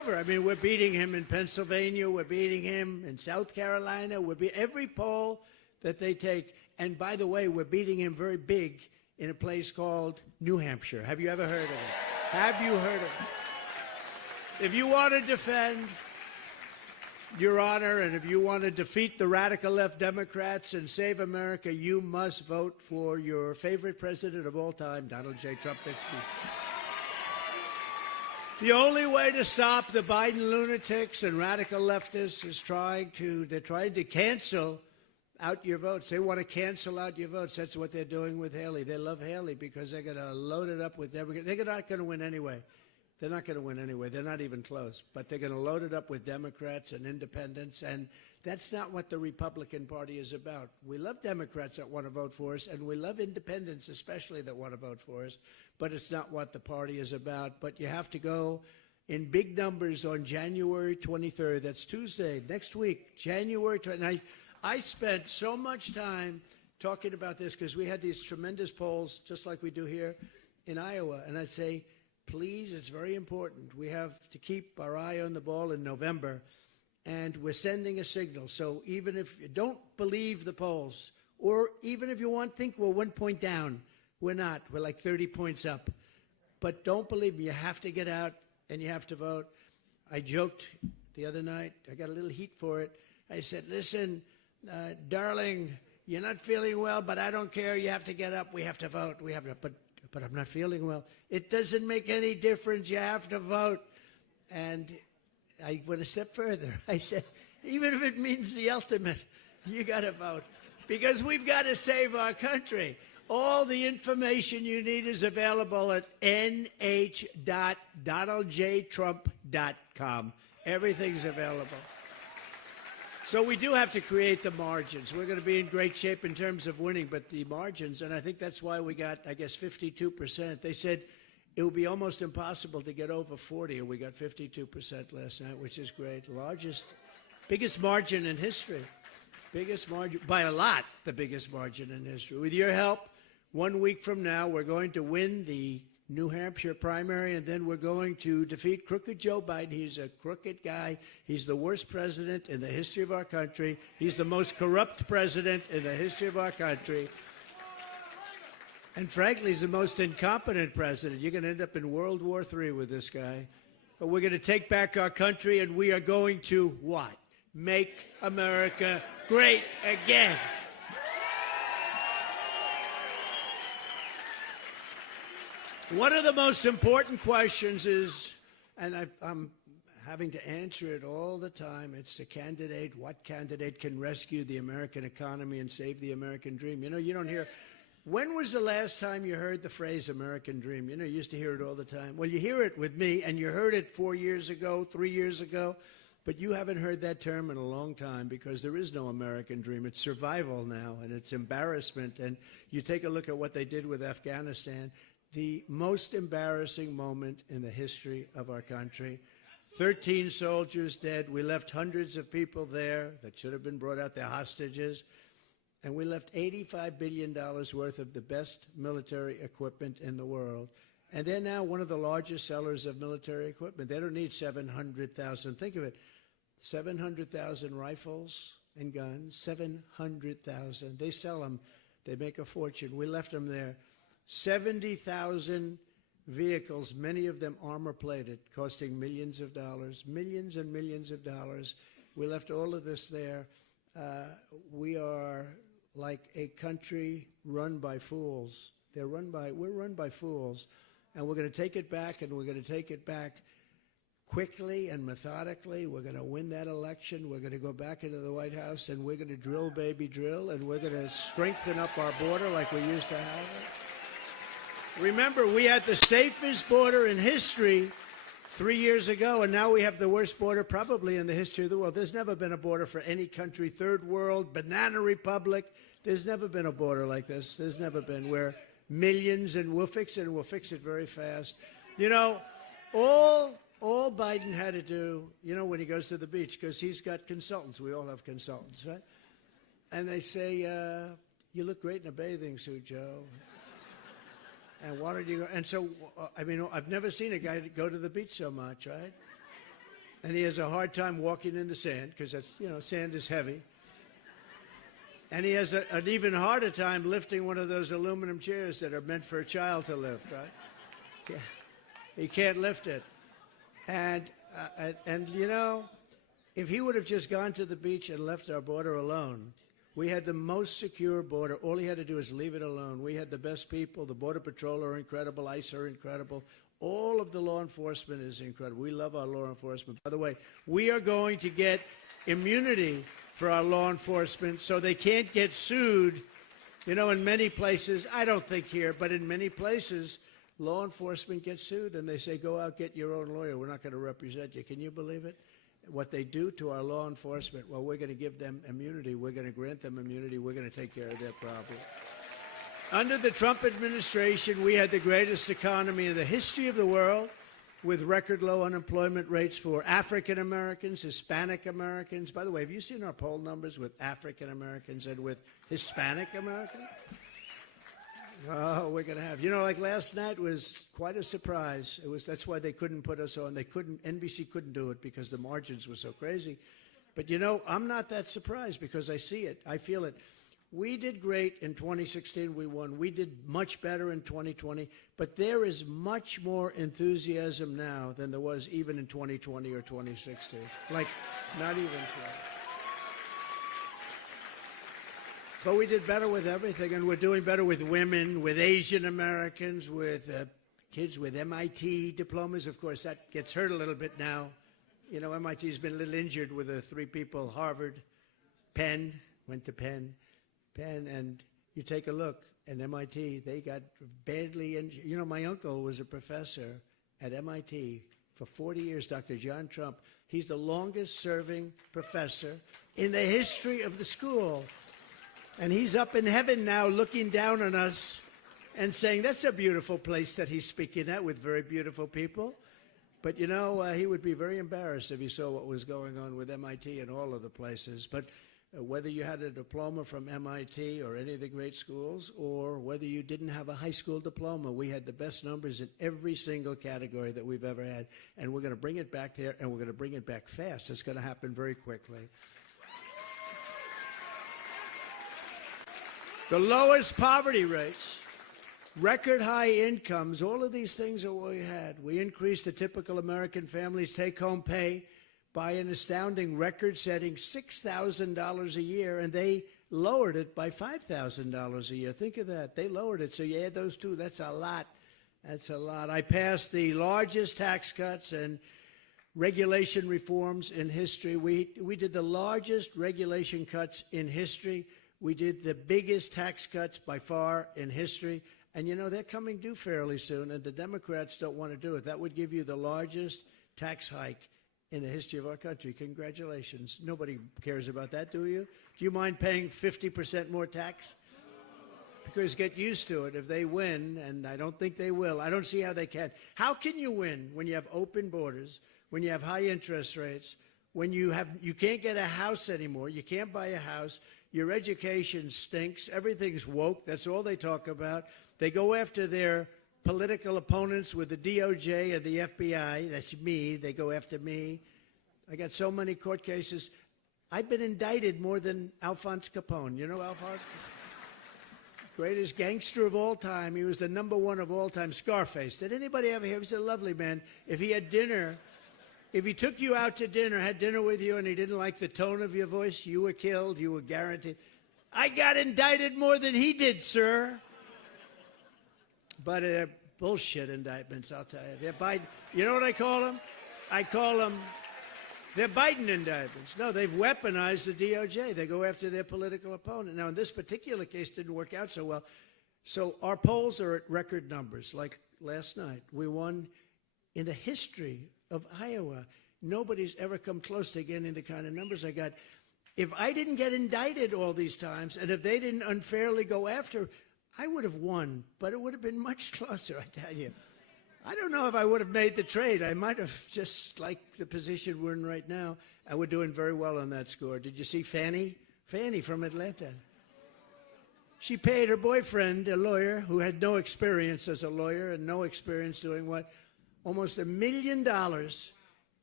I mean, we're beating him in Pennsylvania. We're beating him in South Carolina. Every poll that they take. And by the way, we're beating him very big in a place called New Hampshire. Have you ever heard of it? Have you heard of it? If you want to defend your honor and if you want to defeat the radical left Democrats and save America, you must vote for your favorite president of all time, Donald J. Trump. The only way to stop the Biden lunatics and radical leftists is they're trying to cancel out your votes. They want to cancel out your votes. That's what they're doing with Haley. They love Haley because they're going to load it up with Democrats. They're not going to win anyway. They're not going to win anyway. They're not even close. But they're going to load it up with Democrats and independents, and that's not what the Republican Party is about. We love Democrats that want to vote for us, and we love independents especially that want to vote for us, but it's not what the party is about. But you have to go in big numbers on January 23rd. That's Tuesday, next week, January 23rd. I spent so much time talking about this because we had these tremendous polls, just like we do here in Iowa, and I'd say, please, it's very important. We have to keep our eye on the ball in November, and we're sending a signal. So even if you don't believe the polls, or even if you think we're 1 point down, we're not. We're like 30 points up. But don't believe me. You have to get out, and you have to vote. I joked the other night. I got a little heat for it. I said, listen, darling, you're not feeling well, but I don't care. You have to get up. We have to vote. We have to. But I'm not feeling well. It doesn't make any difference. You have to vote. And I went a step further. I said, even if it means the ultimate, you got to vote. Because we've got to save our country. All the information you need is available at nh.donaldjtrump.com. Everything's available. So we do have to create the margins. We're going to be in great shape in terms of winning, but the margins, and I think that's why we got, I guess, 52%. They said it would be almost impossible to get over 40, and we got 52% last night, which is great. Biggest margin in history. Biggest margin, by a lot, the biggest margin in history. With your help, 1 week from now, we're going to win the New Hampshire primary, and then we're going to defeat crooked Joe Biden. He's a crooked guy. He's the worst president in the history of our country. He's the most corrupt president in the history of our country. And frankly, he's the most incompetent president. You're going to end up in World War III with this guy. But we're going to take back our country, and we are going to what? Make America great again. One of the most important questions is, and I'm having to answer it all the time, it's the candidate. What candidate can rescue the American economy and save the American dream? You know, you don't hear. When was the last time you heard the phrase American dream? You know, you used to hear it all the time. Well, you hear it with me, and you heard it 4 years ago, 3 years ago, but you haven't heard that term in a long time because there is no American dream. It's survival now, and it's embarrassment. And you take a look at what they did with Afghanistan. The most embarrassing moment in the history of our country. 13 soldiers dead. We left hundreds of people there that should have been brought out. They're hostages. And we left $85 billion worth of the best military equipment in the world. And they're now one of the largest sellers of military equipment. They don't need 700,000. Think of it. 700,000 rifles and guns. 700,000. They sell them. They make a fortune. We left them there. 70,000 vehicles, many of them armor-plated, costing millions of dollars, millions and millions of dollars. We left all of this there. We are like a country run by fools. We're run by fools. And we're going to take it back, and we're going to take it back quickly and methodically. We're going to win that election. We're going to go back into the White House, and we're going to drill, baby, drill, and we're going to strengthen up our border like we used to have it. Remember, we had the safest border in history 3 years ago, and now we have the worst border probably in the history of the world. There's never been a border for any country, third world, banana republic. There's never been a border like this. There's never been. We're millions, and we'll fix it, and we'll fix it very fast. You know, all Biden had to do, you know, when he goes to the beach, because he's got consultants. We all have consultants, right? And they say, you look great in a bathing suit, Joe. And why did you go? And so, I mean, I've never seen a guy go to the beach so much, right? and he has a hard time walking in the sand because that's, sand is heavy. And he has an even harder time lifting one of those aluminum chairs that are meant for a child to lift, right? Yeah. He can't lift it. And if he would have just gone to the beach and left our border alone, we had the most secure border. All he had to do is leave it alone. We had the best people. The Border Patrol are incredible. ICE are incredible. All of the law enforcement is incredible. We love our law enforcement. By the way, we are going to get immunity for our law enforcement so they can't get sued. In many places, I don't think here, but in many places, law enforcement gets sued and they say, go out, get your own lawyer. We're not going to represent you. Can you believe it? What they do to our law enforcement, well, we're going to give them immunity. We're going to grant them immunity. We're going to take care of their problem. Under the Trump administration, we had the greatest economy in the history of the world, with record low unemployment rates for African Americans, Hispanic Americans. By the way, have you seen our poll numbers with African Americans and with Hispanic Americans? Oh, we're going to have, like last night was quite a surprise. That's why they couldn't put us on. NBC couldn't do it because the margins were so crazy. But I'm not that surprised because I see it. I feel it. We did great in 2016. We won. We did much better in 2020. But there is much more enthusiasm now than there was even in 2020 or 2016. Like, not even close. But we did better with everything, and we're doing better with women, with Asian Americans, with kids with MIT diplomas. Of course, that gets hurt a little bit now. MIT's been a little injured with the three people, Harvard, Penn, went to Penn, and you take a look at MIT, they got badly injured. My uncle was a professor at MIT for 40 years, Dr. John Trump. He's the longest-serving professor in the history of the school. And he's up in heaven now looking down on us and saying, that's a beautiful place that he's speaking at with very beautiful people. But, he would be very embarrassed if he saw what was going on with MIT and all of the places. But whether you had a diploma from MIT or any of the great schools, or whether you didn't have a high school diploma, we had the best numbers in every single category that we've ever had. And we're going to bring it back there, and we're going to bring it back fast. It's going to happen very quickly. The lowest poverty rates, record high incomes, all of these things are what we had. We increased the typical American family's take-home pay by an astounding record-setting $6,000 a year, and they lowered it by $5,000 a year. Think of that. They lowered it. So you add those two, that's a lot. That's a lot. I passed the largest tax cuts and regulation reforms in history. We did the largest regulation cuts in history. We did the biggest tax cuts by far in history. And, they're coming due fairly soon, and the Democrats don't want to do it. That would give you the largest tax hike in the history of our country. Congratulations. Nobody cares about that, do you? Do you mind paying 50% more tax? Because get used to it. If they win, and I don't think they will, I don't see how they can. How can you win when you have open borders, when you have high interest rates, when you can't get a house anymore, you can't buy a house, your education stinks, everything's woke, that's all they talk about. They go after their political opponents with the DOJ and the FBI. That's me. They go after me. I got so many court cases. I've been indicted more than Alphonse Capone. You know Alphonse? Greatest gangster of all time. He was the #1 of all time. Scarface. Did anybody ever hear? He was a lovely man. If he had dinner, if he took you out to dinner, had dinner with you, and he didn't like the tone of your voice, you were killed. You were guaranteed. I got indicted more than he did, sir. But bullshit indictments, I'll tell you. They're Biden. You know what I call them? I call them, they're Biden indictments. No, they've weaponized the DOJ. They go after their political opponent. Now, in this particular case, didn't work out so well. So our polls are at record numbers. Like last night, we won in the history of Iowa. Nobody's ever come close to getting the kind of numbers I got. If I didn't get indicted all these times, and if they didn't unfairly go after, I would have won, but it would have been much closer, I tell you. I don't know if I would have made the trade. I might have just liked the position we're in right now, and we're doing very well on that score. Did you see Fannie? Fannie from Atlanta. She paid her boyfriend, a lawyer, who had no experience as a lawyer and no experience doing what? Almost $1 million.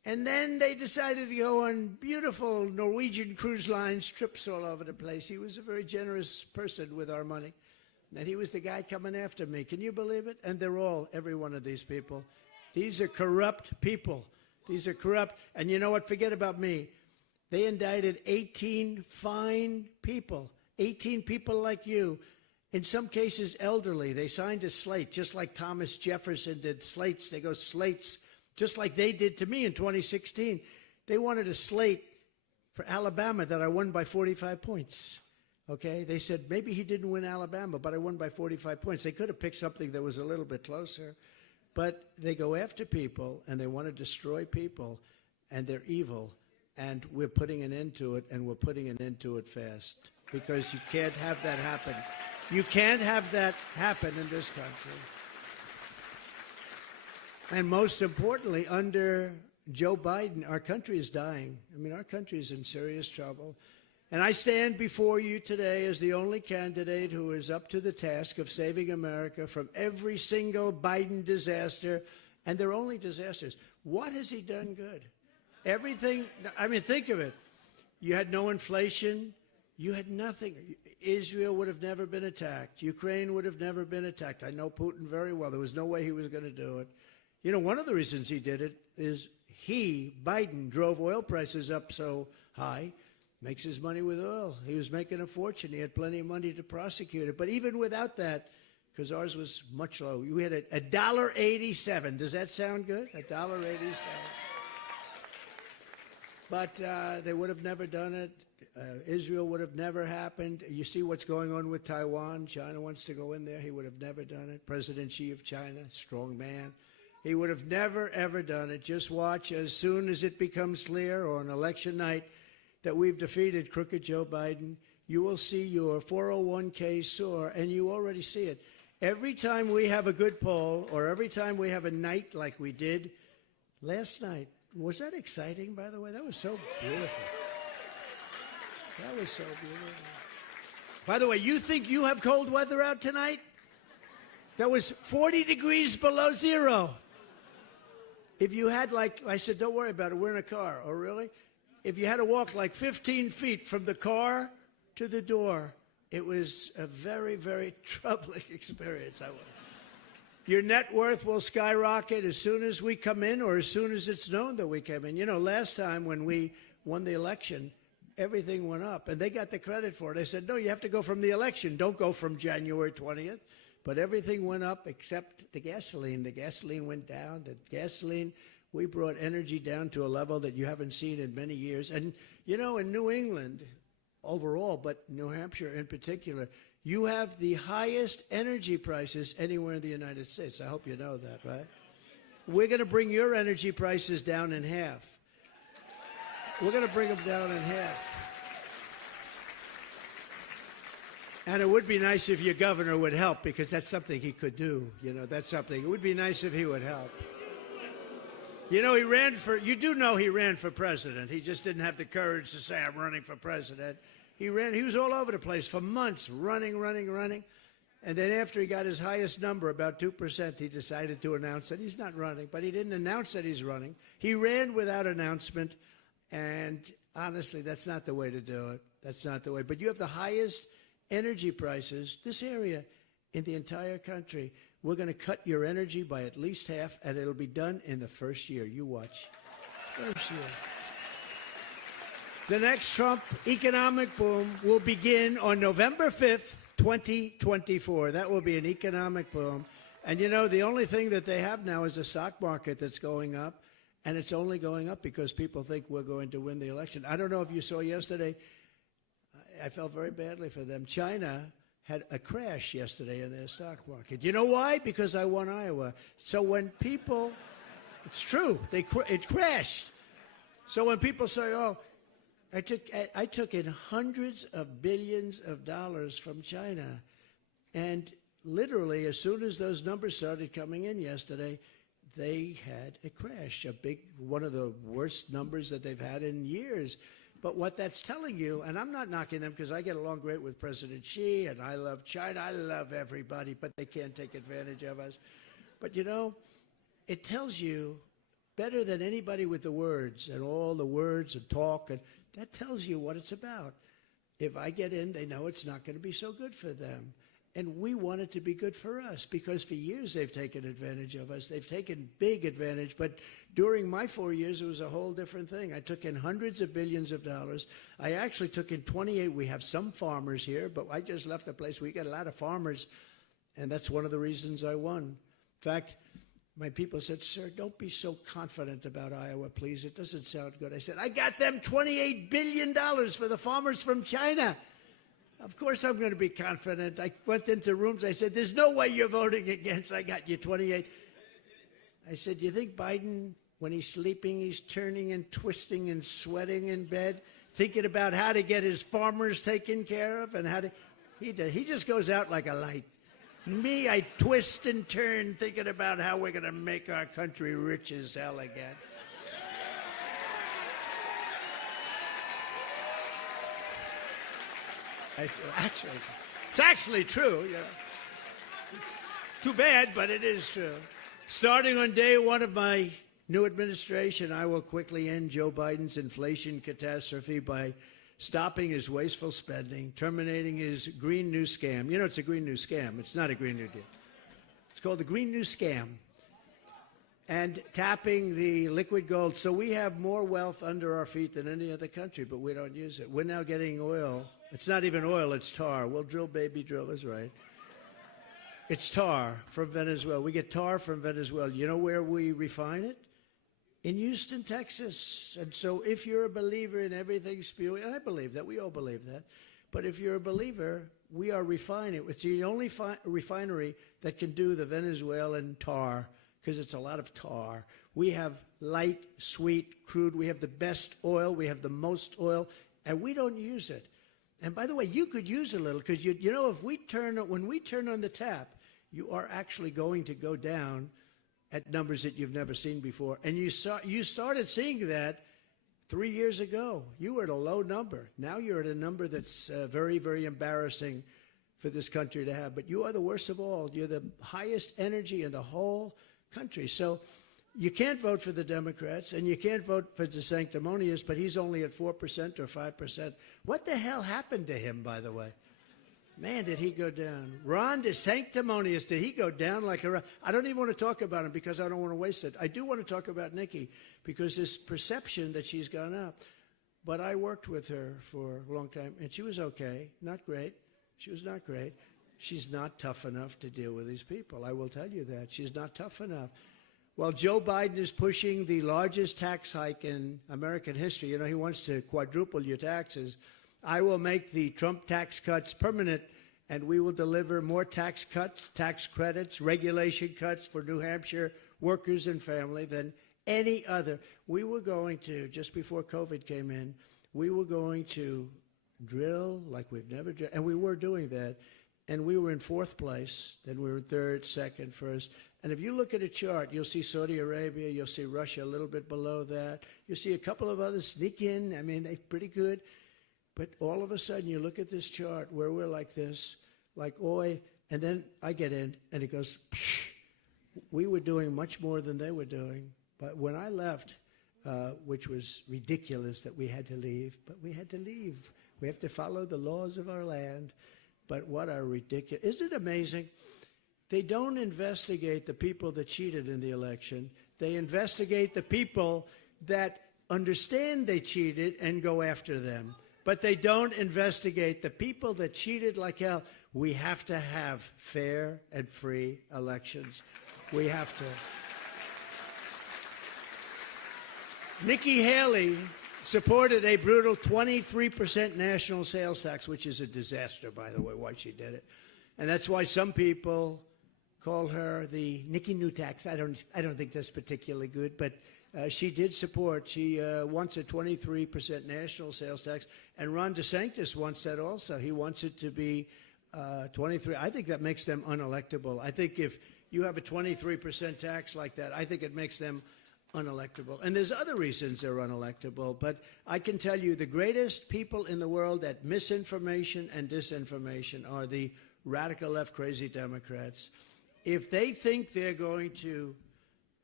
And then they decided to go on beautiful Norwegian cruise lines, trips all over the place. He was a very generous person with our money. And he was the guy coming after me. Can you believe it? And they're all, every one of these people. These are corrupt people. These are corrupt. And you know what? Forget about me. They indicted 18 fine people, 18 people like you, in some cases elderly. They signed a slate, just like Thomas Jefferson did slates. They go slates, just like they did to me in 2016. They wanted a slate for Alabama that I won by 45 points. Okay? They said, maybe he didn't win Alabama, but I won by 45 points. They could have picked something that was a little bit closer. But they go after people, and they want to destroy people, and they're evil. And we're putting an end to it, and we're putting an end to it fast. Because you can't have that happen. You can't have that happen in this country. And most importantly, under Joe Biden, our country is dying. I mean, our country is in serious trouble. And I stand before you today as the only candidate who is up to the task of saving America from every single Biden disaster. And they're only disasters. What has he done good? Everything, I mean, think of it. You had no inflation. You had nothing. Israel would have never been attacked. Ukraine would have never been attacked. I know Putin very well. There was no way he was going to do it. You know, one of the reasons he did it is Biden, drove oil prices up so high, makes his money with oil. He was making a fortune. He had plenty of money to prosecute it. But even without that, because ours was much lower, we had $1.87. Does that sound good? $1.87. But they would have never done it. Israel would have never happened. You see what's going on with Taiwan. China wants to go in there. He would have never done it. President Xi of China, strong man. He would have never, ever done it. Just watch as soon as it becomes clear on election night that we've defeated crooked Joe Biden, you will see your 401k soar, and you already see it. Every time we have a good poll or every time we have a night like we did last night, was that exciting, by the way? That was so beautiful. That was so beautiful. By the way, you think you have cold weather out tonight? That was 40 degrees below zero. If you had, like, I said, don't worry about it, we're in a car. Oh, really? If you had to walk like 15 feet from the car to the door, it was a very, very troubling experience. Your net worth will skyrocket as soon as we come in or as soon as it's known that we came in. You know, last time when we won the election, everything went up, and they got the credit for it. They said, no, you have to go from the election. Don't go from January 20th. But everything went up except the gasoline. The gasoline went down. The gasoline, we brought energy down to a level that you haven't seen in many years. And, you know, in New England overall, but New Hampshire in particular, you have the highest energy prices anywhere in the United States. I hope you know that, right? We're going to bring your energy prices down in half. We're going to bring them down in half. And it would be nice if your governor would help, because that's something he could do. You know, that's something. It would be nice if he would help. You know, you do know he ran for president. He just didn't have the courage to say, I'm running for president. He was all over the place for months, running. And then after he got his highest number, about 2%, he decided to announce that he's not running. But he didn't announce that he's running. He ran without announcement. And honestly, that's not the way to do it. That's not the way. But you have the highest energy prices, this area, in the entire country. We're going to cut your energy by at least half, and it'll be done in the first year. You watch. First year. The next Trump economic boom will begin on November 5th, 2024. That will be an economic boom. And, you know, the only thing that they have now is a stock market that's going up, and it's only going up because people think we're going to win the election. I don't know if you saw yesterday. I felt very badly for them. China had a crash yesterday in their stock market. You know why? Because I won Iowa. So when people, it's true, it crashed. So when people say, oh, I took in hundreds of billions of dollars from China. And literally, as soon as those numbers started coming in yesterday, they had a crash, one of the worst numbers that they've had in years. But what that's telling you, and I'm not knocking them because I get along great with President Xi, and I love China, I love everybody, but they can't take advantage of us. But, you know, it tells you better than anybody with the words and all the words and talk. And that tells you what it's about. If I get in, they know it's not going to be so good for them. And we want it to be good for us because for years they've taken advantage of us. They've taken big advantage. But during my 4 years, it was a whole different thing. I took in hundreds of billions of dollars. I actually took in 28. We have some farmers here, but I just left the place. We got a lot of farmers, and that's one of the reasons I won. In fact, my people said, "Sir, don't be so confident about Iowa, please. It doesn't sound good." I said, "I got them $28 billion for the farmers from China. Of course I'm going to be confident." I went into rooms. I said, "There's no way you're voting against. I got you 28. I said, "You think Biden, when he's sleeping, he's turning and twisting and sweating in bed, thinking about how to get his farmers taken care of and how to..." He just goes out like a light. Me, I twist and turn thinking about how we're going to make our country rich as hell again. It's actually true. You know. Too bad, but it is true. Starting on day one of my new administration, I will quickly end Joe Biden's inflation catastrophe by stopping his wasteful spending, terminating his Green New Scam. You know, it's a Green New Scam. It's not a Green New Deal. It's called the Green New Scam. And tapping the liquid gold. So we have more wealth under our feet than any other country, but we don't use it. We're now getting oil. It's not even oil, it's tar. We'll drill, baby, drill is right. It's tar from Venezuela. We get tar from Venezuela. You know where we refine it? In Houston, Texas. And so if you're a believer in everything spewing, and I believe that, we all believe that, but if you're a believer, we are refining. It's the only refinery that can do the Venezuelan tar, because it's a lot of tar. We have light, sweet, crude. We have the best oil. We have the most oil, and we don't use it. And by the way, you could use a little, because you know, when we turn on the tap, you are actually going to go down at numbers that you've never seen before. And you started seeing that 3 years ago. You were at a low number. Now you're at a number that's very, very embarrassing for this country to have. But you are the worst of all. You're the highest energy in the whole country. So you can't vote for the Democrats, and you can't vote for DeSanctimonious, but he's only at 4% or 5%. What the hell happened to him, by the way? Man, did he go down. Ron DeSanctimonious, did he go down like a... I don't even want to talk about him because I don't want to waste it. I do want to talk about Nikki because this perception that she's gone up. But I worked with her for a long time, and she was okay. Not great. She was not great. She's not tough enough to deal with these people. I will tell you that. She's not tough enough. Well, Joe Biden is pushing the largest tax hike in American history. You know, he wants to quadruple your taxes. I will make the Trump tax cuts permanent, and we will deliver more tax cuts, tax credits, regulation cuts for New Hampshire workers and family than any other. We were going to, just before COVID came in, we were going to drill like we've never drilled, and we were doing that. And we were in fourth place, then we were third, second, first. And if you look at a chart, you'll see Saudi Arabia, you'll see Russia a little bit below that. You'll see a couple of others sneak in. I mean, they're pretty good. But all of a sudden, you look at this chart where we're like this, like, oi, and then I get in, and it goes, psh. We were doing much more than they were doing. But when I left, which was ridiculous that we had to leave, but we had to leave. We have to follow the laws of our land. But what a ridiculous... Isn't it amazing? They don't investigate the people that cheated in the election. They investigate the people that understand they cheated and go after them. But they don't investigate the people that cheated like hell. We have to have fair and free elections. We have to. Nikki Haley supported a brutal 23% national sales tax, which is a disaster, by the way, why she did it. And that's why some people call her the Nikki New tax. I don't think that's particularly good, but she did support. She wants a 23% national sales tax, and Ron DeSantis wants that also. He wants it to be 23. I think that makes them unelectable. I think if you have a 23% tax like that, I think it makes them unelectable. And there's other reasons they're unelectable, but I can tell you the greatest people in the world at misinformation and disinformation are the radical left crazy Democrats. If they think they're going to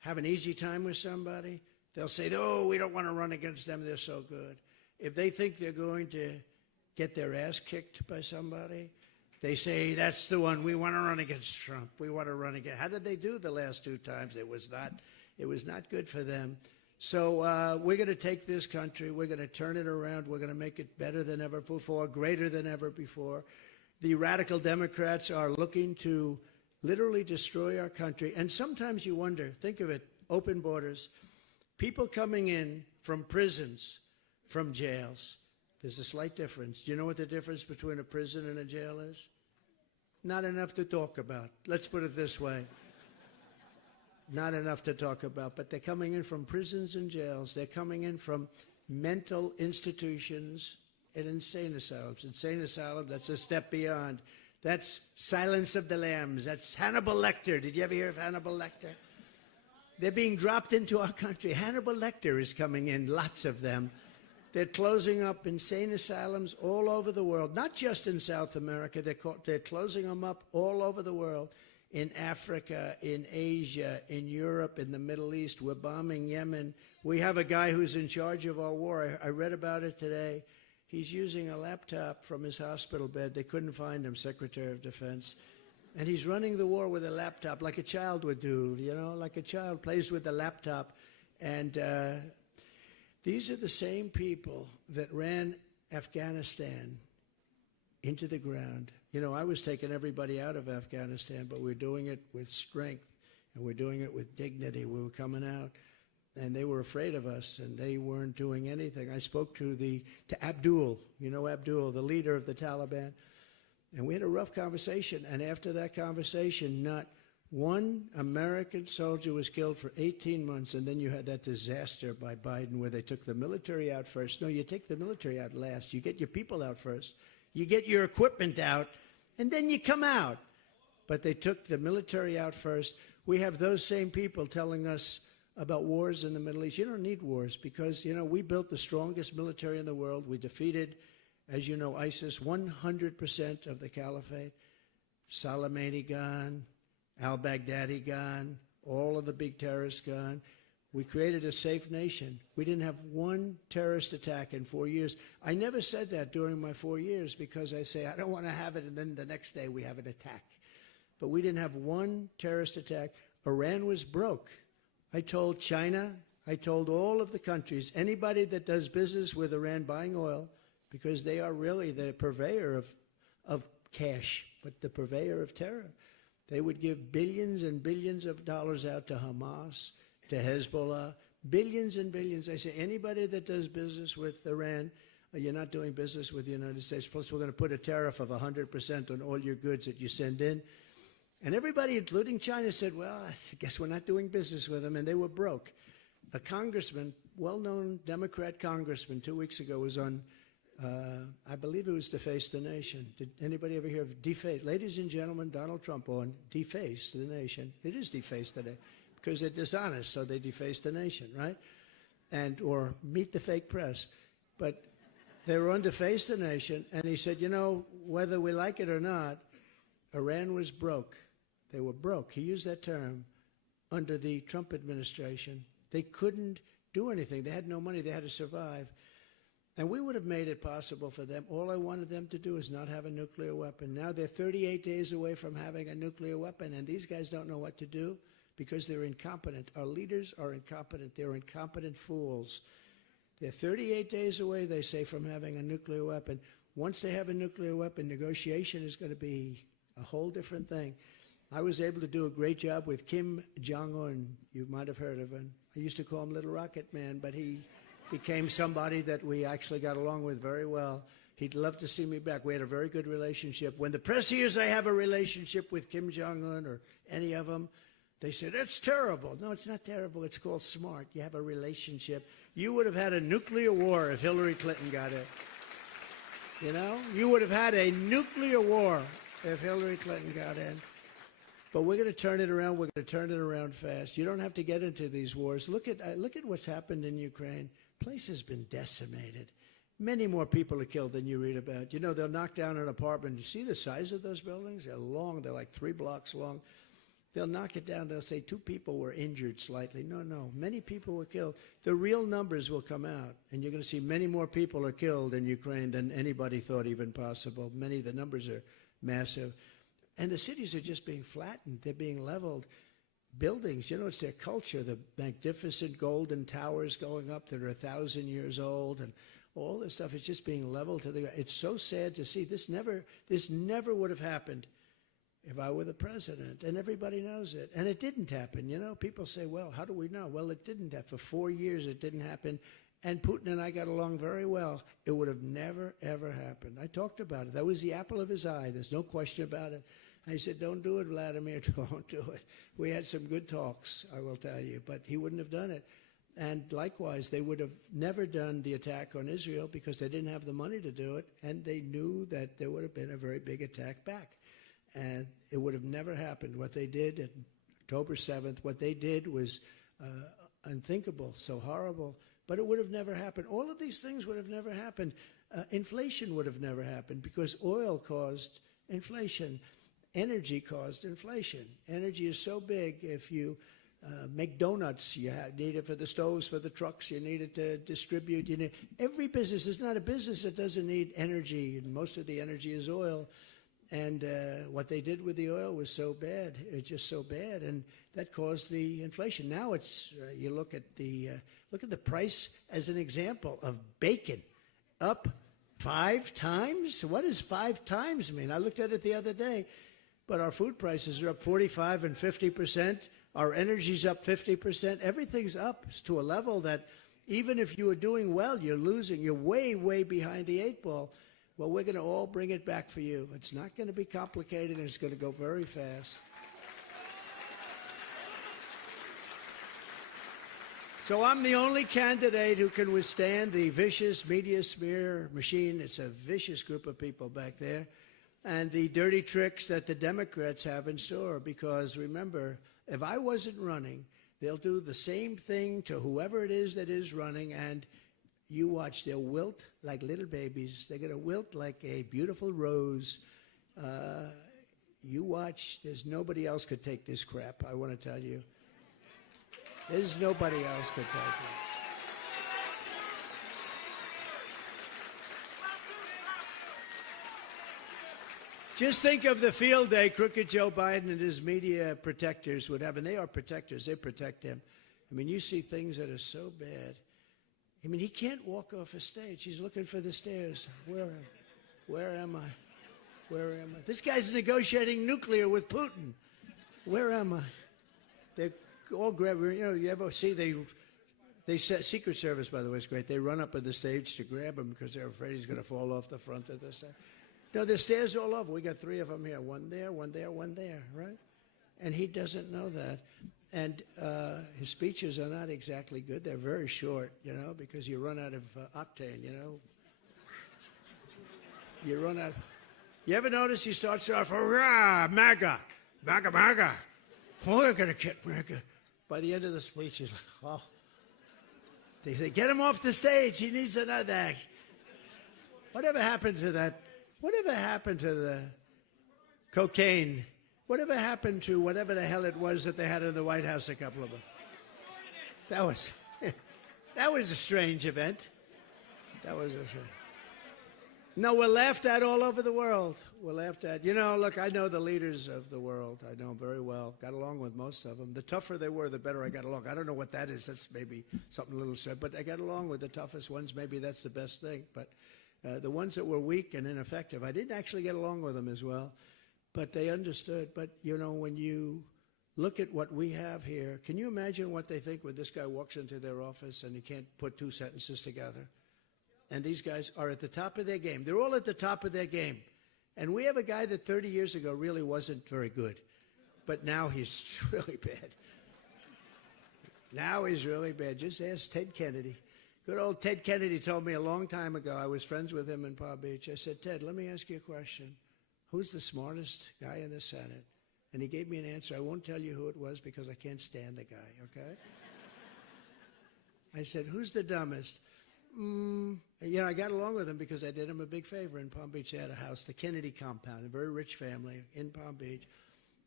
have an easy time with somebody, they'll say, oh, we don't want to run against them, they're so good. If they think they're going to get their ass kicked by somebody, they say, that's the one, we want to run against Trump, we want to run against. How did they do the last 2 times? It was not good for them. So we're going to take this country, we're going to turn it around, we're going to make it better than ever before, greater than ever before. The radical Democrats are looking to literally destroy our country. And sometimes you wonder, think of it, open borders, people coming in from prisons, from jails. There's a slight difference. Do you know what the difference between a prison and a jail is? Not enough to talk about. Let's put it this way. Not enough to talk about, but they're coming in from prisons and jails. They're coming in from mental institutions and insane asylums. Insane asylum, that's a step beyond. That's Silence of the Lambs. That's Hannibal Lecter. Did you ever hear of Hannibal Lecter? They're being dropped into our country. Hannibal Lecter is coming in, lots of them. They're closing up insane asylums all over the world, not just in South America. They're closing them up all over the world. In Africa, in Asia, in Europe, in the Middle East. We're bombing Yemen. We have a guy who's in charge of our war. I read about it today. He's using a laptop from his hospital bed. They couldn't find him, Secretary of Defense. And he's running the war with a laptop like a child would do, you know, like a child plays with a laptop. And these are the same people that ran Afghanistan into the ground. You know, I was taking everybody out of Afghanistan, but we're doing it with strength, and we're doing it with dignity. We were coming out, and they were afraid of us, and they weren't doing anything. I spoke to Abdul, you know Abdul, the leader of the Taliban, and we had a rough conversation. And after that conversation, not one American soldier was killed for 18 months, and then you had that disaster by Biden where they took the military out first. No, you take the military out last. You get your people out first. You get your equipment out, and then you come out. But they took the military out first. We have those same people telling us about wars in the Middle East. You don't need wars because, you know, we built the strongest military in the world. We defeated, as you know, ISIS, 100% of the caliphate. Soleimani gone, al-Baghdadi gone, all of the big terrorists gone. We created a safe nation. We didn't have one terrorist attack in 4 years. I never said that during my 4 years because I say I don't want to have it and then the next day we have an attack. But we didn't have one terrorist attack. Iran was broke. I told China, I told all of the countries, anybody that does business with Iran buying oil, because they are really the purveyor of cash, but the purveyor of terror. They would give billions and billions of dollars out to Hamas, to Hezbollah, billions and billions. I say, anybody that does business with Iran, you're not doing business with the United States. Plus, we're going to put a tariff of 100% on all your goods that you send in. And everybody, including China, said, well, I guess we're not doing business with them. And they were broke. A congressman, well-known Democrat congressman, 2 weeks ago was on, I believe it was Deface the Nation. Did anybody ever hear of Deface? Ladies and gentlemen, Donald Trump on Deface the Nation. It is Deface today. Because they're dishonest, so they deface the nation, right? Or meet the fake press. But they were on Deface the Nation, and he said, you know, whether we like it or not, Iran was broke. They were broke. He used that term under the Trump administration. They couldn't do anything. They had no money. They had to survive. And we would have made it possible for them. All I wanted them to do is not have a nuclear weapon. Now they're 38 days away from having a nuclear weapon, and these guys don't know what to do. Because they're incompetent. Our leaders are incompetent. They're incompetent fools. They're 38 days away, they say, from having a nuclear weapon. Once they have a nuclear weapon, negotiation is going to be a whole different thing. I was able to do a great job with Kim Jong-un. You might have heard of him. I used to call him Little Rocket Man, but he became somebody that we actually got along with very well. He'd love to see me back. We had a very good relationship. When the press hears I have a relationship with Kim Jong-un or any of them, they said, that's terrible. No, it's not terrible. It's called smart. You have a relationship. You would have had a nuclear war if Hillary Clinton got it. You know? You would have had a nuclear war if Hillary Clinton got in. But we're going to turn it around. We're going to turn it around fast. You don't have to get into these wars. Look at what's happened in Ukraine. The place has been decimated. Many more people are killed than you read about. You know, they'll knock down an apartment. You see the size of those buildings? They're long. They're like 3 blocks long. They'll knock it down. They'll say 2 people were injured slightly. No. Many people were killed. The real numbers will come out, and you're going to see many more people are killed in Ukraine than anybody thought even possible. The numbers are massive. And the cities are just being flattened. They're being leveled. Buildings, it's their culture, the magnificent golden towers going up that are 1,000 years old, and all this stuff is just being leveled to the ground. It's so sad to see. This never would have happened if I were the president, and everybody knows it. And it didn't happen. People say, well, how do we know? Well, it didn't happen. For 4 years, it didn't happen. And Putin and I got along very well. It would have never, ever happened. I talked about it. That was the apple of his eye. There's no question about it. I said, don't do it, Vladimir. Don't do it. We had some good talks, I will tell you. But he wouldn't have done it. And likewise, they would have never done the attack on Israel because they didn't have the money to do it. And they knew that there would have been a very big attack back. And it would have never happened. What they did on October 7th, what they did was unthinkable, so horrible. But it would have never happened. All of these things would have never happened. Inflation would have never happened because oil caused inflation. Energy caused inflation. Energy is so big. If you make donuts, you need it for the stoves, for the trucks. You need it to distribute. Every business is not a business that doesn't need energy, and most of the energy is oil. And what they did with the oil was so bad. It's just so bad, and that caused the inflation. Now it's you look at the price as an example of bacon, up 5 times. What does 5 times mean? I looked at it the other day, but our food prices are up 45 and 50%. Our energy's up 50%. Everything's up to a level that even if you are doing well, you're losing. You're way, way behind the 8 ball. Well, we're going to all bring it back for you. It's not going to be complicated, and it's going to go very fast. So I'm the only candidate who can withstand the vicious media smear machine. It's a vicious group of people back there. And the dirty tricks that the Democrats have in store. Because remember, if I wasn't running, they'll do the same thing to whoever it is that is running, and you watch, they'll wilt like little babies. They're going to wilt like a beautiful rose. You watch, there's nobody else could take this crap, I want to tell you. There's nobody else could take it. Just think of the field day crooked Joe Biden and his media protectors would have, and they are protectors. They protect him. I mean, you see things that are so bad. I mean, he can't walk off a stage. He's looking for the stairs. Where am I? Where am I? This guy's negotiating nuclear with Putin. Where am I? They all grab. You ever see they set Secret Service, by the way, is great. They run up on the stage to grab him because they're afraid he's going to fall off the front of the stage. No, there's stairs all over. We got 3 of them here. One there, one there, one there, right? And he doesn't know that. And his speeches are not exactly good. They're very short, because you run out of octane, You run out. You ever notice he starts off, hurrah, MAGA, MAGA, MAGA. We're going to get MAGA. By the end of the speech, he's like, oh. They say, get him off the stage. He needs another. Whatever happened to that? Whatever happened to the cocaine? Whatever happened to whatever the hell it was that they had in the White House a couple of them? That was a strange event. That was a strange. No, we're laughed at all over the world. We're laughed at. Look, I know the leaders of the world. I know them very well. Got along with most of them. The tougher they were, the better I got along. I don't know what that is. That's maybe something a little sad. But I got along with the toughest ones. Maybe that's the best thing. But the ones that were weak and ineffective, I didn't actually get along with them as well. But they understood. But, when you look at what we have here, can you imagine what they think when this guy walks into their office and he can't put 2 sentences together? And these guys are at the top of their game. They're all at the top of their game. And we have a guy that 30 years ago really wasn't very good. But now he's really bad. Now he's really bad. Just ask Ted Kennedy. Good old Ted Kennedy told me a long time ago, I was friends with him in Palm Beach. I said, Ted, let me ask you a question. Who's the smartest guy in the Senate? And he gave me an answer. I won't tell you who it was because I can't stand the guy, okay? I said, who's the dumbest? I got along with him because I did him a big favor in Palm Beach. They had a house, the Kennedy compound, a very rich family in Palm Beach.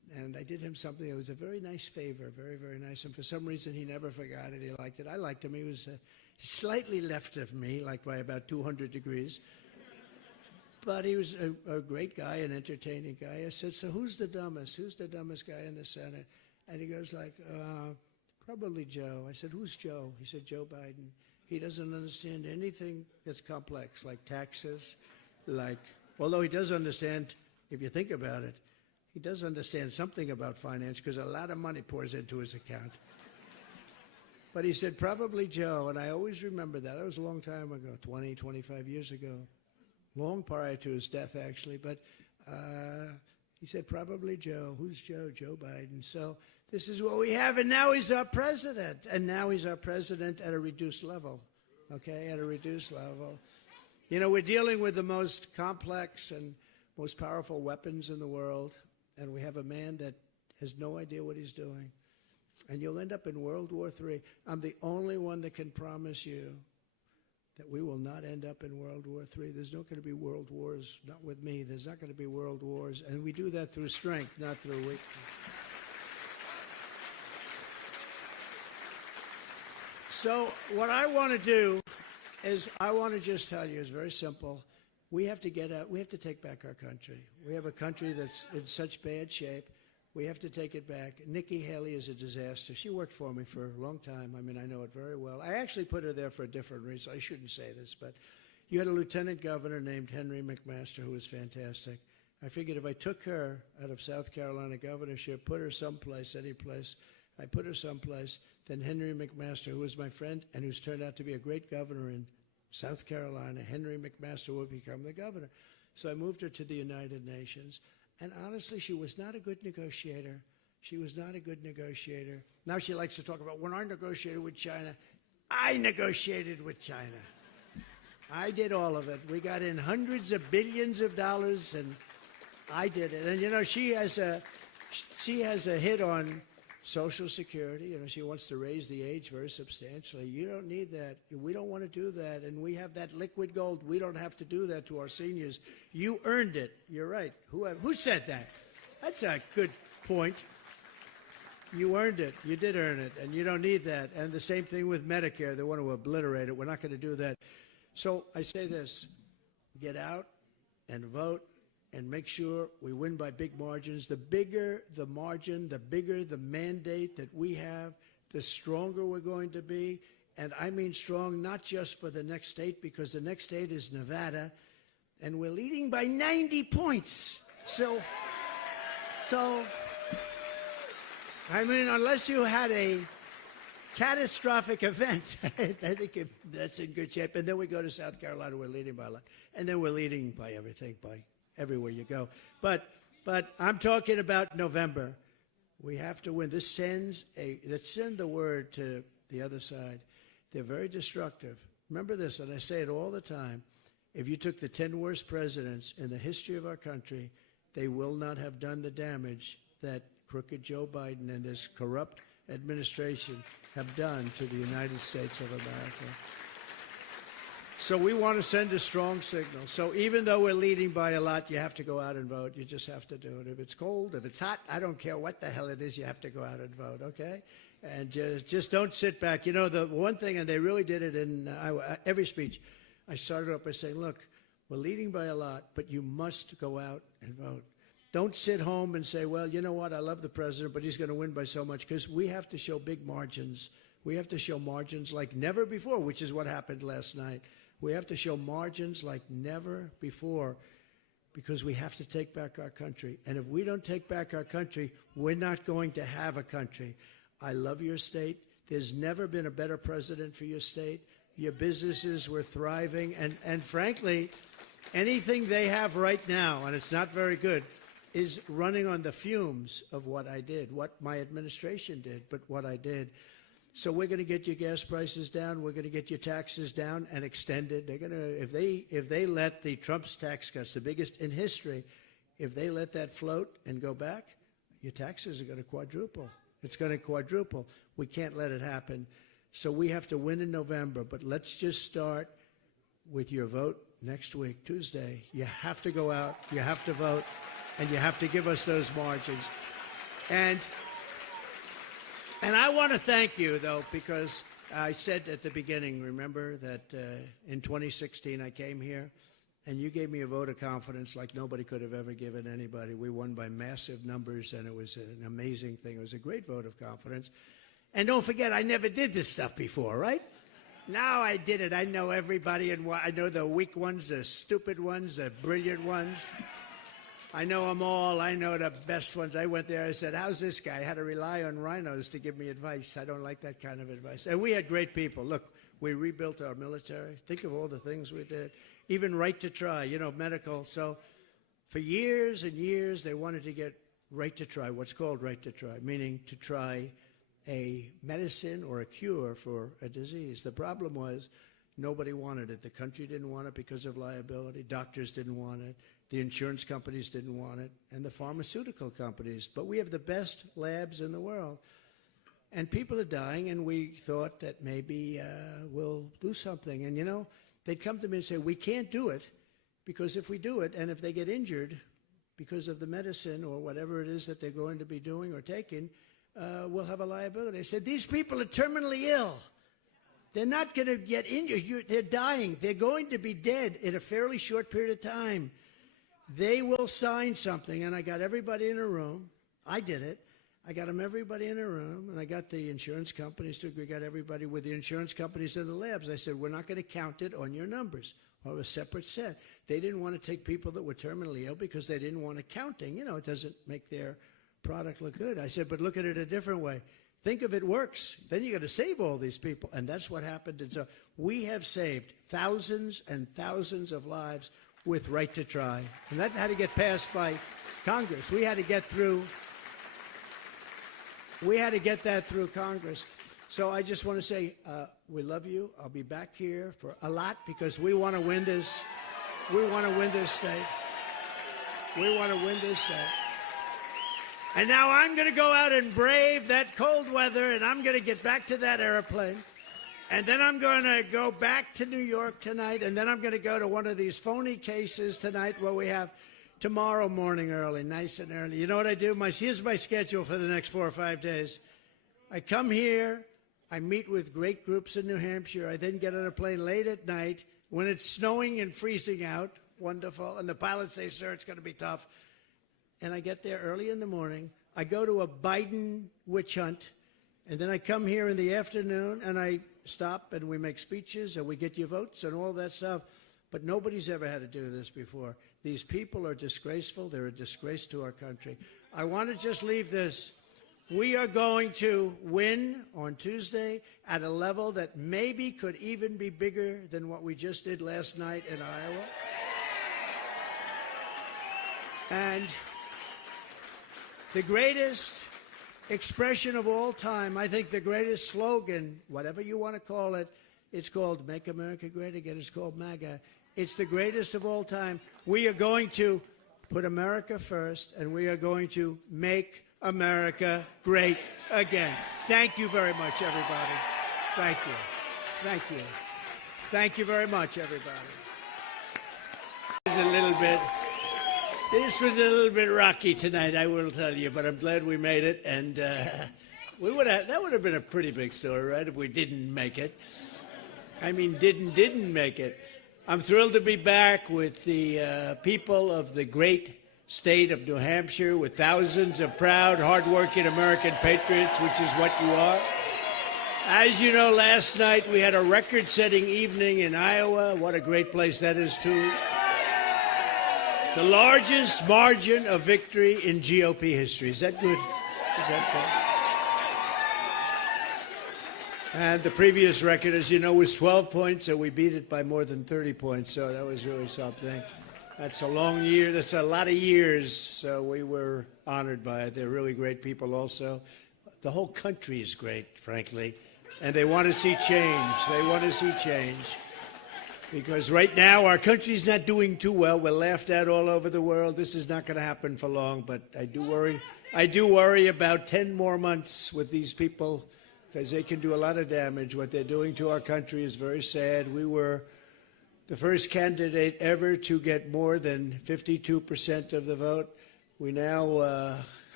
And I did him something that was a very nice favor, very, very nice. And for some reason, he never forgot it. He liked it. I liked him. He was slightly left of me, like by about 200 degrees. But he was a great guy, an entertaining guy. I said, so who's the dumbest? Who's the dumbest guy in the Senate? And he goes like, probably Joe. I said, who's Joe? He said, Joe Biden. He doesn't understand anything that's complex, like taxes, although he does understand, if you think about it, he does understand something about finance because a lot of money pours into his account. But he said, probably Joe, and I always remember that. That was a long time ago, 20, 25 years ago, long prior to his death, actually. But he said, probably Joe. Who's Joe? Joe Biden. So this is what we have, and now he's our president. And now he's our president at a reduced level, okay, at a reduced level. You know, we're dealing with the most complex and most powerful weapons in the world, and we have a man that has no idea what he's doing. And you'll end up in World War III. I'm the only one that can promise you that we will not end up in World War III. There's not going to be world wars, not with me. There's not going to be world wars. And we do that through strength, not through weakness. So what I want to do is I want to just tell you, it's very simple. We have to get out. We have to take back our country. We have a country that's in such bad shape. We have to take it back. Nikki Haley is a disaster. She worked for me for a long time. I mean, I know it very well. I actually put her there for a different reason. I shouldn't say this, but you had a lieutenant governor named Henry McMaster who was fantastic. I figured if I took her out of South Carolina governorship, put her someplace, any place, I put her someplace, then Henry McMaster, who was my friend and who's turned out to be a great governor in South Carolina, Henry McMaster would become the governor. So I moved her to the United Nations. And honestly, she was not a good negotiator. She was not a good negotiator. Now she likes to talk about, when I negotiated with China, I negotiated with China. I did all of it. We got in hundreds of billions of dollars, and I did it. And, you know, she has a hit on Social Security. You know, she wants to raise the age very substantially. You don't need that. We don't want to do that. And we have that liquid gold. We don't have to do that to our seniors. You earned it. You're right. Who said that? That's a good point. You earned it. You did earn it. And you don't need that. And the same thing with Medicare. They want to obliterate it. We're not going to do that. So I say this. Get out and vote. And make sure we win by big margins. The bigger the margin, the bigger the mandate that we have, the stronger we're going to be. And I mean strong, not just for the next state, because the next state is Nevada, and we're leading by 90 points. So I mean, unless you had a catastrophic event, I think that's in good shape. And then we go to South Carolina, we're leading by a lot. And then we're leading by everything, by everywhere you go. But I'm talking about November. We have to win. Let's send the word to the other side. They're very destructive. Remember this, and I say it all the time. If you took the 10 worst presidents in the history of our country, they will not have done the damage that crooked Joe Biden and this corrupt administration have done to the United States of America. So we want to send a strong signal. So even though we're leading by a lot, you have to go out and vote. You just have to do it. If it's cold, if it's hot, I don't care what the hell it is, you have to go out and vote, okay? And just don't sit back. You know, the one thing, and they really did it in every speech, I started up by saying, look, we're leading by a lot, but you must go out and vote. Don't sit home and say, well, you know what, I love the president, but he's going to win by so much, because we have to show big margins. We have to show margins like never before, which is what happened last night. We have to show margins like never before, because we have to take back our country. And if we don't take back our country, we're not going to have a country. I love your state. There's never been a better president for your state. Your businesses were thriving. And frankly, anything they have right now, and it's not very good, is running on the fumes of what I did, what my administration did, but what I did. So we're going to get your gas prices down. We're going to get your taxes down and extended. They're going to, if they let the Trump's tax cuts, the biggest in history, if they let that float and go back, your taxes are going to quadruple. It's going to quadruple. We can't let it happen. So we have to win in November. But let's just start with your vote next week, Tuesday. You have to go out. You have to vote. And you have to give us those margins. And I want to thank you, though, because I said at the beginning, remember, that in 2016 I came here, and you gave me a vote of confidence like nobody could have ever given anybody. We won by massive numbers, and it was an amazing thing. It was a great vote of confidence. And don't forget, I never did this stuff before, right? Now I did it. I know everybody, and I know the weak ones, the stupid ones, the brilliant ones. I know them all. I know the best ones. I went there. I said, how's this guy? I had to rely on rhinos to give me advice. I don't like that kind of advice. And we had great people. Look, we rebuilt our military. Think of all the things we did. Even right to try, you know, medical. So for years and years, they wanted to get right to try, what's called right to try, meaning to try a medicine or a cure for a disease. The problem was nobody wanted it. The country didn't want it because of liability. Doctors didn't want it. The insurance companies didn't want it, and the pharmaceutical companies. But we have the best labs in the world. And people are dying, and we thought that maybe we'll do something. And, you know, they'd come to me and say, we can't do it, because if we do it, and if they get injured because of the medicine or whatever it is that they're going to be doing or taking, we'll have a liability. I said, these people are terminally ill. They're not going to get injured. They're dying. They're going to be dead in a fairly short period of time. They will sign something, and I got everybody in a room. I did it. I got everybody in a room, and I got the insurance companies to agree. Got everybody with the insurance companies and the labs. I said, we're not going to count it on your numbers, or a separate set. They didn't want to take people that were terminally ill because they didn't want accounting. You know, it doesn't make their product look good. I said, but look at it a different way. Think if it works. Then you got to save all these people, and that's what happened. And so we have saved thousands and thousands of lives with right to try, and that had to get passed by Congress. We had to get that through Congress. So I just want to say, we love you. I'll be back here for a lot because we want to win this. We want to win this state. We want to win this state. And now I'm going to go out and brave that cold weather, and I'm going to get back to that airplane. And then I'm going to go back to New York tonight, and then I'm going to go to one of these phony cases tonight where we have tomorrow morning early, nice and early. You know what I do? Here's my schedule for the next 4 or 5 days. I come here. I meet with great groups in New Hampshire. I then get on a plane late at night when it's snowing and freezing out. Wonderful. And the pilots say, sir, it's going to be tough. And I get there early in the morning. I go to a Biden witch hunt. And then I come here in the afternoon, and I stop, and we make speeches, and we get your votes and all that stuff. But nobody's ever had to do this before. These people are disgraceful. They're a disgrace to our country. I want to just leave this. We are going to win on Tuesday at a level that maybe could even be bigger than what we just did last night in Iowa. And the greatest expression of all time, I think the greatest slogan, whatever you want to call it, it's called Make America Great Again. It's called MAGA. It's the greatest of all time. We are going to put America first, and we are going to make America great again. Thank you very much, everybody. Thank you. Thank you. Thank you very much, everybody. This was a little bit rocky tonight, I will tell you, but I'm glad we made it. And that would have been a pretty big story, right, if we didn't make it. I mean, didn't make it. I'm thrilled to be back with the people of the great state of New Hampshire, with thousands of proud, hardworking American patriots, which is what you are. As you know, last night we had a record-setting evening in Iowa. What a great place that is, too. The largest margin of victory in GOP history. Is that good? Is that good? And the previous record, as you know, was 12 points, so we beat it by more than 30 points, so that was really something. That's a long year. That's a lot of years, so we were honored by it. They're really great people also. The whole country is great, frankly, and they want to see change. They want to see change. Because right now our country's not doing too well. We're laughed at all over the world. This is not going to happen for long, but I do worry about 10 more months with these people because they can do a lot of damage. What they're doing to our country is very sad. We were the first candidate ever to get more than 52% of the vote. We now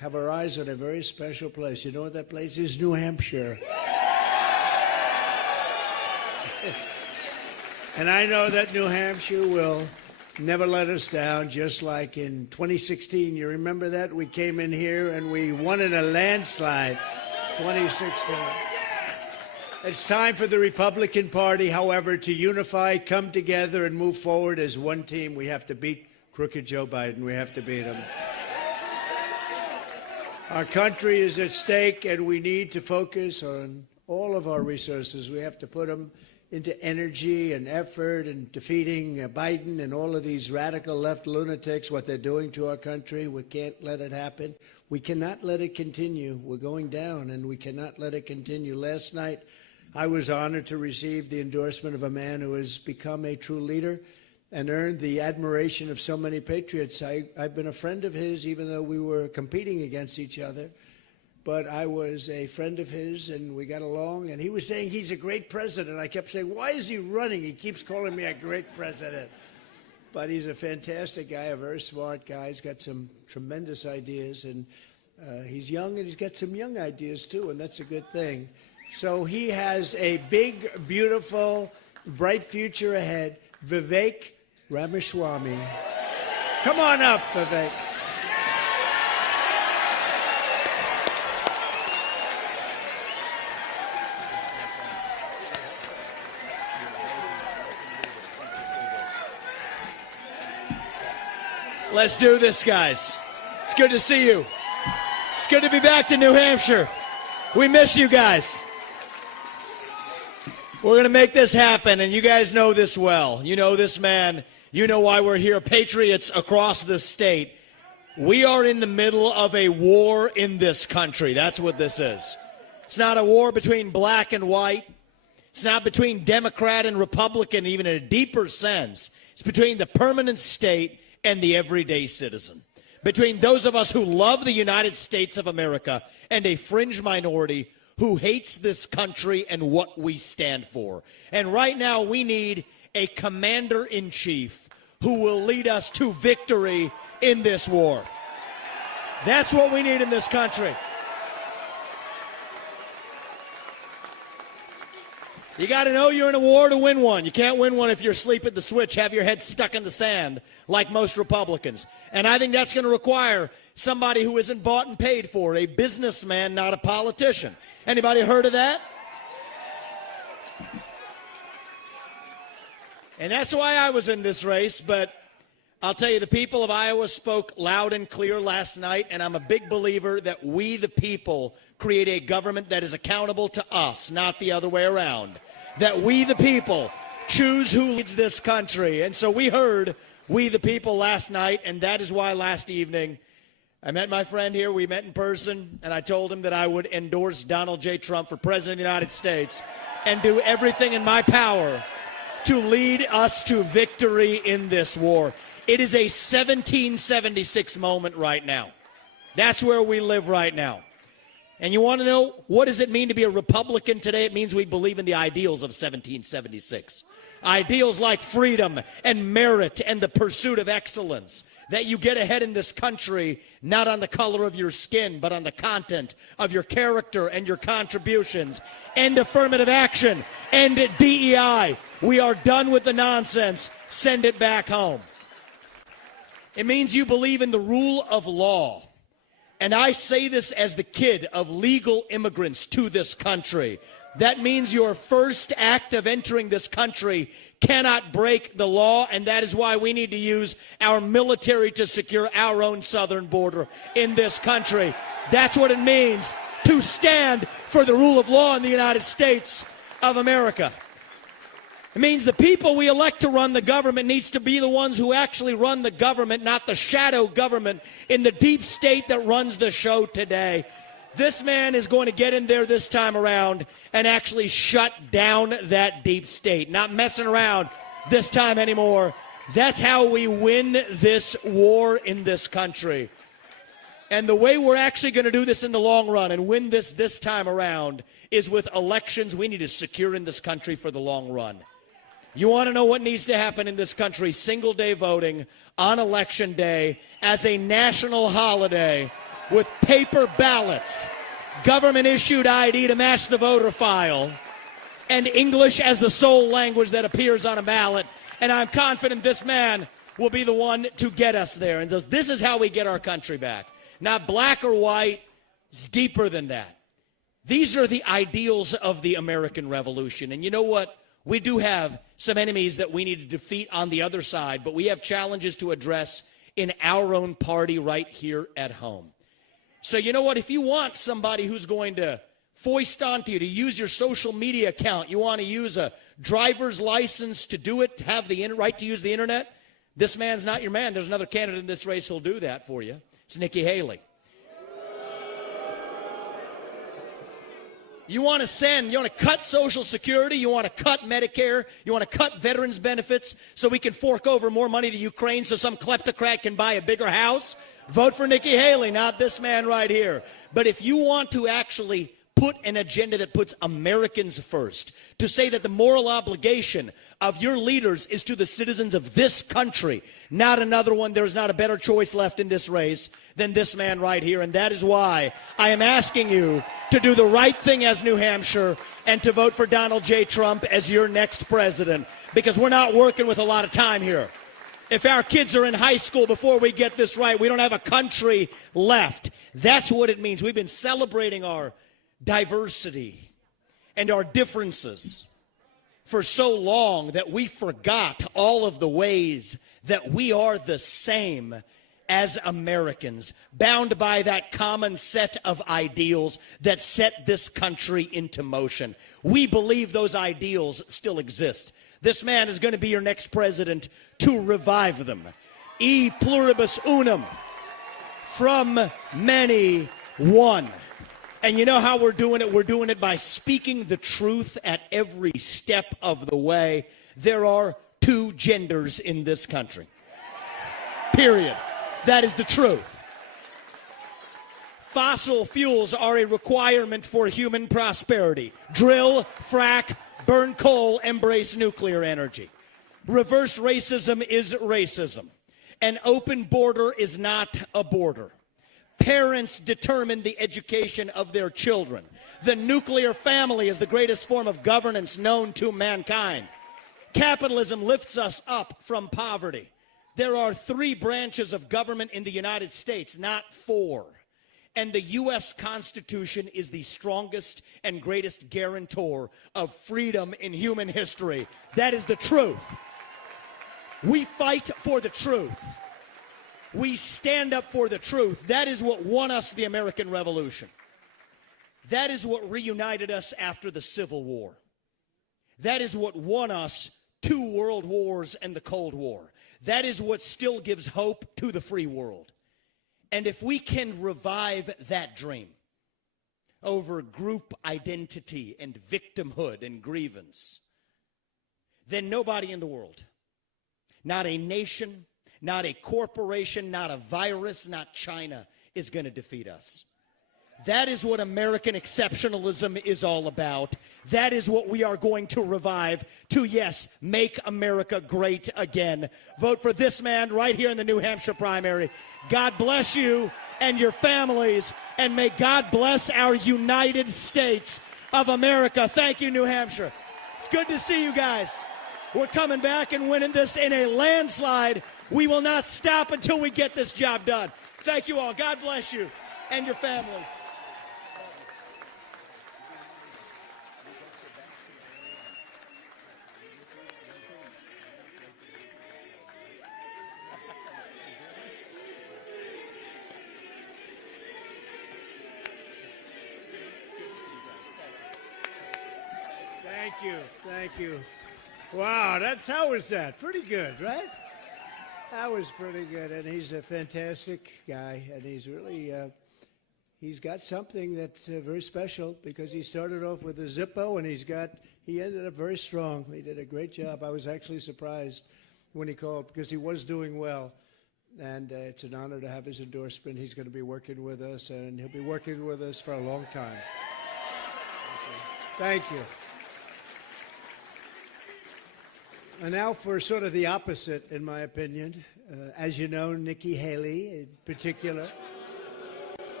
have our eyes on a very special place. You know what that place is? New Hampshire. And I know that New Hampshire will never let us down, just like in 2016. You remember that? We came in here and we won in a landslide. 2016. It's time for the Republican Party, however, to unify, come together, and move forward as one team. We have to beat crooked Joe Biden. We have to beat him. Our country is at stake, and we need to focus on all of our resources. We have to put them into energy and effort and defeating Biden and all of these radical left lunatics, what they're doing to our country. We can't let it happen. We cannot let it continue. We're going down, and we cannot let it continue. Last night, I was honored to receive the endorsement of a man who has become a true leader and earned the admiration of so many patriots. I've been a friend of his, even though we were competing against each other. But I was a friend of his, and we got along. And he was saying he's a great president. I kept saying, why is he running? He keeps calling me a great president. But he's a fantastic guy, a very smart guy. He's got some tremendous ideas. And he's young, and he's got some young ideas, too, and that's a good thing. So he has a big, beautiful, bright future ahead. Vivek Ramaswamy. Come on up, Vivek. Let's do this, guys. It's good to see you. It's good to be back to New Hampshire. We miss you guys. We're going to make this happen, and you guys know this well. You know this man. You know why we're here. Patriots across the state. We are in the middle of a war in this country. That's what this is. It's not a war between black and white. It's not between Democrat and Republican, even in a deeper sense. It's between the permanent state and the everyday citizen. Between those of us who love the United States of America and a fringe minority who hates this country and what we stand for. And right now we need a commander-in-chief who will lead us to victory in this war. That's what we need in this country. You got to know you're in a war to win one. You can't win one if you're asleep at the switch, have your head stuck in the sand like most Republicans. And I think that's going to require somebody who isn't bought and paid for, a businessman, not a politician. Anybody heard of that? And that's why I was in this race, but I'll tell you, the people of Iowa spoke loud and clear last night, and I'm a big believer that we, the people, create a government that is accountable to us, not the other way around. That we, the people, choose who leads this country. And so we heard we, the people, last night, and that is why last evening I met my friend here. We met in person, and I told him that I would endorse Donald J. Trump for President of the United States and do everything in my power to lead us to victory in this war. It is a 1776 moment right now. That's where we live right now. And you want to know, what does it mean to be a Republican today? It means we believe in the ideals of 1776. Ideals like freedom and merit and the pursuit of excellence. That you get ahead in this country not on the color of your skin, but on the content of your character and your contributions. End affirmative action. End DEI. We are done with the nonsense. Send it back home. It means you believe in the rule of law. And I say this as the kid of legal immigrants to this country. That means your first act of entering this country cannot break the law, and that is why we need to use our military to secure our own southern border in this country. That's what it means to stand for the rule of law in the United States of America. It means the people we elect to run the government needs to be the ones who actually run the government, not the shadow government in the deep state that runs the show today. This man is going to get in there this time around and actually shut down that deep state. Not messing around this time anymore. That's how we win this war in this country. And the way we're actually going to do this in the long run and win this time around is with elections we need to secure in this country for the long run. You want to know what needs to happen in this country? Single day voting on election day as a national holiday with paper ballots, government-issued ID to match the voter file, and English as the sole language that appears on a ballot. And I'm confident this man will be the one to get us there. And this is how we get our country back. Not black or white. It's deeper than that. These are the ideals of the American Revolution. And you know what? We do have some enemies that we need to defeat on the other side, but we have challenges to address in our own party right here at home. So you know what? If you want somebody who's going to foist onto you to use your social media account, you want to use a driver's license to do it, to have the right to use the internet, this man's not your man. There's another candidate in this race who'll do that for you. It's Nikki Haley. You want to cut Social Security, you want to cut Medicare, you want to cut veterans benefits so we can fork over more money to Ukraine so some kleptocrat can buy a bigger house? Vote for Nikki Haley, not this man right here. But if you want to actually put an agenda that puts Americans first, to say that the moral obligation of your leaders is to the citizens of this country, not another one, there's not a better choice left in this race than this man right here. And that is why I am asking you to do the right thing as New Hampshire and to vote for Donald J. Trump as your next president, because we're not working with a lot of time here. If our kids are in high school before we get this right, we don't have a country left. That's what it means. We've been celebrating our diversity and our differences for so long that we forgot all of the ways that we are the same as Americans, bound by that common set of ideals that set this country into motion. We believe those ideals still exist. This man is going to be your next president to revive them. E pluribus unum, from many, one. And you know how we're doing it? We're doing it by speaking the truth at every step of the way. There are two genders in this country. Period. That is the truth. Fossil fuels are a requirement for human prosperity. Drill, frack, burn coal, embrace nuclear energy. Reverse racism is racism. An open border is not a border. Parents determine the education of their children. The nuclear family is the greatest form of governance known to mankind. Capitalism lifts us up from poverty. There are 3 branches of government in the United States, not 4. And the U.S. Constitution is the strongest and greatest guarantor of freedom in human history. That is the truth. We fight for the truth. We stand up for the truth. That is what won us the American Revolution. That is what reunited us after the Civil War. That is what won us 2 world wars and the Cold War. That is what still gives hope to the free world. And if we can revive that dream over group identity and victimhood and grievance, then nobody in the world, not a nation, not a corporation, not a virus, not China, is going to defeat us. That is what American exceptionalism is all about. That is what we are going to revive to, yes, make America great again. Vote for this man right here in the New Hampshire primary. God bless you and your families, and may God bless our United States of America. Thank you, New Hampshire. It's good to see you guys. We're coming back and winning this in a landslide. We will not stop until we get this job done. Thank you all. God bless you and your families. Thank you. Wow, how was that? Pretty good, right? That was pretty good, and he's a fantastic guy, and he's really, he's got something that's very special because he started off with a Zippo, and he ended up very strong. He did a great job. I was actually surprised when he called because he was doing well, and it's an honor to have his endorsement. He's going to be working with us, and he'll be working with us for a long time. Thank you. And now for sort of the opposite, in my opinion. As you know, Nikki Haley in particular.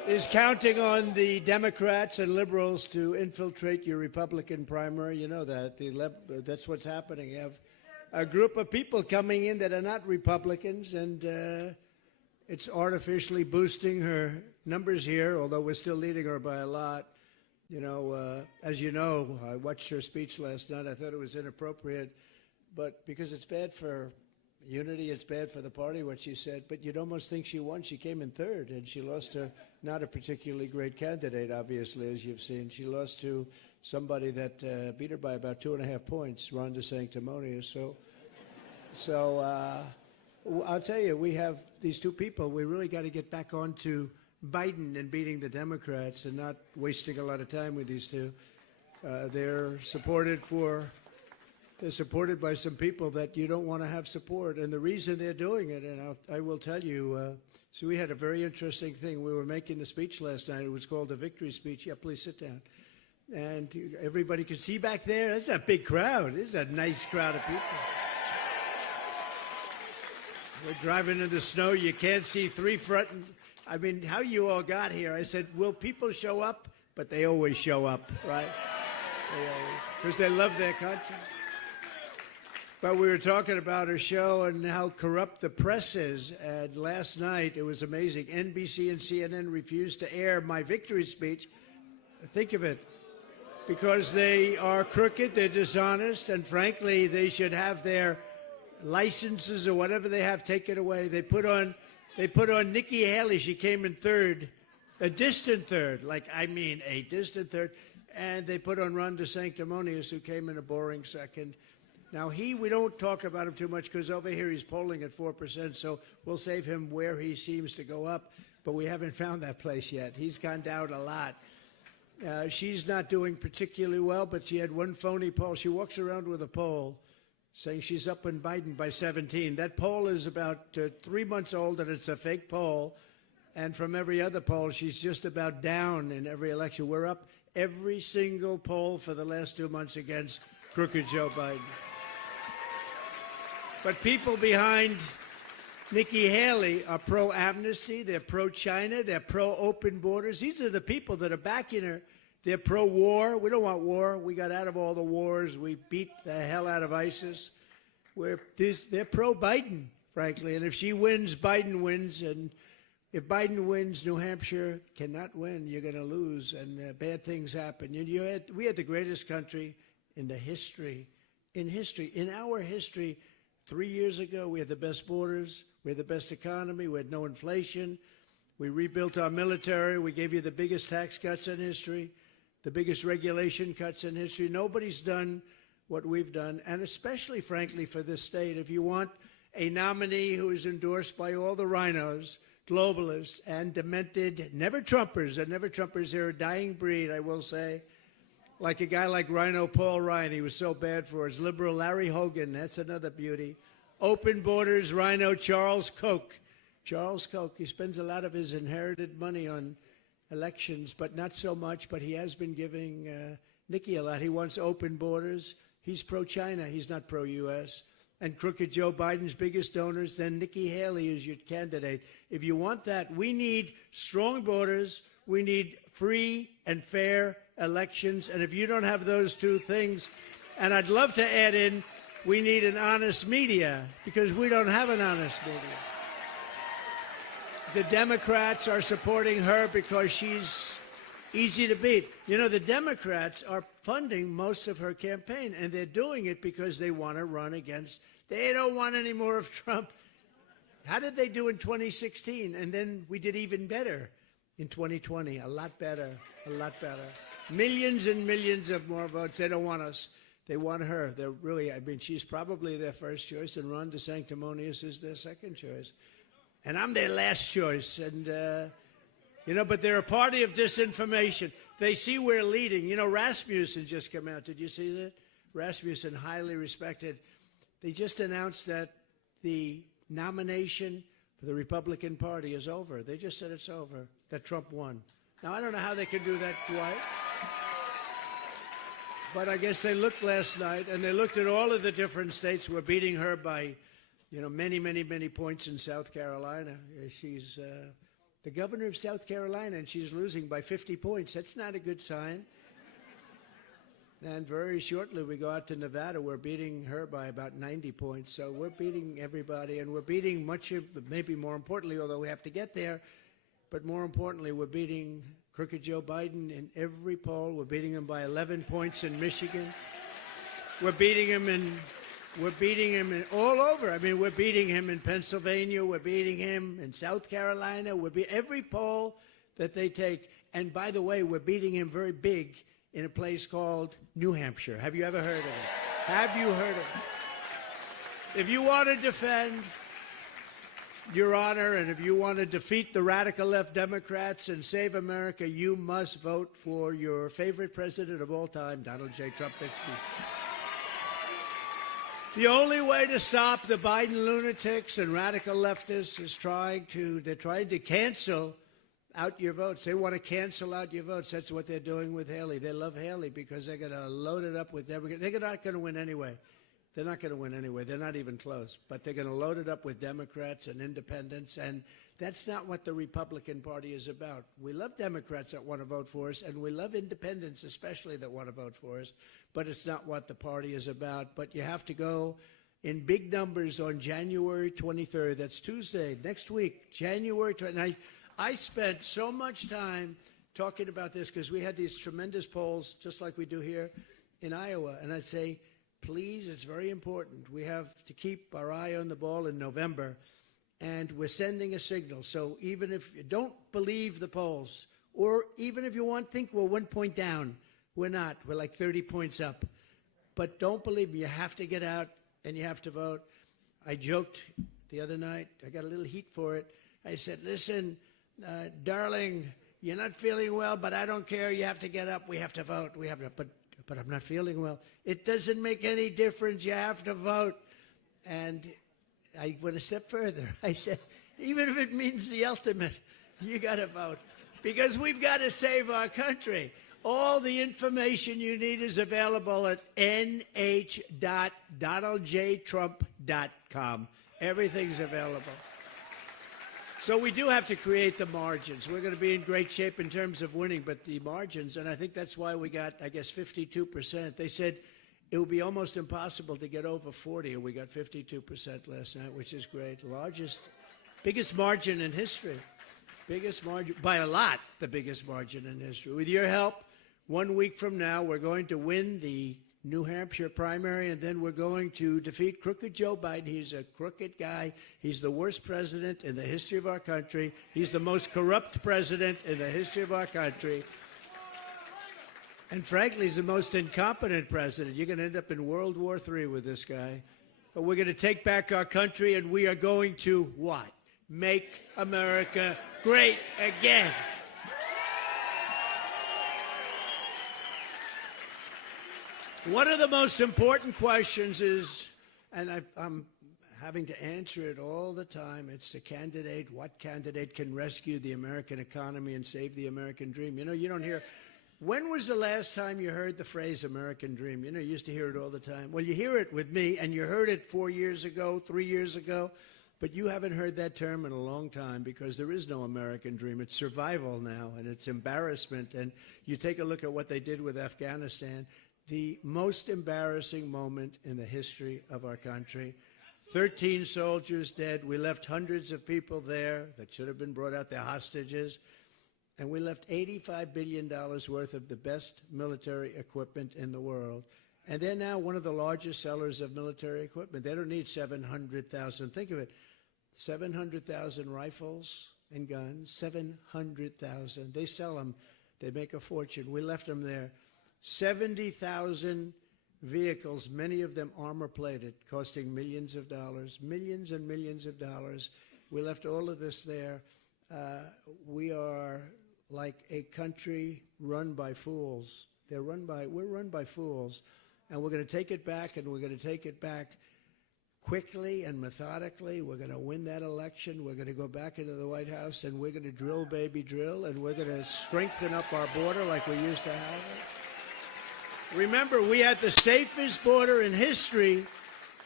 is counting on the Democrats and liberals to infiltrate your Republican primary. You know that. That's what's happening. You have a group of people coming in that are not Republicans, and it's artificially boosting her numbers here, although we're still leading her by a lot. You know, as you know, I watched her speech last night. I thought it was inappropriate, but because it's bad for unity, it's bad for the party, what she said. But you'd almost think she won. She came in third, and she lost to not a particularly great candidate, obviously, as you've seen. She lost to somebody that beat her by about 2.5 points, Ron DeSanctimonious. So I'll tell you, we have these two people. We really got to get back on to Biden and beating the Democrats and not wasting a lot of time with these two. They're supported by some people that you don't want to have support. And the reason they're doing it, and I will tell you, so we had a very interesting thing. We were making the speech last night. It was called the victory speech. Yeah, please sit down. And everybody could see back there. That's a big crowd. This is a nice crowd of people. We're driving in the snow. You can't see three front. I mean, how you all got here. I said, will people show up? But they always show up, right? Because they love their country. But we were talking about her show and how corrupt the press is. And last night, it was amazing. NBC and CNN refused to air my victory speech. Think of it. Because they are crooked, they're dishonest, and frankly, they should have their licenses or whatever they have taken away. They put on Nikki Haley. She came in third, a distant third, a distant third. And they put on Ron DeSanctimonious, who came in a boring second. Now, we don't talk about him too much because over here he's polling at 4%, so we'll save him where he seems to go up, but we haven't found that place yet. He's gone down a lot. She's not doing particularly well, but she had one phony poll. She walks around with a poll saying she's up in Biden by 17. That poll is about 3 months old, and it's a fake poll. And from every other poll, she's just about down in every election. We're up every single poll for the last 2 months against crooked Joe Biden. But people behind Nikki Haley are pro-amnesty, they're pro-China, they're pro-open borders. These are the people that are backing her. They're pro-war. We don't want war. We got out of all the wars. We beat the hell out of ISIS. They're pro-Biden, frankly. And if she wins, Biden wins. And if Biden wins, New Hampshire cannot win. You're going to lose, and bad things happen. We had the greatest country in the history. In our history, 3 years ago, we had the best borders. We had the best economy. We had no inflation. We rebuilt our military. We gave you the biggest tax cuts in history, the biggest regulation cuts in history. Nobody's done what we've done, and especially, frankly, for this state. If you want a nominee who is endorsed by all the rhinos, globalists, and demented never-Trumpers, and never-Trumpers, they're a dying breed, I will say, like a guy like Rhino Paul Ryan. He was so bad for us. Liberal Larry Hogan, that's another beauty. Open borders, Rhino Charles Koch. Charles Koch, he spends a lot of his inherited money on elections, but not so much. But he has been giving Nikki a lot. He wants open borders. He's pro-China. He's not pro-U.S. And crooked Joe Biden's biggest donors, then Nikki Haley is your candidate. If you want that, we need strong borders. We need free and fair elections. And if you don't have those two things, and I'd love to add in, we need an honest media, because we don't have an honest media. The Democrats are supporting her because she's easy to beat. You know, the Democrats are funding most of her campaign, and they're doing it because they want to run against. They don't want any more of Trump. How did they do in 2016? And then we did even better in 2020, a lot better, a lot better. Millions and millions of more votes. They don't want us. They want her. They're really, I mean, she's probably their first choice, and Ron DeSanctimonious is their second choice. And I'm their last choice. And, but they're a party of disinformation. They see we're leading. You know, Rasmussen just came out. Did you see that? Rasmussen, highly respected. They just announced that the nomination for the Republican Party is over. They just said it's over, that Trump won. Now, I don't know how they can do that twice. But I guess they looked last night, and they looked at all of the different states. We're beating her by, many, many, many points in South Carolina. She's the governor of South Carolina, and she's losing by 50 points. That's not a good sign. And very shortly, we go out to Nevada. We're beating her by about 90 points. So we're beating everybody, and we're beating maybe more importantly, although we have to get there, but more importantly, we're beating crooked Joe Biden in every poll. We're beating him by 11 points in Michigan. We're beating him in all over. I mean, we're beating him in Pennsylvania. We're beating him in South Carolina. Every poll that they take. And by the way, we're beating him very big in a place called New Hampshire. Have you ever heard of it? Have you heard of it? If you want to defend your honor, and if you want to defeat the radical left Democrats and save America, you must vote for your favorite president of all time, Donald J. Trump. The only way to stop the Biden lunatics and radical leftists is they're trying to cancel out your votes. They want to cancel out your votes. That's what they're doing with Haley. They love Haley because they're going to load it up with Democrats. They're not going to win anyway. They're not going to win anyway. They're not even close. But they're going to load it up with Democrats and independents, and that's not what the Republican Party is about. We love Democrats that want to vote for us, and we love independents especially that want to vote for us, but it's not what the party is about. But you have to go in big numbers on January 23rd. That's Tuesday, next week, January 23rd. I spent so much time talking about this because we had these tremendous polls, just like we do here in Iowa. And I'd say, please, it's very important. We have to keep our eye on the ball in November, and we're sending a signal. So even if you don't believe the polls, or even if you think we're 1 point down, we're not. We're like 30 points up. But don't believe me. You have to get out, and you have to vote. I joked the other night. I got a little heat for it. I said, listen, darling, you're not feeling well, but I don't care. You have to get up. We have to vote. We have to. But I'm not feeling well. It doesn't make any difference. You have to vote. And I went a step further. I said, even if it means the ultimate, you got to vote. Because we've got to save our country. All the information you need is available at nh.donaldjtrump.com. Everything's available. So we do have to create the margins. We're going to be in great shape in terms of winning, but the margins, and I think that's why we got, I guess, 52%. They said it would be almost impossible to get over 40, and we got 52% last night, which is great. Biggest margin in history. Biggest margin, by a lot, the biggest margin in history. With your help, 1 week from now, we're going to win the New Hampshire primary, and then we're going to defeat crooked Joe Biden. He's a crooked guy. He's the worst president in the history of our country. He's the most corrupt president in the history of our country. And frankly, he's the most incompetent president. You're going to end up in World War III with this guy. But we're going to take back our country, and we are going to what? Make America great again. One of the most important questions is, and I'm having to answer it all the time, it's what candidate can rescue the American economy and save the American dream? You know, you don't hear, when was the last time you heard the phrase American dream? You know, you used to hear it all the time. Well, you hear it with me, and you heard it 4 years ago, 3 years ago, but you haven't heard that term in a long time because there is no American dream. It's survival now, and it's embarrassment. And you take a look at what they did with Afghanistan. The most embarrassing moment in the history of our country. 13 soldiers dead. We left hundreds of people there that should have been brought out. They're hostages. And we left $85 billion worth of the best military equipment in the world. And they're now one of the largest sellers of military equipment. They don't need 700,000. Think of it. 700,000 rifles and guns. 700,000. They sell them. They make a fortune. We left them there. 70,000 vehicles, many of them armor-plated, costing millions of dollars, millions and millions of dollars. We left all of this there. We are like a country run by fools. We're run by fools. And we're going to take it back, and we're going to take it back quickly and methodically. We're going to win that election. We're going to go back into the White House, and we're going to drill, baby, drill, and we're going to strengthen up our border like we used to have it. Remember, we had the safest border in history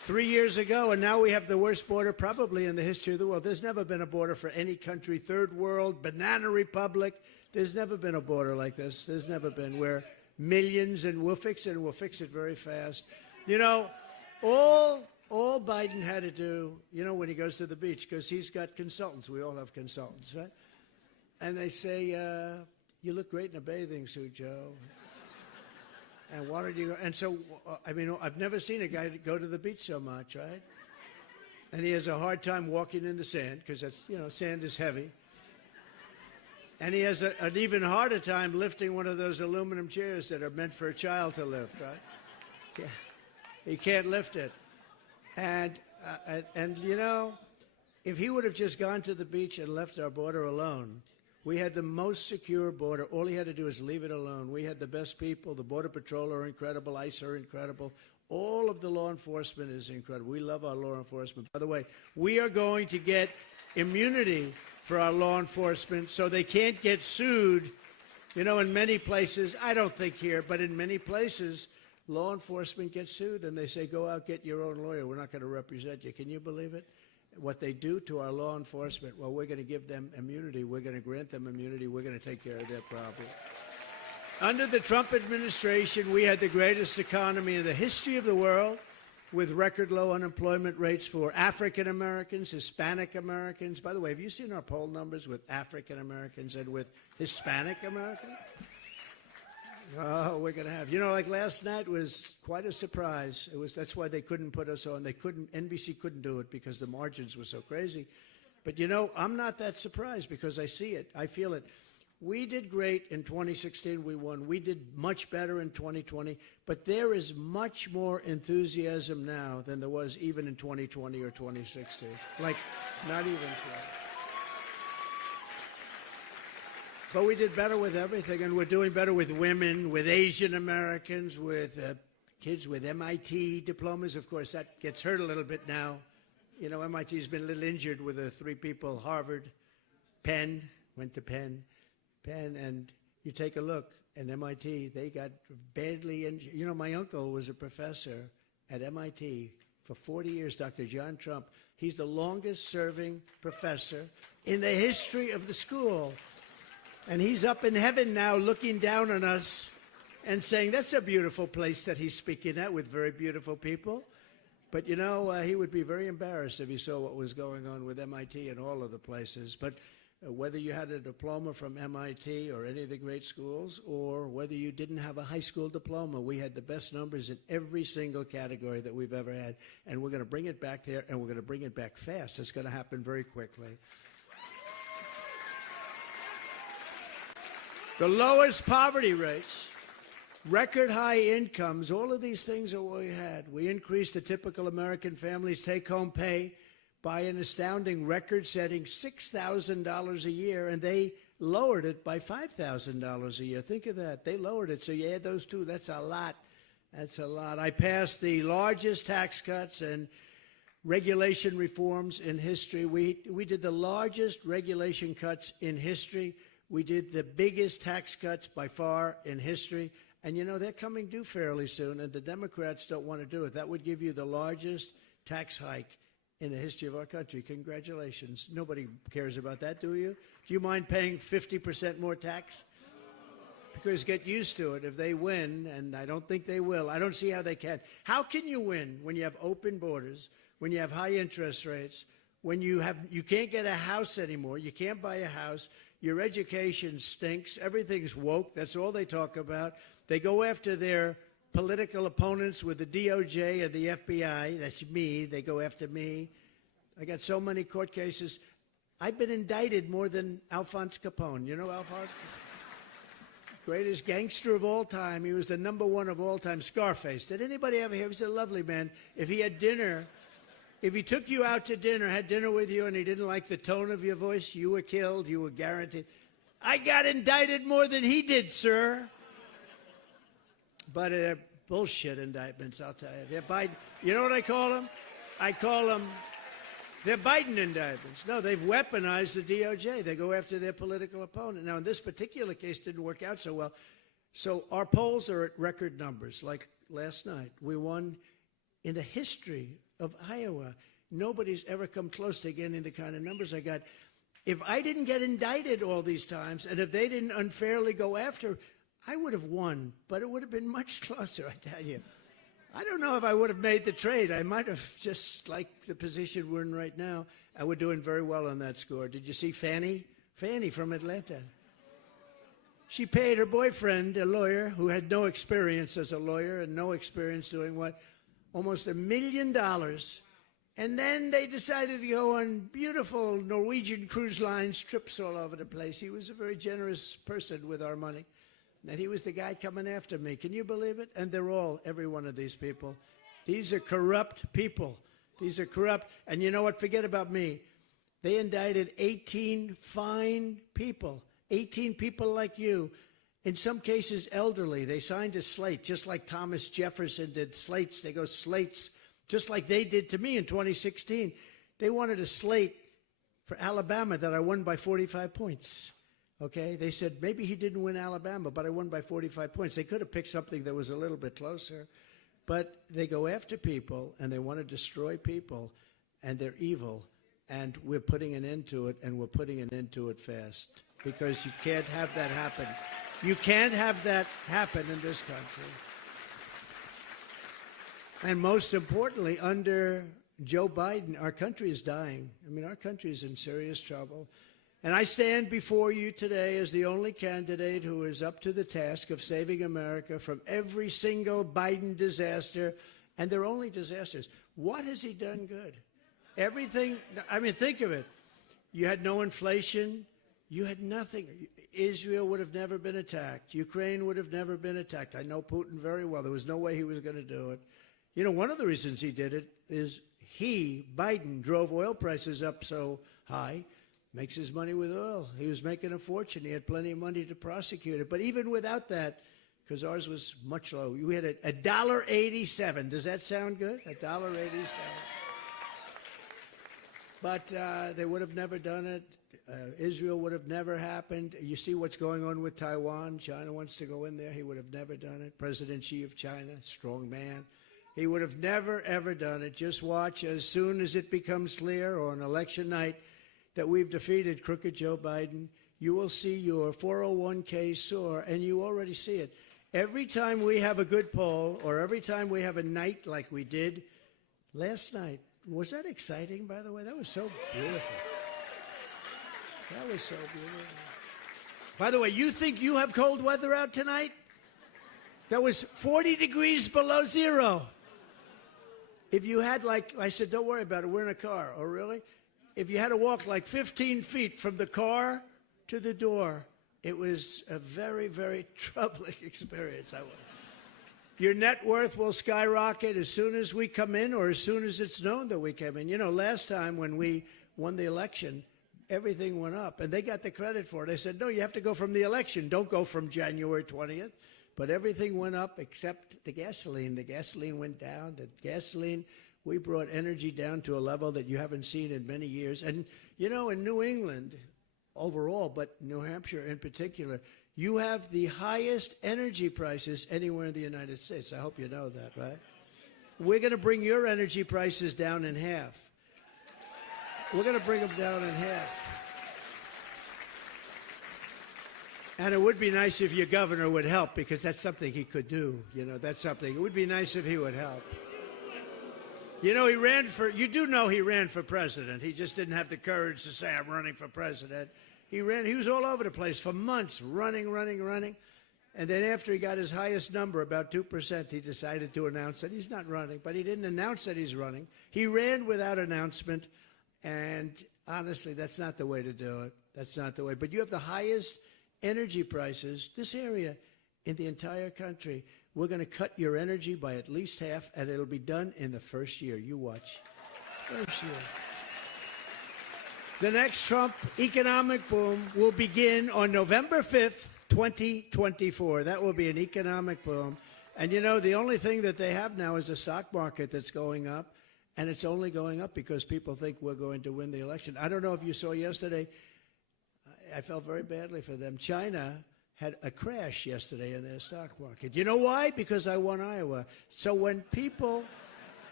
3 years ago, and now we have the worst border probably in the history of the world. There's never been a border for any country, third world, banana republic. There's never been a border like this. There's never been, where millions, and we'll fix it, and we'll fix it very fast. You know, all Biden had to do, you know, when he goes to the beach, because he's got consultants. We all have consultants, right? And they say, you look great in a bathing suit, Joe. And why don't you go? And so, I mean, I've never seen a guy go to the beach so much, right? And he has a hard time walking in the sand because that's, you know, sand is heavy. And he has an even harder time lifting one of those aluminum chairs that are meant for a child to lift, right? Yeah. He can't lift it. And you know, if he would have just gone to the beach and left our border alone, we had the most secure border. All he had to do is leave it alone. We had the best people. The Border Patrol are incredible. ICE are incredible. All of the law enforcement is incredible. We love our law enforcement. By the way, we are going to get immunity for our law enforcement so they can't get sued. You know, in many places, I don't think here, but in many places, law enforcement gets sued and they say, go out, get your own lawyer. We're not going to represent you. Can you believe it? What they do to our law enforcement, well, we're going to give them immunity. We're going to grant them immunity. We're going to take care of their problem. Under the Trump administration, we had the greatest economy in the history of the world, with record low unemployment rates for African Americans, Hispanic Americans. By the way, have you seen our poll numbers with African Americans and with Hispanic Americans? Oh, we're going to have, you know, like last night was quite a surprise. That's why they couldn't put us on. NBC couldn't do it because the margins were so crazy. But, you know, I'm not that surprised because I see it. I feel it. We did great in 2016. We won. We did much better in 2020. But there is much more enthusiasm now than there was even in 2020 or 2016. Like, not even close. But we did better with everything, and we're doing better with women, with Asian Americans, with kids with MIT diplomas. Of course, that gets hurt a little bit now. You know, MIT's been a little injured with the three people, Harvard, Penn, went to Penn, and you take a look, and MIT, they got badly injured. You know, my uncle was a professor at MIT for 40 years, Dr. John Trump. He's the longest-serving professor in the history of the school. And he's up in heaven now looking down on us and saying, that's a beautiful place that he's speaking at with very beautiful people. But, you know, he would be very embarrassed if he saw what was going on with MIT and all of the places. But whether you had a diploma from MIT or any of the great schools, or whether you didn't have a high school diploma, we had the best numbers in every single category that we've ever had. And we're going to bring it back there, and we're going to bring it back fast. It's going to happen very quickly. The lowest poverty rates, record high incomes, all of these things are what we had. We increased the typical American family's take-home pay by an astounding record-setting $6,000 a year, and they lowered it by $5,000 a year. Think of that. They lowered it. So you add those two, that's a lot. That's a lot. I passed the largest tax cuts and regulation reforms in history. We did the largest regulation cuts in history. We did the biggest tax cuts by far in history. And, you know, they're coming due fairly soon, and the Democrats don't want to do it. That would give you the largest tax hike in the history of our country. Congratulations. Nobody cares about that, do you? Do you mind paying 50% more tax? Because get used to it. If they win, and I don't think they will, I don't see how they can. How can you win when you have open borders, when you have high interest rates, when you can't get a house anymore, you can't buy a house, your education stinks, everything's woke, that's all they talk about. They go after their political opponents with the DOJ and the FBI. That's me. They go after me. I got so many court cases. I've been indicted more than Alphonse Capone. You know Alphonse? Greatest gangster of all time. He was the #1 of all time. Scarface. Did anybody ever hear? He was a lovely man. If he had dinner, if he took you out to dinner, had dinner with you, and he didn't like the tone of your voice, you were killed. You were guaranteed. I got indicted more than he did, sir. But they're bullshit indictments, I'll tell you. They're Biden. You know what I call them? I call them, they're Biden indictments. No, they've weaponized the DOJ. They go after their political opponent. Now, in this particular case, didn't work out so well. So our polls are at record numbers. Like last night, we won in the history of Iowa. Nobody's ever come close to getting the kind of numbers I got. If I didn't get indicted all these times, and if they didn't unfairly go after, I would have won, but it would have been much closer, I tell you. I don't know if I would have made the trade. I might have just like the position we're in right now, and we're doing very well on that score. Did you see Fannie? Fannie from Atlanta. She paid her boyfriend, a lawyer, who had no experience as a lawyer and no experience doing what? Almost $1 million. And then they decided to go on beautiful Norwegian cruise lines trips all over the place. He was a very generous person with our money. And he was the guy coming after me. Can you believe it? And they're all, every one of these people. These are corrupt people. These are corrupt. And you know what? Forget about me. They indicted 18 fine people. 18 people like you. In some cases, elderly. They signed a slate, just like Thomas Jefferson did slates. They go slates, just like they did to me in 2016. They wanted a slate for Alabama that I won by 45 points. Okay, they said maybe he didn't win Alabama, but I won by 45 points. They could have picked something that was a little bit closer, but they go after people and they want to destroy people, and they're evil, and we're putting an end to it, and we're putting an end to it fast, because you can't have that happen. You can't have that happen in this country. And most importantly, under Joe Biden, our country is dying. I mean, our country is in serious trouble. And I stand before you today as the only candidate who is up to the task of saving America from every single Biden disaster, and they're only disasters. What has he done good? Everything. I mean, think of it. You had no inflation. You had nothing. Israel would have never been attacked. Ukraine would have never been attacked. I know Putin very well. There was no way he was going to do it. You know, one of the reasons he did it is Biden, drove oil prices up so high. Makes his money with oil. He was making a fortune. He had plenty of money to prosecute it. But even without that, because ours was much lower, we had $1.87. Does that sound good? $1.87. But they would have never done it. Israel would have never happened. You see what's going on with Taiwan. China wants to go in there. He would have never done it. President Xi of China, strong man. He would have never, ever done it. Just watch as soon as it becomes clear on election night that we've defeated crooked Joe Biden, you will see your 401k soar, and you already see it. Every time we have a good poll, or every time we have a night like we did last night, was that exciting, by the way? That was so beautiful. That was so beautiful. By the way, you think you have cold weather out tonight? That was 40 degrees below zero. If you had, like, I said, don't worry about it, we're in a car. Oh, really? If you had to walk like 15 feet from the car to the door, it was a very, very troubling experience. Your net worth will skyrocket as soon as we come in, or as soon as it's known that we came in. You know, last time when we won the election, everything went up, and they got the credit for it. They said, no, you have to go from the election. Don't go from January 20th. But everything went up except the gasoline. The gasoline went down. The gasoline, we brought energy down to a level that you haven't seen in many years. And, you know, in New England overall, but New Hampshire in particular, you have the highest energy prices anywhere in the United States. I hope you know that, right? We're going to bring your energy prices down in half. We're going to bring them down in half. And it would be nice if your governor would help, because that's something he could do. You know, that's something. It would be nice if he would help. You know, you do know he ran for president. He just didn't have the courage to say, I'm running for president. He was all over the place for months, running. And then after he got his highest number, about 2%, he decided to announce that he's not running. But he didn't announce that he's running. He ran without announcement. And honestly, that's not the way to do it. That's not the way. But you have the highest energy prices, this area, in the entire country. We're going to cut your energy by at least half, and it'll be done in the first year. You watch. First year. The next Trump economic boom will begin on November 5th, 2024. That will be an economic boom. And, you know, the only thing that they have now is a stock market that's going up, and it's only going up because people think we're going to win the election. I don't know if you saw yesterday. I felt very badly for them. China had a crash yesterday in their stock market. You know why? Because I won Iowa. So when people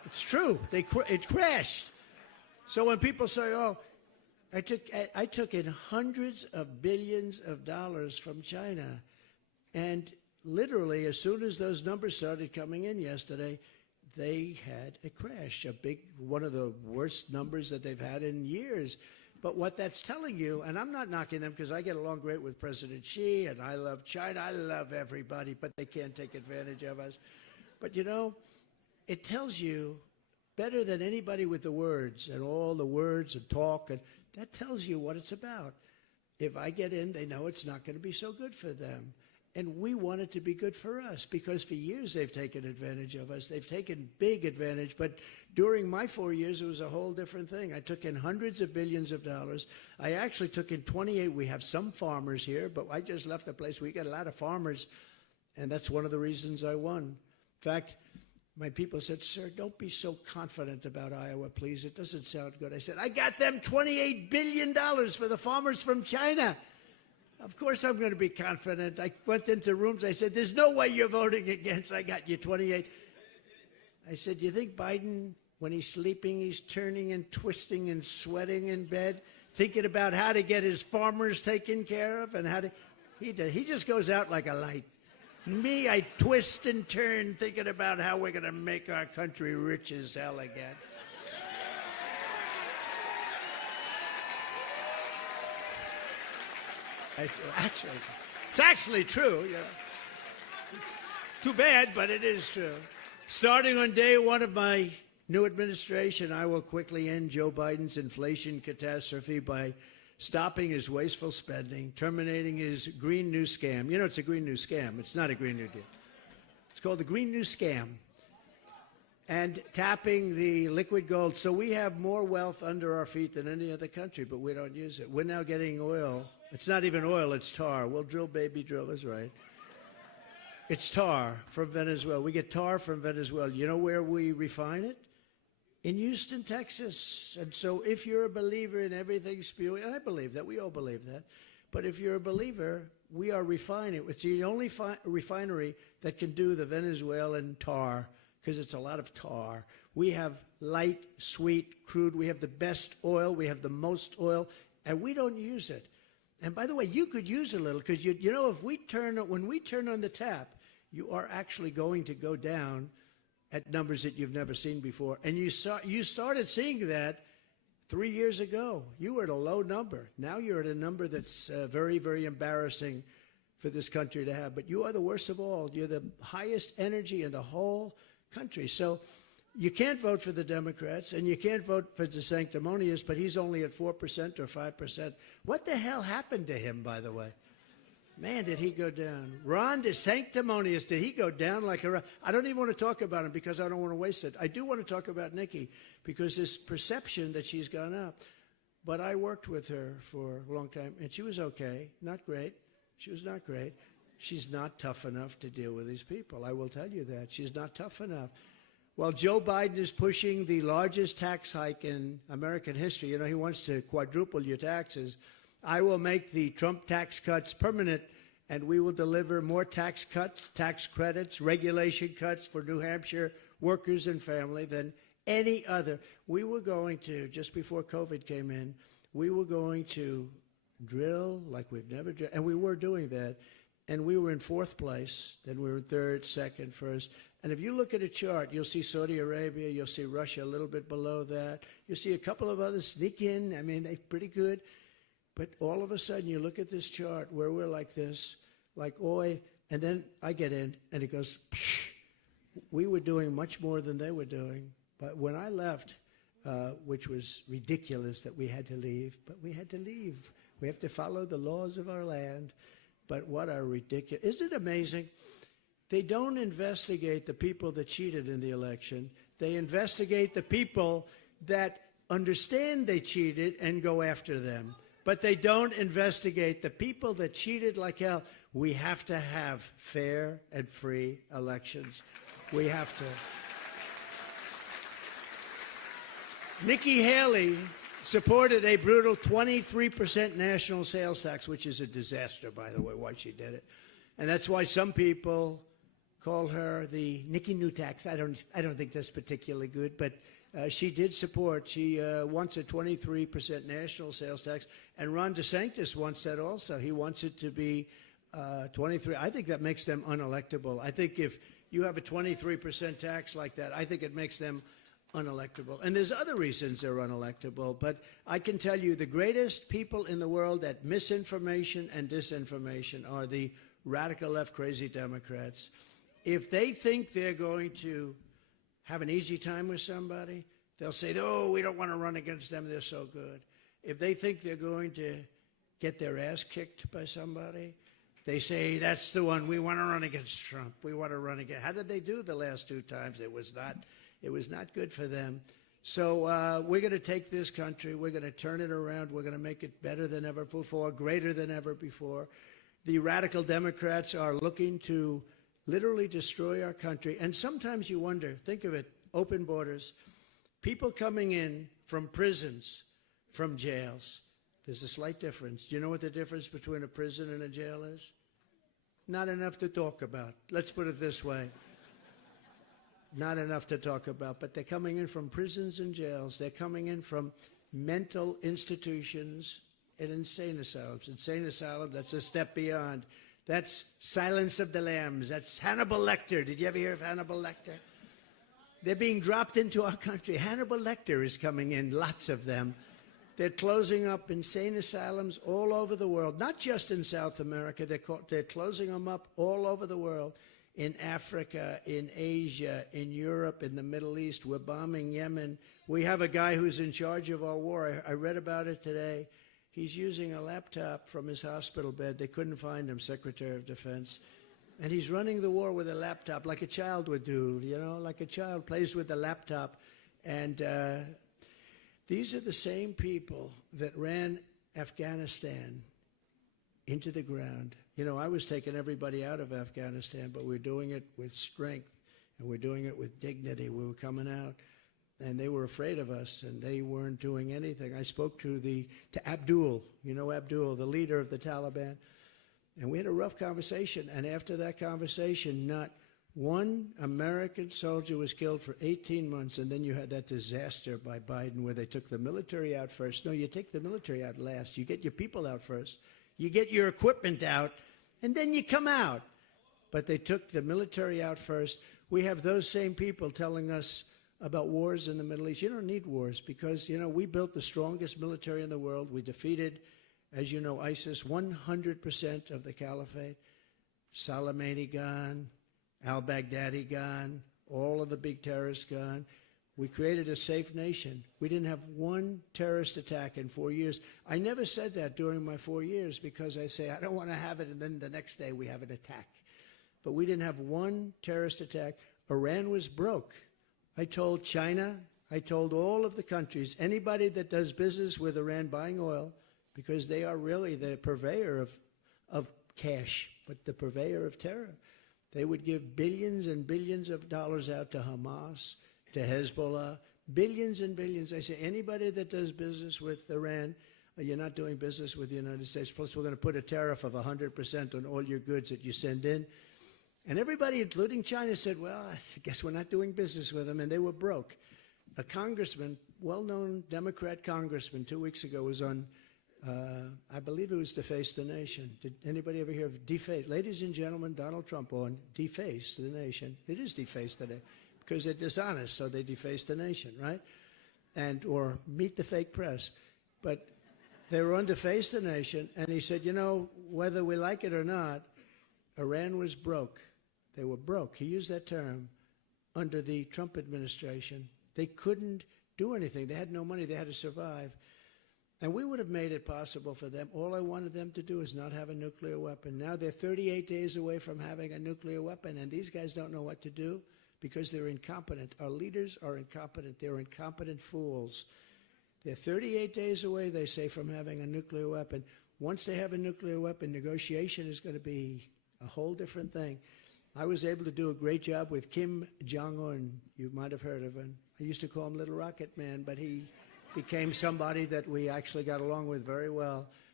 It's true. It crashed. So when people say, "Oh, I took in hundreds of billions of dollars from China," and literally as soon as those numbers started coming in yesterday, they had a crash, one of the worst numbers that they've had in years. But what that's telling you, and I'm not knocking them because I get along great with President Xi, and I love China, I love everybody, but they can't take advantage of us. But you know, it tells you better than anybody with the words and all the words and talk, and that tells you what it's about. If I get in, they know it's not going to be so good for them. And we want it to be good for us because for years they've taken advantage of us. They've taken big advantage. But during my 4 years, it was a whole different thing. I took in hundreds of billions of dollars. I actually took in 28. We have some farmers here, but I just left the place. We got a lot of farmers, and that's one of the reasons I won. In fact, my people said, "Sir, don't be so confident about Iowa, please. It doesn't sound good." I said, "I got them $28 billion for the farmers from China. Of course I'm going to be confident." I went into rooms. I said, "There's no way you're voting against. I got you 28." I said, "Do you think Biden, when he's sleeping, he's turning and twisting and sweating in bed, thinking about how to get his farmers taken care of and how to?" He just goes out like a light. Me, I twist and turn thinking about how we're going to make our country rich as hell again. It's actually true. Yeah. Too bad, but it is true. Starting on day one of my new administration, I will quickly end Joe Biden's inflation catastrophe by stopping his wasteful spending, terminating his Green New Scam. You know, it's a Green New Scam. It's not a Green New Deal. It's called the Green New Scam. And tapping the liquid gold. So we have more wealth under our feet than any other country, but we don't use it. We're now getting oil. It's not even oil, it's tar. We'll drill, baby, drill is right. It's tar from Venezuela. We get tar from Venezuela. You know where we refine it? In Houston, Texas. And so if you're a believer in everything spewing, and I believe that, we all believe that, but if you're a believer, we are refining it. It's the only refinery that can do the Venezuelan tar, because it's a lot of tar. We have light, sweet, crude. We have the best oil. We have the most oil, and we don't use it. And by the way, you could use a little, because you know, when we turn on the tap, you are actually going to go down at numbers that you've never seen before. And you started seeing that 3 years ago. You were at a low number. Now you're at a number that's very, very embarrassing for this country to have. But you are the worst of all. You're the highest energy in the whole country. So you can't vote for the Democrats, and you can't vote for DeSanctimonious, but he's only at 4% or 5%. What the hell happened to him, by the way? Man, did he go down. Ron DeSanctimonious, did he go down like a... I don't even want to talk about him because I don't want to waste it. I do want to talk about Nikki because this perception that she's gone up. But I worked with her for a long time, and she was okay. Not great. She was not great. She's not tough enough to deal with these people. I will tell you that. She's not tough enough. While Joe Biden is pushing the largest tax hike in American history, you know, he wants to quadruple your taxes, I will make the Trump tax cuts permanent, and we will deliver more tax cuts, tax credits, regulation cuts for New Hampshire workers and family than any other. We were going to, just before COVID came in, we were going to drill like we've never drilled, and we were doing that. And we were in fourth place, then we were third, second, first. And if you look at a chart, you'll see Saudi Arabia, you'll see Russia a little bit below that. You'll see a couple of others sneak in. I mean, they're pretty good. But all of a sudden, you look at this chart where we're like this, like, oi, and then I get in, and it goes, psh. We were doing much more than they were doing. But when I left, which was ridiculous that we had to leave, but we had to leave. We have to follow the laws of our land. But what a ridiculous... Isn't it amazing? They don't investigate the people that cheated in the election. They investigate the people that understand they cheated and go after them. But they don't investigate the people that cheated like hell. We have to have fair and free elections. We have to. Nikki Haley supported a brutal 23% national sales tax, which is a disaster, by the way, why she did it. And that's why some people call her the Nikki Newtax. I don't think that's particularly good, but she did support. She wants a 23% national sales tax, and Ron DeSantis wants that also. He wants it to be 23. I think that makes them unelectable. I think if you have a 23% tax like that, I think it makes them unelectable. And there's other reasons they're unelectable, but I can tell you the greatest people in the world at misinformation and disinformation are the radical left crazy Democrats. If they think they're going to have an easy time with somebody, they'll say, oh, we don't want to run against them, they're so good. If they think they're going to get their ass kicked by somebody, they say, that's the one, we want to run against Trump. We want to run against. How did they do the last two times? It was not good for them. So we're going to take this country, we're going to turn it around, we're going to make it better than ever before, greater than ever before. The radical Democrats are looking to literally destroy our country. And sometimes you wonder, think of it, open borders, people coming in from prisons, from jails. There's a slight difference. Do you know what the difference between a prison and a jail is? Not enough to talk about. Let's put it this way. Not enough to talk about, but they're coming in from prisons and jails. They're coming in from mental institutions and insane asylums. Insane asylum, that's a step beyond. That's Silence of the Lambs. That's Hannibal Lecter. Did you ever hear of Hannibal Lecter? They're being dropped into our country. Hannibal Lecter is coming in, lots of them. They're closing up insane asylums all over the world, not just in South America. They're closing them up all over the world, in Africa, in Asia, in Europe, in the Middle East. We're bombing Yemen. We have a guy who's in charge of our war. I read about it today. He's using a laptop from his hospital bed. They couldn't find him, Secretary of Defense. And he's running the war with a laptop like a child would do, you know, like a child plays with a laptop. And these are the same people that ran Afghanistan into the ground. You know, I was taking everybody out of Afghanistan, but we're doing it with strength, and we're doing it with dignity. We were coming out, and they were afraid of us, and they weren't doing anything. I spoke to Abdul, you know Abdul, the leader of the Taliban, and we had a rough conversation. And after that conversation, not one American soldier was killed for 18 months, and then you had that disaster by Biden where they took the military out first. No, you take the military out last. You get your people out first. You get your equipment out, and then you come out. But they took the military out first. We have those same people telling us about wars in the Middle East. You don't need wars because, you know, we built the strongest military in the world. We defeated, as you know, ISIS, 100% of the caliphate. Soleimani gone, al-Baghdadi gone, all of the big terrorists gone. We created a safe nation. We didn't have one terrorist attack in 4 years. I never said that during my 4 years because I say, I don't want to have it, and then the next day we have an attack. But we didn't have one terrorist attack. Iran was broke. I told China, I told all of the countries, anybody that does business with Iran buying oil, because they are really the purveyor of cash, but the purveyor of terror. They would give billions and billions of dollars out to Hamas, to Hezbollah, billions and billions. I say, anybody that does business with Iran, you're not doing business with the United States. Plus, we're going to put a tariff of 100% on all your goods that you send in. And everybody, including China, said, well, I guess we're not doing business with them. And they were broke. A congressman, well-known Democrat congressman, 2 weeks ago was on, I believe it was Deface the Nation. Did anybody ever hear of Deface? Ladies and gentlemen, Donald Trump on Deface the Nation. It is Deface today because they're dishonest, so they deface the nation, right? Or meet the fake press. But they were on Deface the Nation, and he said, you know, whether we like it or not, Iran was broke. They were broke. He used that term under the Trump administration. They couldn't do anything. They had no money. They had to survive. And we would have made it possible for them. All I wanted them to do is not have a nuclear weapon. Now they're 38 days away from having a nuclear weapon, and these guys don't know what to do because they're incompetent. Our leaders are incompetent. They're incompetent fools. They're 38 days away, they say, from having a nuclear weapon. Once they have a nuclear weapon, negotiation is going to be a whole different thing. I was able to do a great job with Kim Jong-un. You might have heard of him. I used to call him Little Rocket Man, but he became somebody that we actually got along with very well.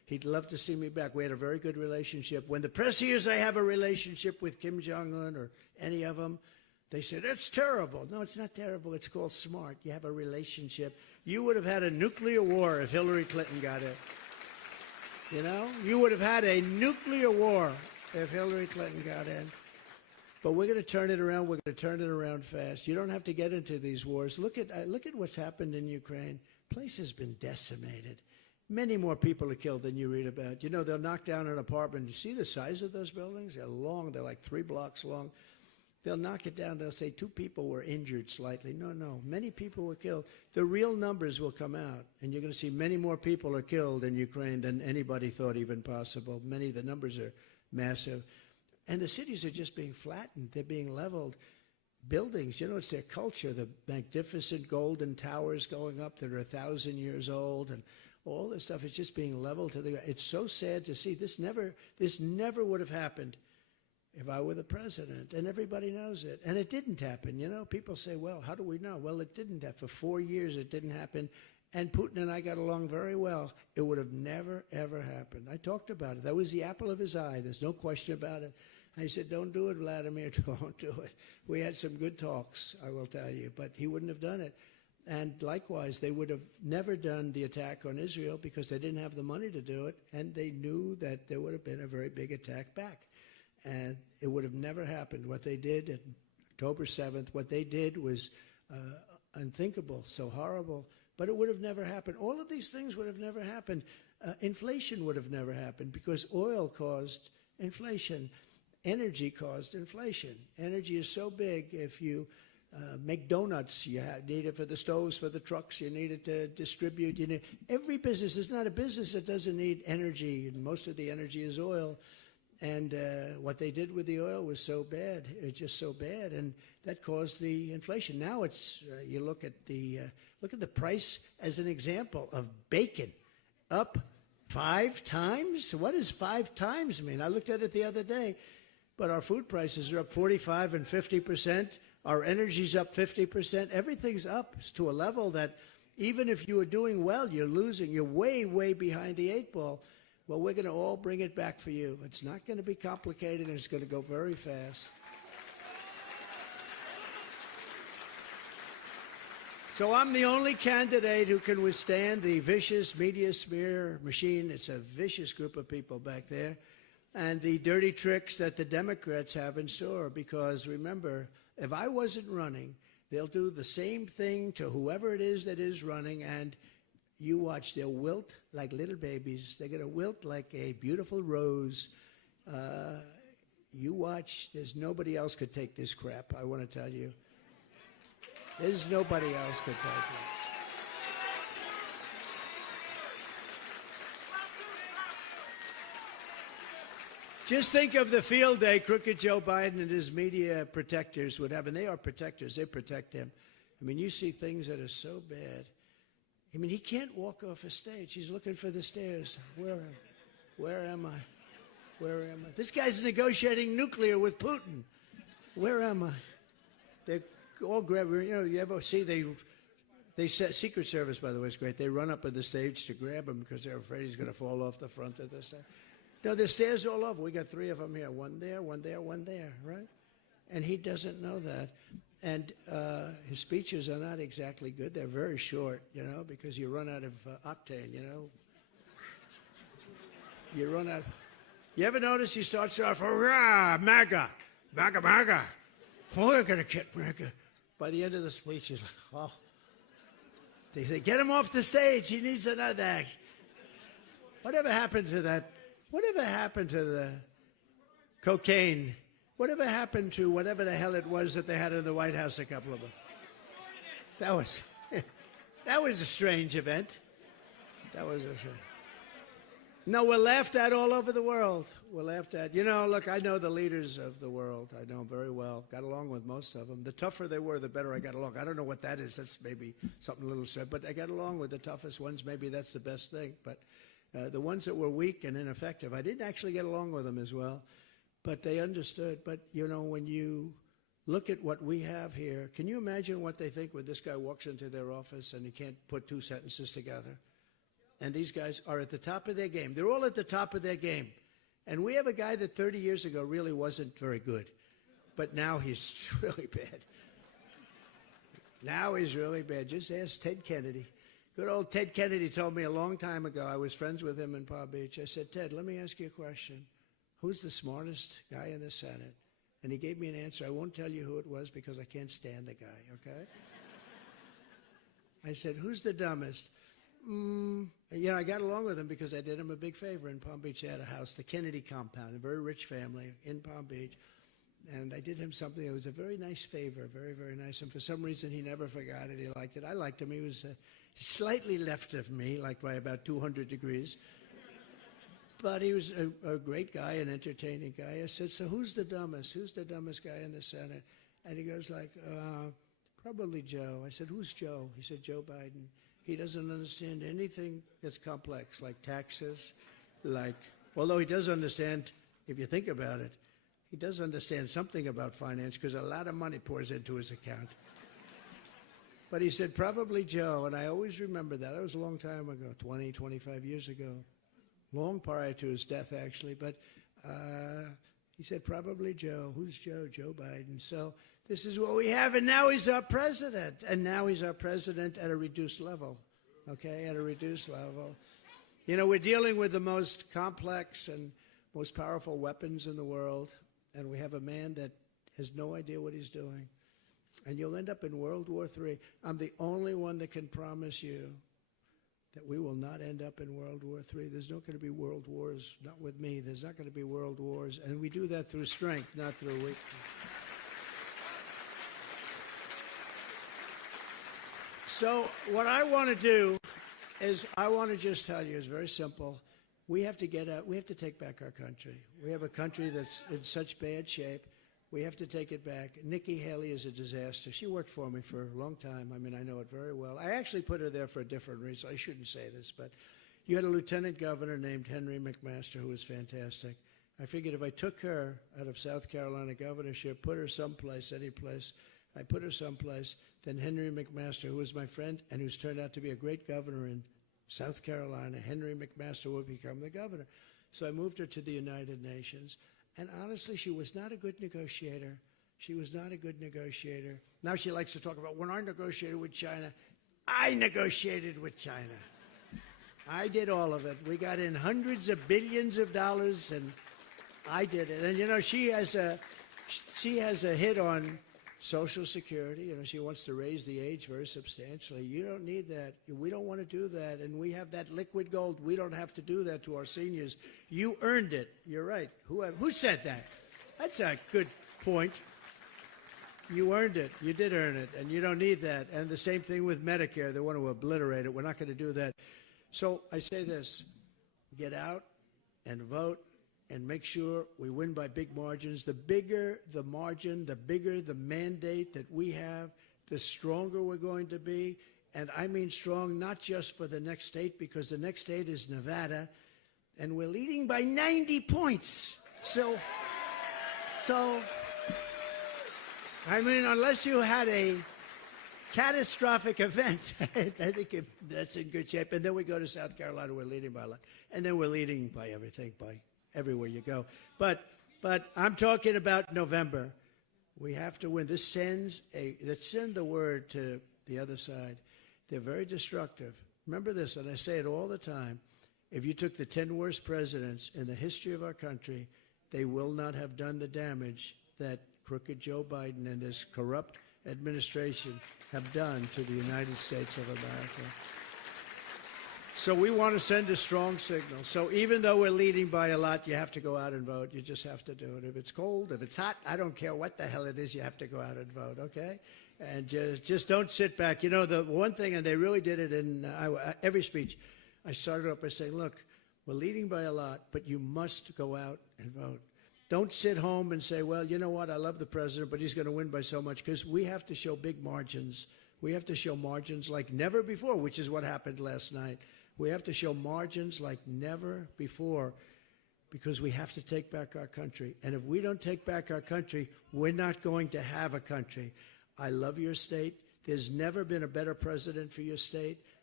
He'd love to see me back. We had a very good relationship. When the press hears I have a relationship with Kim Jong-un or any of them, they say, that's terrible. No, it's not terrible. It's called smart. You have a relationship. You would have had a nuclear war if Hillary Clinton got it. You know? You would have had a nuclear war if Hillary Clinton got in. But we're going to turn it around. We're going to turn it around fast. You don't have to get into these wars. Look at what's happened in Ukraine. The place has been decimated. Many more people are killed than you read about. You know, they'll knock down an apartment. You see the size of those buildings? They're long. They're like 3 blocks long. They'll knock it down. They'll say 2 people were injured slightly. No. Many people were killed. The real numbers will come out, and you're going to see many more people are killed in Ukraine than anybody thought even possible. The numbers are massive. And the cities are just being flattened. They're being leveled. Buildings, you know, it's their culture, the magnificent golden towers going up that are 1,000 years old, and all this stuff is just being leveled to the ground. It's so sad to see. This never would have happened if I were the president, and everybody knows it. And it didn't happen, you know. People say, well, how do we know? Well, it didn't happen. For 4 years, it didn't happen. And Putin and I got along very well. It would have never, ever happened. I talked about it. That was the apple of his eye. There's no question about it. I said, don't do it, Vladimir. Don't do it. We had some good talks, I will tell you. But he wouldn't have done it. And likewise, they would have never done the attack on Israel because they didn't have the money to do it. And they knew that there would have been a very big attack back. And it would have never happened. What they did on October 7th, what they did was unthinkable, so horrible. But it would have never happened. All of these things would have never happened. Inflation would have never happened because oil caused inflation. Energy caused inflation. Energy is so big. If you make donuts, you need it for the stoves, for the trucks, you need it to distribute. Every business, there's not a business that doesn't need energy, and most of the energy is oil. And what they did with the oil was so bad. It's just so bad, and that caused the inflation. Now it's you look at the price as an example of bacon, up 5 times. What does 5 times mean? I looked at it the other day, but our food prices are up 45 and 50%. Our energy's up 50%. Everything's up to a level that even if you are doing well, you're losing. You're way, way behind the 8 ball. Well, we're going to all bring it back for you. It's not going to be complicated, and it's going to go very fast. So I'm the only candidate who can withstand the vicious media smear machine. It's a vicious group of people back there. And the dirty tricks that the Democrats have in store. Because remember, if I wasn't running, they'll do the same thing to whoever it is that is running, and you watch, they'll wilt like little babies. They're going to wilt like a beautiful rose. You watch, there's nobody else could take this crap, I want to tell you. There's nobody else could take it. Just think of the field day crooked Joe Biden and his media protectors would have. And they are protectors. They protect him. I mean, you see things that are so bad. I mean, he can't walk off a stage. He's looking for the stairs. Where am I? Where am I? This guy's negotiating nuclear with Putin. Where am I? They're all grabbing. You know, you ever see they set Secret Service, by the way, is great. They run up on the stage to grab him because they're afraid he's going to fall off the front of the stage. No, there's stairs all over. We got 3 of them here. One there, one there, one there, right? And he doesn't know that. And his speeches are not exactly good. They're very short, you know, because you run out of octane, you know. You run out. You ever notice he starts off, hurrah, MAGA, MAGA, MAGA. We're going to get MAGA. By the end of the speech, he's like, oh. They say, get him off the stage. He needs another act. Whatever happened to that? Whatever happened to the cocaine? Whatever happened to whatever the hell it was that they had in the White House a couple of them? That was a strange event. That was a strange. No, we're laughed at all over the world. We're laughed at. You know, look, I know the leaders of the world. I know them very well. Got along with most of them. The tougher they were, the better I got along. I don't know what that is. That's maybe something a little sad. But I got along with the toughest ones. Maybe that's the best thing. But the ones that were weak and ineffective, I didn't actually get along with them as well. But they understood. But, you know, when you look at what we have here, can you imagine what they think when this guy walks into their office and he can't put 2 sentences together? and these guys are at the top of their game. They're all at the top of their game. And we have a guy that 30 years ago really wasn't very good, but now he's really bad. Now he's really bad. Just ask Ted Kennedy. Good old Ted Kennedy told me a long time ago, I was friends with him in Palm Beach. I said, Ted, let me ask you a question. Who's the smartest guy in the Senate? And he gave me an answer. I won't tell you who it was because I can't stand the guy, okay? I said, who's the dumbest? I got along with him because I did him a big favor in Palm Beach. They had a house, the Kennedy compound, a very rich family in Palm Beach. And I did him something that was a very nice favor, very, very nice. And for some reason, he never forgot it. He liked it. I liked him. He was slightly left of me, like by about 200 degrees. But he was a great guy, an entertaining guy. I said, so who's the dumbest? Who's the dumbest guy in the Senate? And he goes like, probably Joe. I said, who's Joe? He said, Joe Biden. He doesn't understand anything that's complex, like taxes, although he does understand, if you think about it, he does understand something about finance because a lot of money pours into his account. But he said, probably Joe, and I always remember that. That was a long time ago, 20, 25 years ago, long prior to his death, actually. But he said, probably Joe. Who's Joe? Joe Biden. So this is what we have, and now he's our president. And now he's our president at a reduced level, okay, at a reduced level. We're dealing with the most complex and most powerful weapons in the world, and we have a man that has no idea what he's doing. And you'll end up in World War III. I'm the only one that can promise you that we will not end up in World War III. There's not going to be world wars, not with me. There's not going to be world wars. And we do that through strength, not through weakness. So what I want to do is I want to just tell you, it's very simple. We have to get out. We have to take back our country. We have a country that's in such bad shape. We have to take it back. Nikki Haley is a disaster. She worked for me for a long time. I mean, I know it very well. I actually put her there for a different reason. I shouldn't say this, but you had a lieutenant governor named Henry McMaster who was fantastic. I figured if I took her out of South Carolina governorship, put her someplace, any place, I put her someplace, then Henry McMaster, who was my friend and who's turned out to be a great governor in South Carolina, Henry McMaster would become the governor. So I moved her to the United Nations. And honestly, she was not a good negotiator. She was not a good negotiator. Now she likes to talk about, when I negotiated with China, I negotiated with China. I did all of it. We got in hundreds of billions of dollars, and I did it. And, she has a hit on Social Security. She wants to raise the age very substantially. You don't need that. We don't want to do that. And we have that liquid gold. We don't have to do that to our seniors. You earned it. You're right. Who said that? That's a good point. You earned it. You did earn it. And you don't need that. And the same thing with Medicare. They want to obliterate it. We're not going to do that. So I say this. Get out and vote. And make sure we win by big margins. The bigger the margin, the bigger the mandate that we have, the stronger we're going to be. And I mean strong, not just for the next state, because the next state is Nevada, and we're leading by 90 points. So I mean, unless you had a catastrophic event, I think that's in good shape. And then we go to South Carolina, we're leading by a lot. And then we're leading by everything, by everywhere you go. But I'm talking about November. We have to win. Let's send the word to the other side. They're very destructive. Remember this, and I say it all the time. If you took the 10 worst presidents in the history of our country, they will not have done the damage that crooked Joe Biden and this corrupt administration have done to the United States of America. So we want to send a strong signal. So even though we're leading by a lot, you have to go out and vote. You just have to do it. If it's cold, if it's hot, I don't care what the hell it is, you have to go out and vote, okay? And just don't sit back. The one thing, and they really did it in every speech, I started up by saying, look, we're leading by a lot, but you must go out and vote. Don't sit home and say, well, you know what, I love the president, but he's going to win by so much, because we have to show big margins. We have to show margins like never before, which is what happened last night. We have to show margins like never before, because we have to take back our country. And if we don't take back our country, we're not going to have a country. I love your state. There's never been a better president for your state.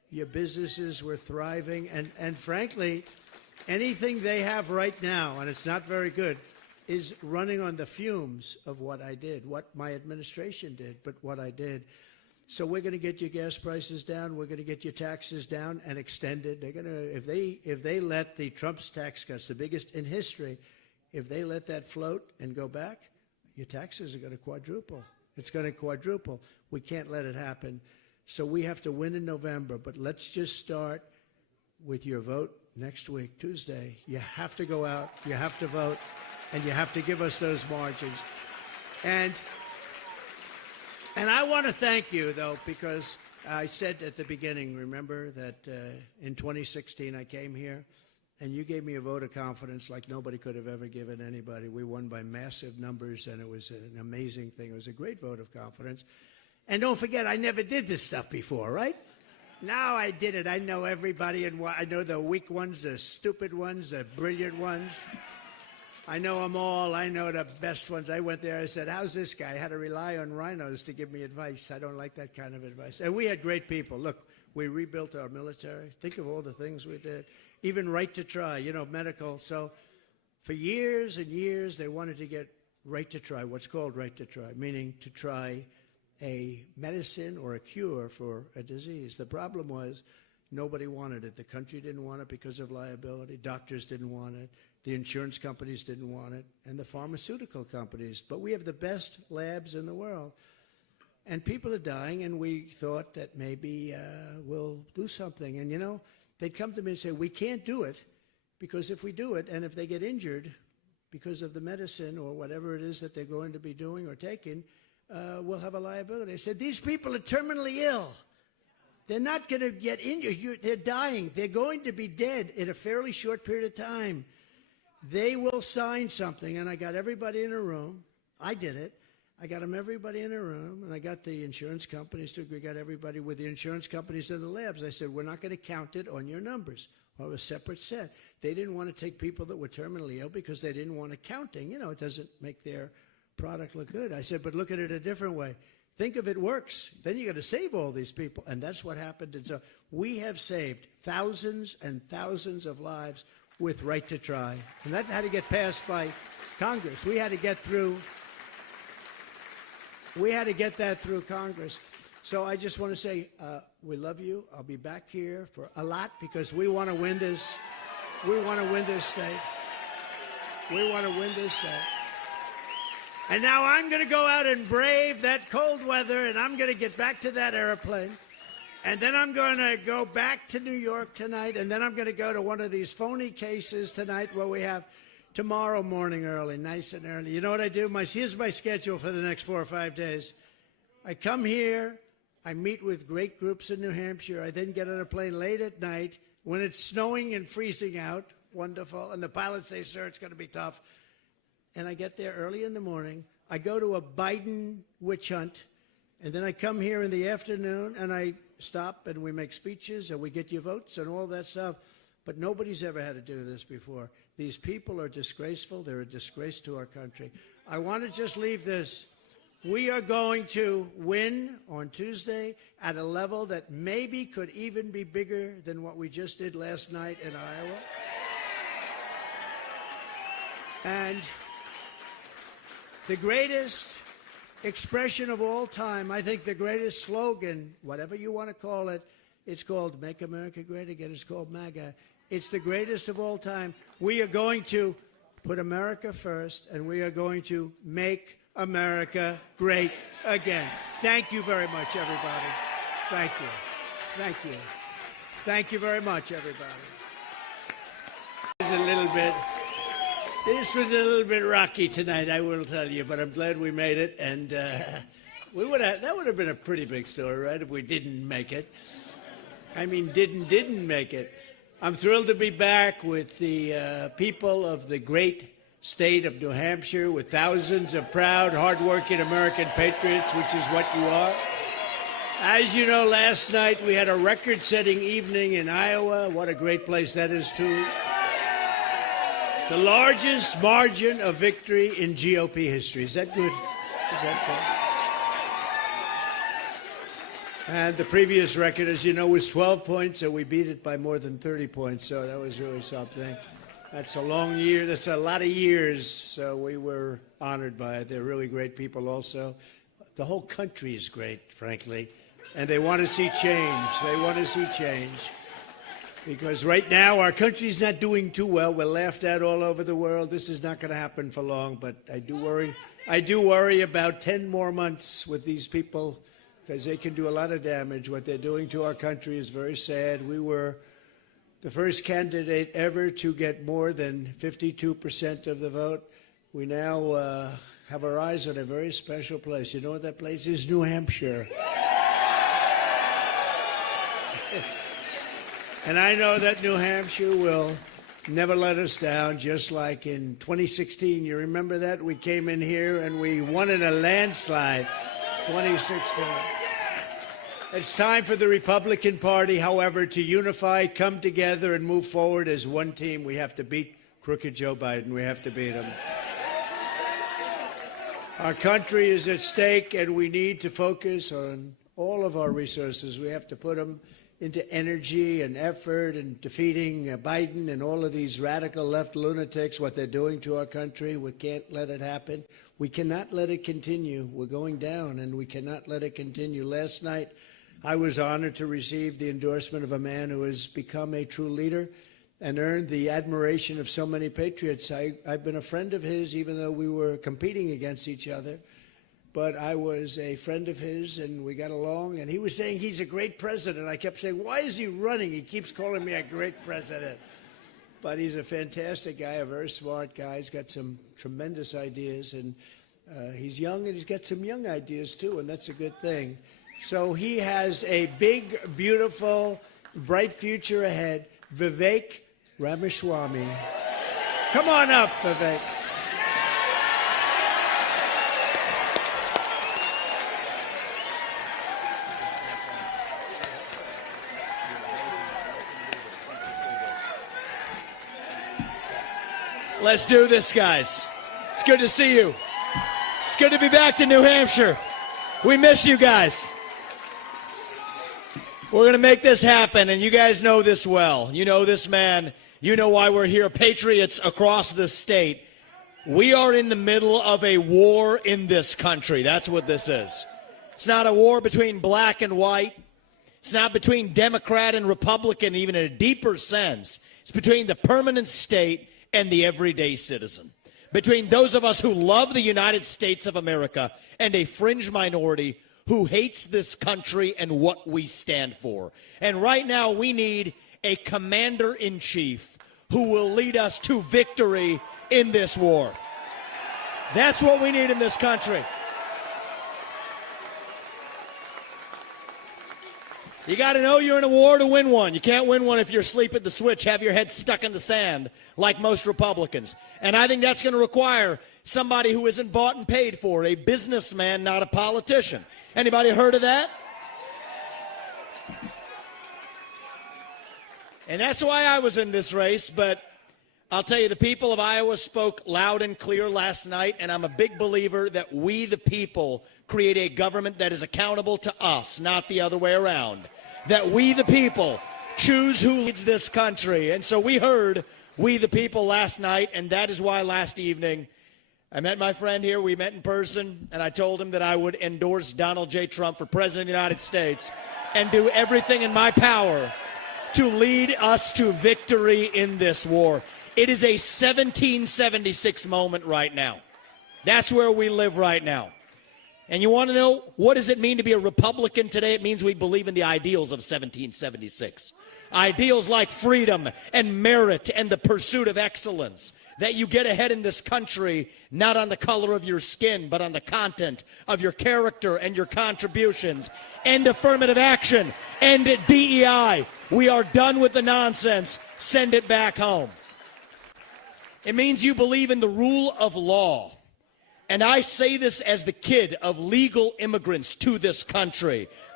Your businesses were thriving. And frankly, anything they have right now, and it's not very good, is running on the fumes of what I did, what my administration did, but what I did. So we're going to get your gas prices down. We're going to get your taxes down and extended. They're going to, if they let the Trump's tax cuts, the biggest in history, if they let that float and go back, your taxes are going to quadruple. It's going to quadruple. We can't let it happen. So we have to win in November. But let's just start with your vote next week, Tuesday. You have to go out. You have to vote. And you have to give us those margins. And I want to thank you, though, because I said at the beginning, remember, that in 2016 I came here, and you gave me a vote of confidence like nobody could have ever given anybody. We won by massive numbers, and it was an amazing thing. It was a great vote of confidence. And don't forget, I never did this stuff before, right? Now I did it. I know everybody, and I know the weak ones, the stupid ones, the brilliant ones. I know them all. I know the best ones. I went there. I said, how's this guy? I had to rely on rhinos to give me advice. I don't like that kind of advice. And we had great people. Look, we rebuilt our military. Think of all the things we did. Even right to try, medical. So for years and years, they wanted to get right to try, what's called right to try, meaning to try a medicine or a cure for a disease. The problem was nobody wanted it. The country didn't want it because of liability. Doctors didn't want it. The insurance companies didn't want it, and the pharmaceutical companies. But we have the best labs in the world. And people are dying, and we thought that maybe we'll do something. And, they'd come to me and say, we can't do it, because if we do it, and if they get injured because of the medicine or whatever it is that they're going to be doing or taking, we'll have a liability. I said, these people are terminally ill. They're not going to get injured. They're dying. They're going to be dead in a fairly short period of time. They will sign something, and I got everybody in a room. I did it. I got everybody in a room, and I got the insurance companies to agree. Got everybody with the insurance companies and the labs. I said, we're not going to count it on your numbers. Well, it was a separate set. They didn't want to take people that were terminally ill because they didn't want accounting. It doesn't make their product look good. I said, but look at it a different way. Think if it works. Then you got to save all these people, and that's what happened. And so we have saved thousands and thousands of lives with right to try. And that had to get passed by Congress. We had to get that through Congress. So I just want to say, we love you. I'll be back here for a lot because we want to win this. We want to win this state. We want to win this state. And now I'm going to go out and brave that cold weather, and I'm going to get back to that airplane. And then I'm going to go back to New York tonight, and then I'm going to go to one of these phony cases tonight where we have tomorrow morning early, nice and early. You know what I do? Here's my schedule for the next 4 or 5 days. I come here. I meet with great groups in New Hampshire. I then get on a plane late at night when it's snowing and freezing out. Wonderful. And the pilots say, sir, it's going to be tough. And I get there early in the morning. I go to a Biden witch hunt. And then I come here in the afternoon, and I stop, and we make speeches, and we get your votes and all that stuff. But nobody's ever had to do this before. These people are disgraceful. They're a disgrace to our country. I want to just leave this. We are going to win on Tuesday at a level that maybe could even be bigger than what we just did last night in Iowa. And the greatest expression of all time, I think the greatest slogan, whatever you want to call it, it's called Make America Great Again. It's called MAGA. It's the greatest of all time. We are going to put America first, and we are going to make America great again. Thank you very much, everybody. Thank you. Thank you. Thank you very much, everybody. This was a little bit rocky tonight, I will tell you, but I'm glad we made it. And that would have been a pretty big story, right, if we didn't make it. I mean, didn't make it. I'm thrilled to be back with the people of the great state of New Hampshire, with thousands of proud, hardworking American patriots, which is what you are. As you know, last night we had a record-setting evening in Iowa. What a great place that is, too. The largest margin of victory in GOP history. Is that good? Is that And the previous record, as you know, was 12 points, so we beat it by more than 30 points. So that was really something. That's a long year. That's a lot of years. So we were honored by it. They're really great people also. The whole country is great, frankly. And they want to see change. They want to see change. Because right now our country's not doing too well. We're laughed at all over the world. This is not going to happen for long. But I do worry about 10 more months with these people, because they can do a lot of damage. What they're doing to our country is very sad. We were the first candidate ever to get more than 52% of the vote. We now have our eyes on a very special place. You know what that place is? New Hampshire. And I know that New Hampshire will never let us down, just like in 2016. You remember that? We came in here and we won in a landslide. 2016. It's time for the Republican Party, however, to unify, come together, and move forward as one team. We have to beat crooked Joe Biden. We have to beat him. Our country is at stake, and we need to focus on all of our resources. We have to put them into energy and effort and defeating Biden and all of these radical left lunatics, what they're doing to our country. We can't let it happen. We cannot let it continue. We're going down, and we cannot let it continue. Last night, I was honored to receive the endorsement of a man who has become a true leader and earned the admiration of so many patriots. I've been a friend of his, even though we were competing against each other. But I was a friend of his, and we got along. And he was saying he's a great president. I kept saying, why is he running? He keeps calling me a great president. But he's a fantastic guy, a very smart guy. He's got some tremendous ideas. And he's young, and he's got some young ideas, too, and that's a good thing. So he has a big, beautiful, bright future ahead. Vivek Ramaswamy. Come on up, Vivek. Let's do this, guys. It's good to see you. It's good to be back to New Hampshire. We miss you guys. We're going to make this happen, and you guys know this well. You know this man. You know why we're here. Patriots across the state. We are in the middle of a war in this country. That's what this is. It's not a war between black and white. It's not between Democrat and Republican, even in a deeper sense. It's between the permanent state and the everyday citizen. Between those of us who love the United States of America and a fringe minority who hates this country and what we stand for. And right now we need a commander-in-chief who will lead us to victory in this war. That's what we need in this country. You got to know you're in a war to win one. You can't win one if you're asleep at the switch, have your head stuck in the sand like most Republicans. And I think that's going to require somebody who isn't bought and paid for, a businessman, not a politician. Anybody heard of that? And that's why I was in this race, but I'll tell you, the people of Iowa spoke loud and clear last night, and I'm a big believer that we, the people, create a government that is accountable to us, not the other way around. That we, the people, choose who leads this country. And so we heard we, the people, last night, and that is why last evening I met my friend here. We met in person, and I told him that I would endorse Donald J. Trump for President of the United States and do everything in my power to lead us to victory in this war. It is a 1776 moment right now. That's where we live right now. And you want to know, what does it mean to be a Republican today? It means we believe in the ideals of 1776. Ideals like freedom and merit and the pursuit of excellence. That you get ahead in this country, not on the color of your skin, but on the content of your character and your contributions. End affirmative action. End DEI. We are done with the nonsense. Send it back home. It means you believe in the rule of law. And I say this as the kid of legal immigrants to this country.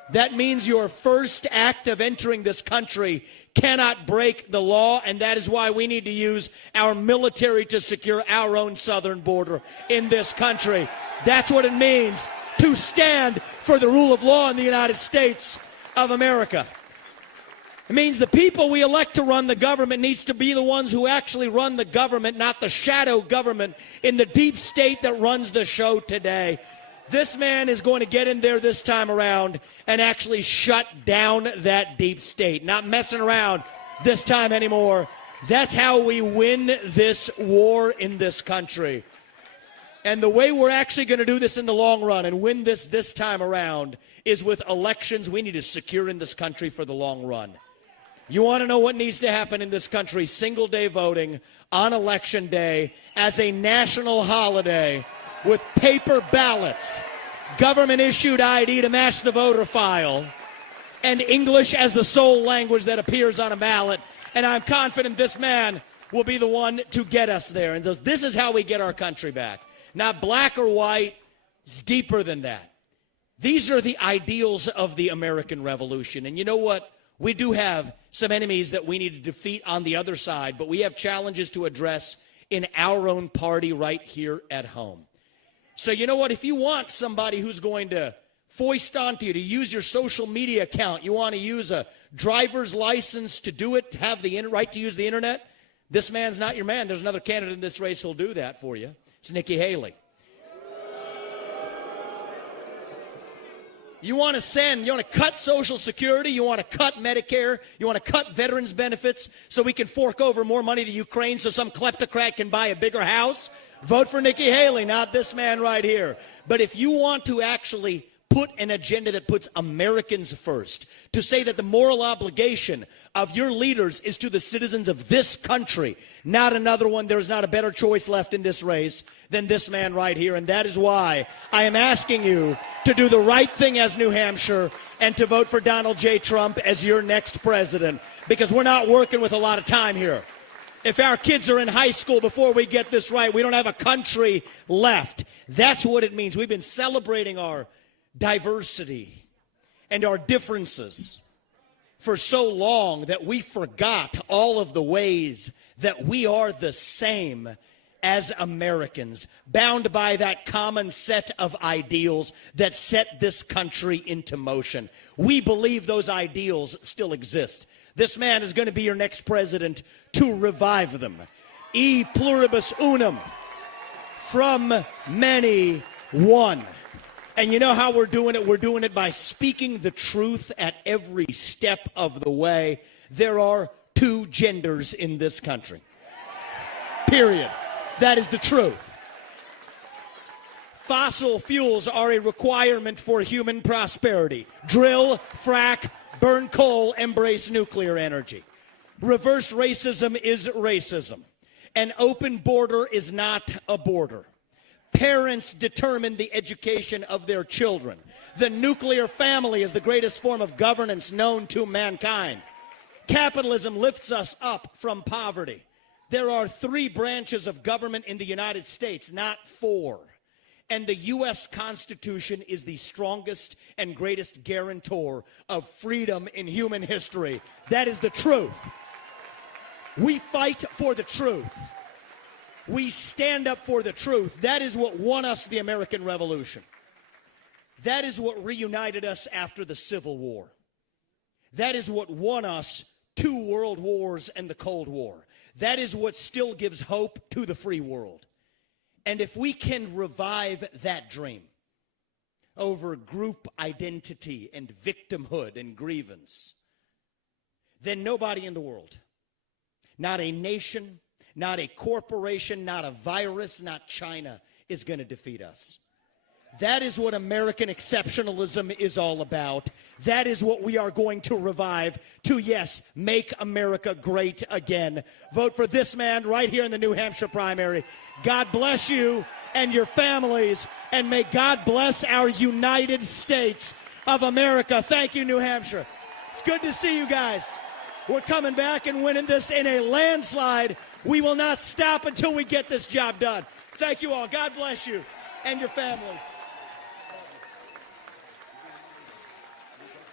That means your first act of entering this country cannot break the law, and that is why we need to use our military to secure our own southern border in this country. That's what it means to stand for the rule of law in the United States of America. It means the people we elect to run the government needs to be the ones who actually run the government, not the shadow government in the deep state that runs the show today. This man is going to get in there this time around and actually shut down that deep state. Not messing around this time anymore. That's how we win this war in this country. And the way we're actually going to do this in the long run and win this time around is with elections we need to secure in this country for the long run. You want to know what needs to happen in this country? Single day voting on election day as a national holiday with paper ballots, government-issued ID to match the voter file, and English as the sole language that appears on a ballot. And I'm confident this man will be the one to get us there. And this is how we get our country back. Not black or white. It's deeper than that. These are the ideals of the American Revolution. And you know what? We do have some enemies that we need to defeat on the other side, but we have challenges to address in our own party right here at home. So you know what? If you want somebody who's going to foist onto you to use your social media account, you want to use a driver's license to do it, to have the right to use the internet, this man's not your man. There's another candidate in this race who'll do that for you. It's Nikki Haley. You want to cut Social Security, you want to cut Medicare, you want to cut veterans benefits so we can fork over more money to Ukraine so some kleptocrat can buy a bigger house? Vote for Nikki Haley, not this man right here. But if you want to actually put an agenda that puts Americans first, to say that the moral obligation of your leaders is to the citizens of this country, not another one, there's not a better choice left in this race than this man right here. And that is why I am asking you to do the right thing as New Hampshire and to vote for Donald J. Trump as your next president, because we're not working with a lot of time here. If our kids are in high school before we get this right, we don't have a country left. That's what it means. We've been celebrating our diversity and our differences for so long that we forgot all of the ways that we are the same as Americans, bound by that common set of ideals that set this country into motion. We believe those ideals still exist. This man is going to be your next president to revive them. E pluribus unum, from many, one. And you know how we're doing it? We're doing it by speaking the truth at every step of the way. There are two genders in this country. Period. That is the truth. Fossil fuels are a requirement for human prosperity. Drill, frack, burn coal, embrace nuclear energy. Reverse racism is racism. An open border is not a border. Parents determine the education of their children. The nuclear family is the greatest form of governance known to mankind. Capitalism lifts us up from poverty. There are 3 branches of government in the United States, not 4. And the U.S. Constitution is the strongest and greatest guarantor of freedom in human history. That is the truth. We fight for the truth. We stand up for the truth. That is what won us the American Revolution. That is what reunited us after the Civil War. That is what won us 2 world wars and the Cold War. That is what still gives hope to the free world. And if we can revive that dream over group identity and victimhood and grievance, then nobody in the world, not a nation, not a corporation, not a virus, not China, is going to defeat us. That is what American exceptionalism is all about. That is what we are going to revive to, yes, make America great again. Vote for this man right here in the New Hampshire primary. God bless you and your families, and may God bless our United States of America. Thank you, New Hampshire. It's good to see you guys. We're coming back and winning this in a landslide. We will not stop until we get this job done. Thank you all. God bless you and your families.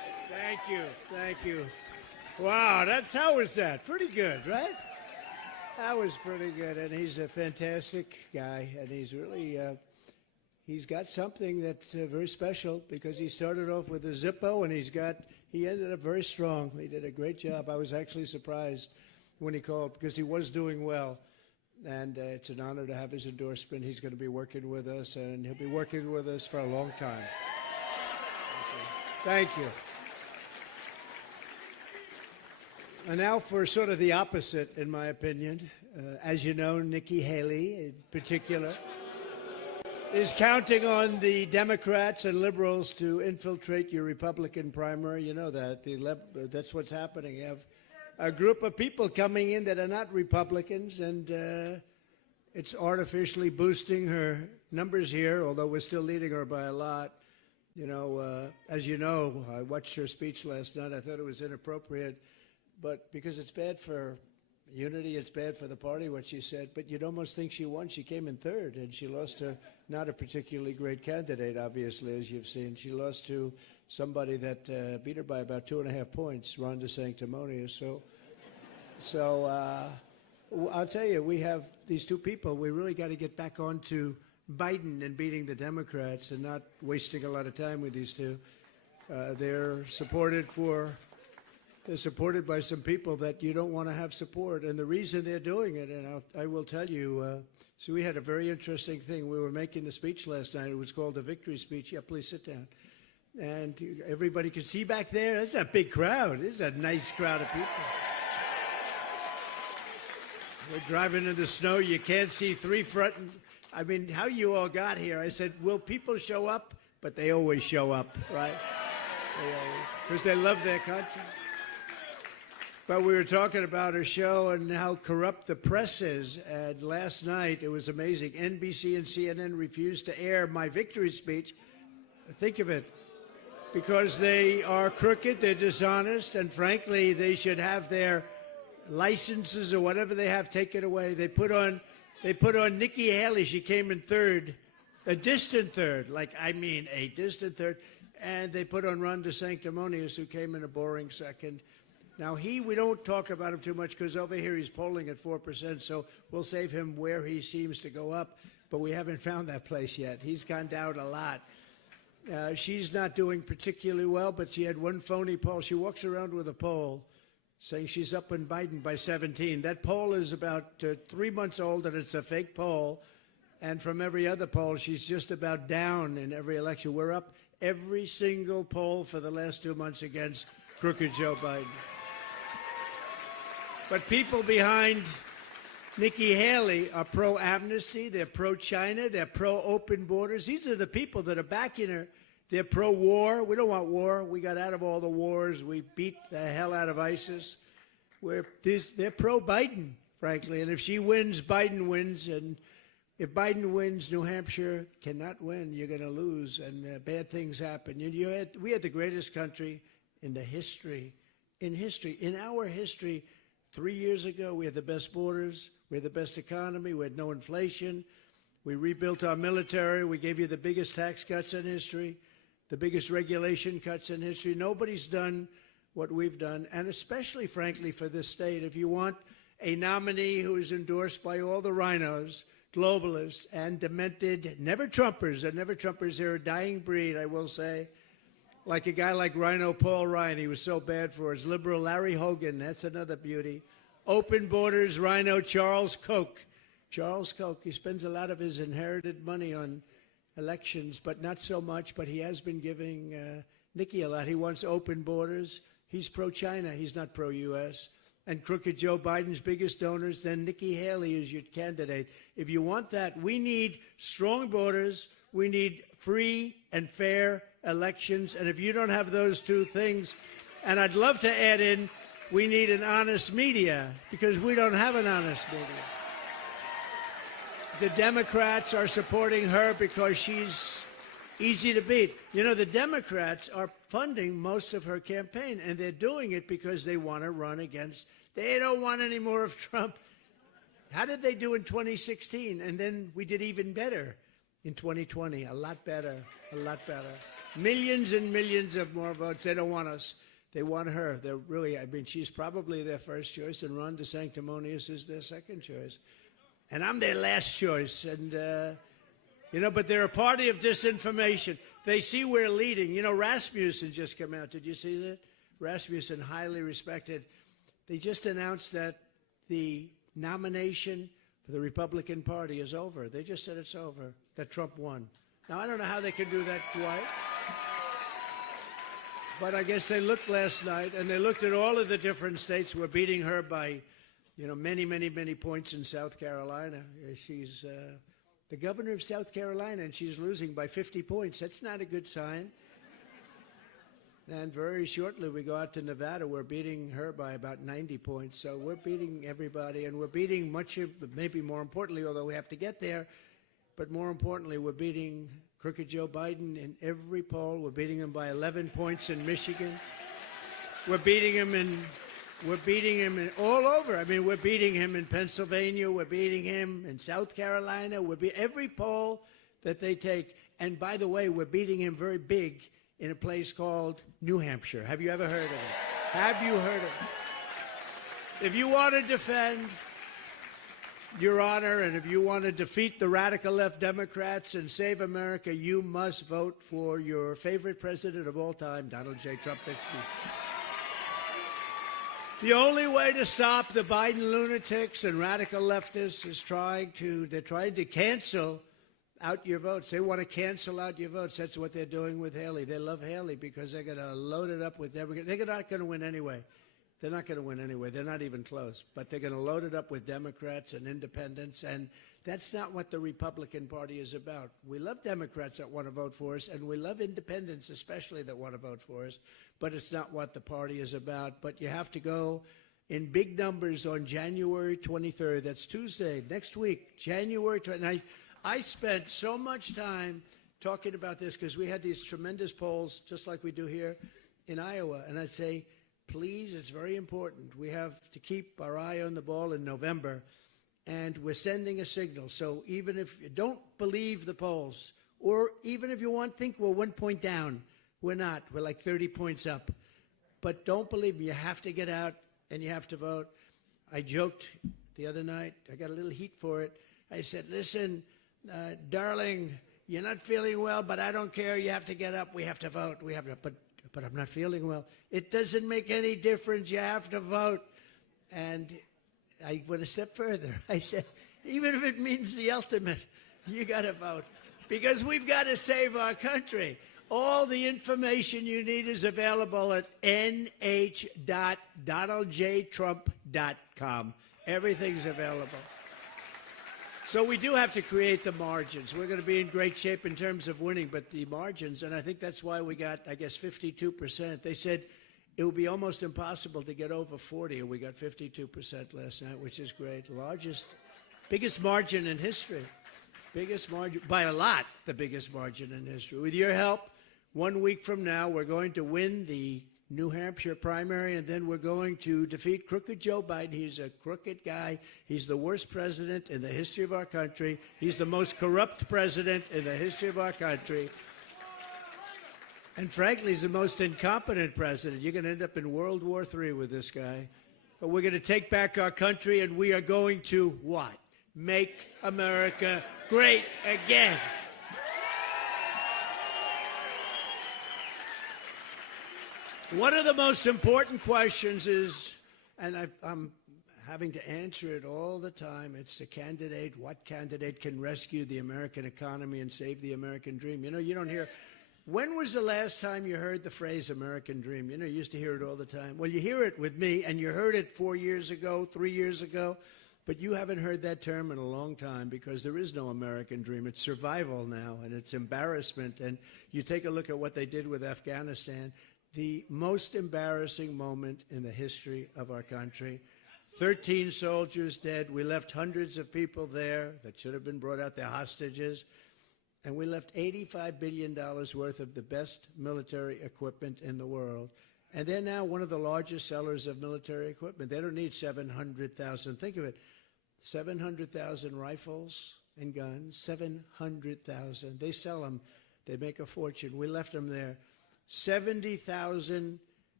you. Thank you. Wow, how was that? Pretty good, right? That was pretty good. And he's a fantastic guy. And he's really, he's got something that's very special because he started off with a Zippo and he ended up very strong. He did a great job. I was actually surprised when he called because he was doing well. And it's an honor to have his endorsement. He's going to be working with us, and he'll be working with us for a long time. Thank you. And now for sort of the opposite, in my opinion. As you know, Nikki Haley, in particular, is counting on the Democrats and liberals to infiltrate your Republican primary. You know that. That's what's happening. You have a group of people coming in that are not Republicans, and it's artificially boosting her numbers here, although we're still leading her by a lot. You know, as you know, I watched her speech last night. I thought it was inappropriate, but because it's bad for unity, it's bad for the party, what she said. But you'd almost think she won. She came in third, and she lost to not a particularly great candidate, obviously, as you've seen. She lost to somebody that beat her by about 2.5 points, Ron DeSanctimonious. So I'll tell you, we have these two people. We really got to get back onto Biden and beating the Democrats and not wasting a lot of time with these two. They're supported by some people that you don't want to have support. And the reason they're doing it, and I will tell you, so we had a very interesting thing. We were making the speech last night. It was called the victory speech. Yeah, please sit down. And everybody can see back there. That's a big crowd. It's a nice crowd of people. We're driving in the snow. You can't see three front. I mean, how you all got here. I said, will people show up? But they always show up, right? Because they love their country. But we were talking about her show and how corrupt the press is. And last night, it was amazing. NBC and CNN refused to air my victory speech. Think of it. Because they are crooked, they're dishonest, and frankly, they should have their licenses or whatever they have taken away. They put on Nikki Haley. She came in third, a distant third, a distant third. And they put on Ron DeSanctimonious, who came in a boring second. Now, we don't talk about him too much because over here he's polling at 4%, so we'll save him where he seems to go up. But we haven't found that place yet. He's gone down a lot. She's not doing particularly well, but she had one phony poll. She walks around with a poll saying she's up in Biden by 17. That poll is about 3 months old, and it's a fake poll. And from every other poll, she's just about down in every election. We're up every single poll for the last 2 months against crooked Joe Biden. But people behind Nikki Haley are pro-amnesty, they're pro-China, they're pro-open borders. These are the people that are backing her. They're pro-war. We don't want war. We got out of all the wars. We beat the hell out of ISIS. They're pro-Biden, frankly. And if she wins, Biden wins. And if Biden wins, New Hampshire cannot win. You're going to lose, and bad things happen. We had the greatest country in history. In our history, 3 years ago, we had the best borders. We had the best economy. We had no inflation. We rebuilt our military. We gave you the biggest tax cuts in history, the biggest regulation cuts in history. Nobody's done what we've done, and especially, frankly, for this state. If you want a nominee who is endorsed by all the rhinos, globalists, and demented never-Trumpers, they're a dying breed, I will say, like a guy like Rhino Paul Ryan. He was so bad for us. Liberal Larry Hogan, that's another beauty. Open borders, Rhino Charles Koch. Charles Koch, he spends a lot of his inherited money on elections, but not so much. But he has been giving Nikki a lot. He wants open borders. He's pro-China. He's not pro-U.S. And crooked Joe Biden's biggest donors, then Nikki Haley is your candidate. If you want that, we need strong borders. We need free and fair elections. And if you don't have those two things, and I'd love to add in, we need an honest media, because we don't have an honest media. The Democrats are supporting her because she's easy to beat. You know, the Democrats are funding most of her campaign, and they're doing it because they want to run against. They don't want any more of Trump. How did they do in 2016? And then we did even better in 2020, a lot better, a lot better. Millions and millions of more votes. They don't want us. They want her. They're really, I mean, she's probably their first choice, and Ron DeSanctimonious is their second choice. And I'm their last choice. And, but they're a party of disinformation. They see we're leading. Rasmussen just came out. Did you see that? Rasmussen, highly respected. They just announced that the nomination for the Republican Party is over. They just said it's over, that Trump won. Now, I don't know how they can do that twice. But I guess they looked last night, and they looked at all of the different states. We're beating her by, many, many, many points in South Carolina. She's the governor of South Carolina, and she's losing by 50 points. That's not a good sign. And very shortly, we go out to Nevada. We're beating her by about 90 points. So we're beating everybody, and we're beating much of, maybe more importantly, although we have to get there, but more importantly, we're beating crooked Joe Biden in every poll. We're beating him by 11 points in Michigan. We're beating him in all over. I mean, we're beating him in Pennsylvania. We're beating him in South Carolina. Every poll that they take. And by the way, we're beating him very big in a place called New Hampshire. Have you ever heard of it? Have you heard of it? If you want to defend your honor, and if you want to defeat the radical left Democrats and save America, you must vote for your favorite president of all time, Donald J. Trump. The only way to stop the Biden lunatics and radical leftists is they're trying to cancel out your votes. They want to cancel out your votes. That's what they're doing with Haley. They love Haley because they're going to load it up with Democrats. They're not going to win anyway. They're not going to win anyway. They're not even close. But they're going to load it up with Democrats and independents, and that's not what the Republican Party is about. We love Democrats that want to vote for us, and we love independents especially that want to vote for us, but it's not what the party is about. But you have to go in big numbers on January 23rd. That's Tuesday, next week, January 23rd. I spent so much time talking about this because we had these tremendous polls, just like we do here in Iowa, and I'd say, please, it's very important. We have to keep our eye on the ball in November, and we're sending a signal. So even if you don't believe the polls, or even if you think we're 1 point down, we're not. We're like 30 points up. But don't believe me. You have to get out, and you have to vote. I joked the other night. I got a little heat for it. I said, listen, darling, you're not feeling well, but I don't care. You have to get up. We have to vote. We have to. But I'm not feeling well. It doesn't make any difference. You have to vote. And I went a step further. I said, even if it means the ultimate, you got to vote. Because we've got to save our country. All the information you need is available at nh.donaldjtrump.com. Everything's available. So we do have to create the margins. We're going to be in great shape in terms of winning, but the margins, and I think that's why we got, I guess, 52%. They said it would be almost impossible to get over 40, and we got 52% last night, which is great. Biggest margin in history. Biggest margin, by a lot, the biggest margin in history. With your help, 1 week from now, we're going to win the New Hampshire primary, and then we're going to defeat crooked Joe Biden. He's a crooked guy. He's the worst president in the history of our country. He's the most corrupt president in the history of our country. And frankly, he's the most incompetent president. You're going to end up in World War III with this guy. But we're going to take back our country, and we are going to what? Make America great again. One of the most important questions is, and I'm having to answer it all the time, it's what candidate can rescue the American economy and save the American dream? You don't hear, when was the last time you heard the phrase American dream? You used to hear it all the time. Well, you hear it with me, and you heard it 4 years ago, 3 years ago, but you haven't heard that term in a long time because there is no American dream. It's survival now, and it's embarrassment. And you take a look at what they did with Afghanistan. The most embarrassing moment in the history of our country. 13 soldiers dead. We left hundreds of people there that should have been brought out. They're hostages. And we left $85 billion worth of the best military equipment in the world. And they're now one of the largest sellers of military equipment. They don't need 700,000. Think of it. 700,000 rifles and guns. 700,000. They sell them. They make a fortune. We left them there. 70,000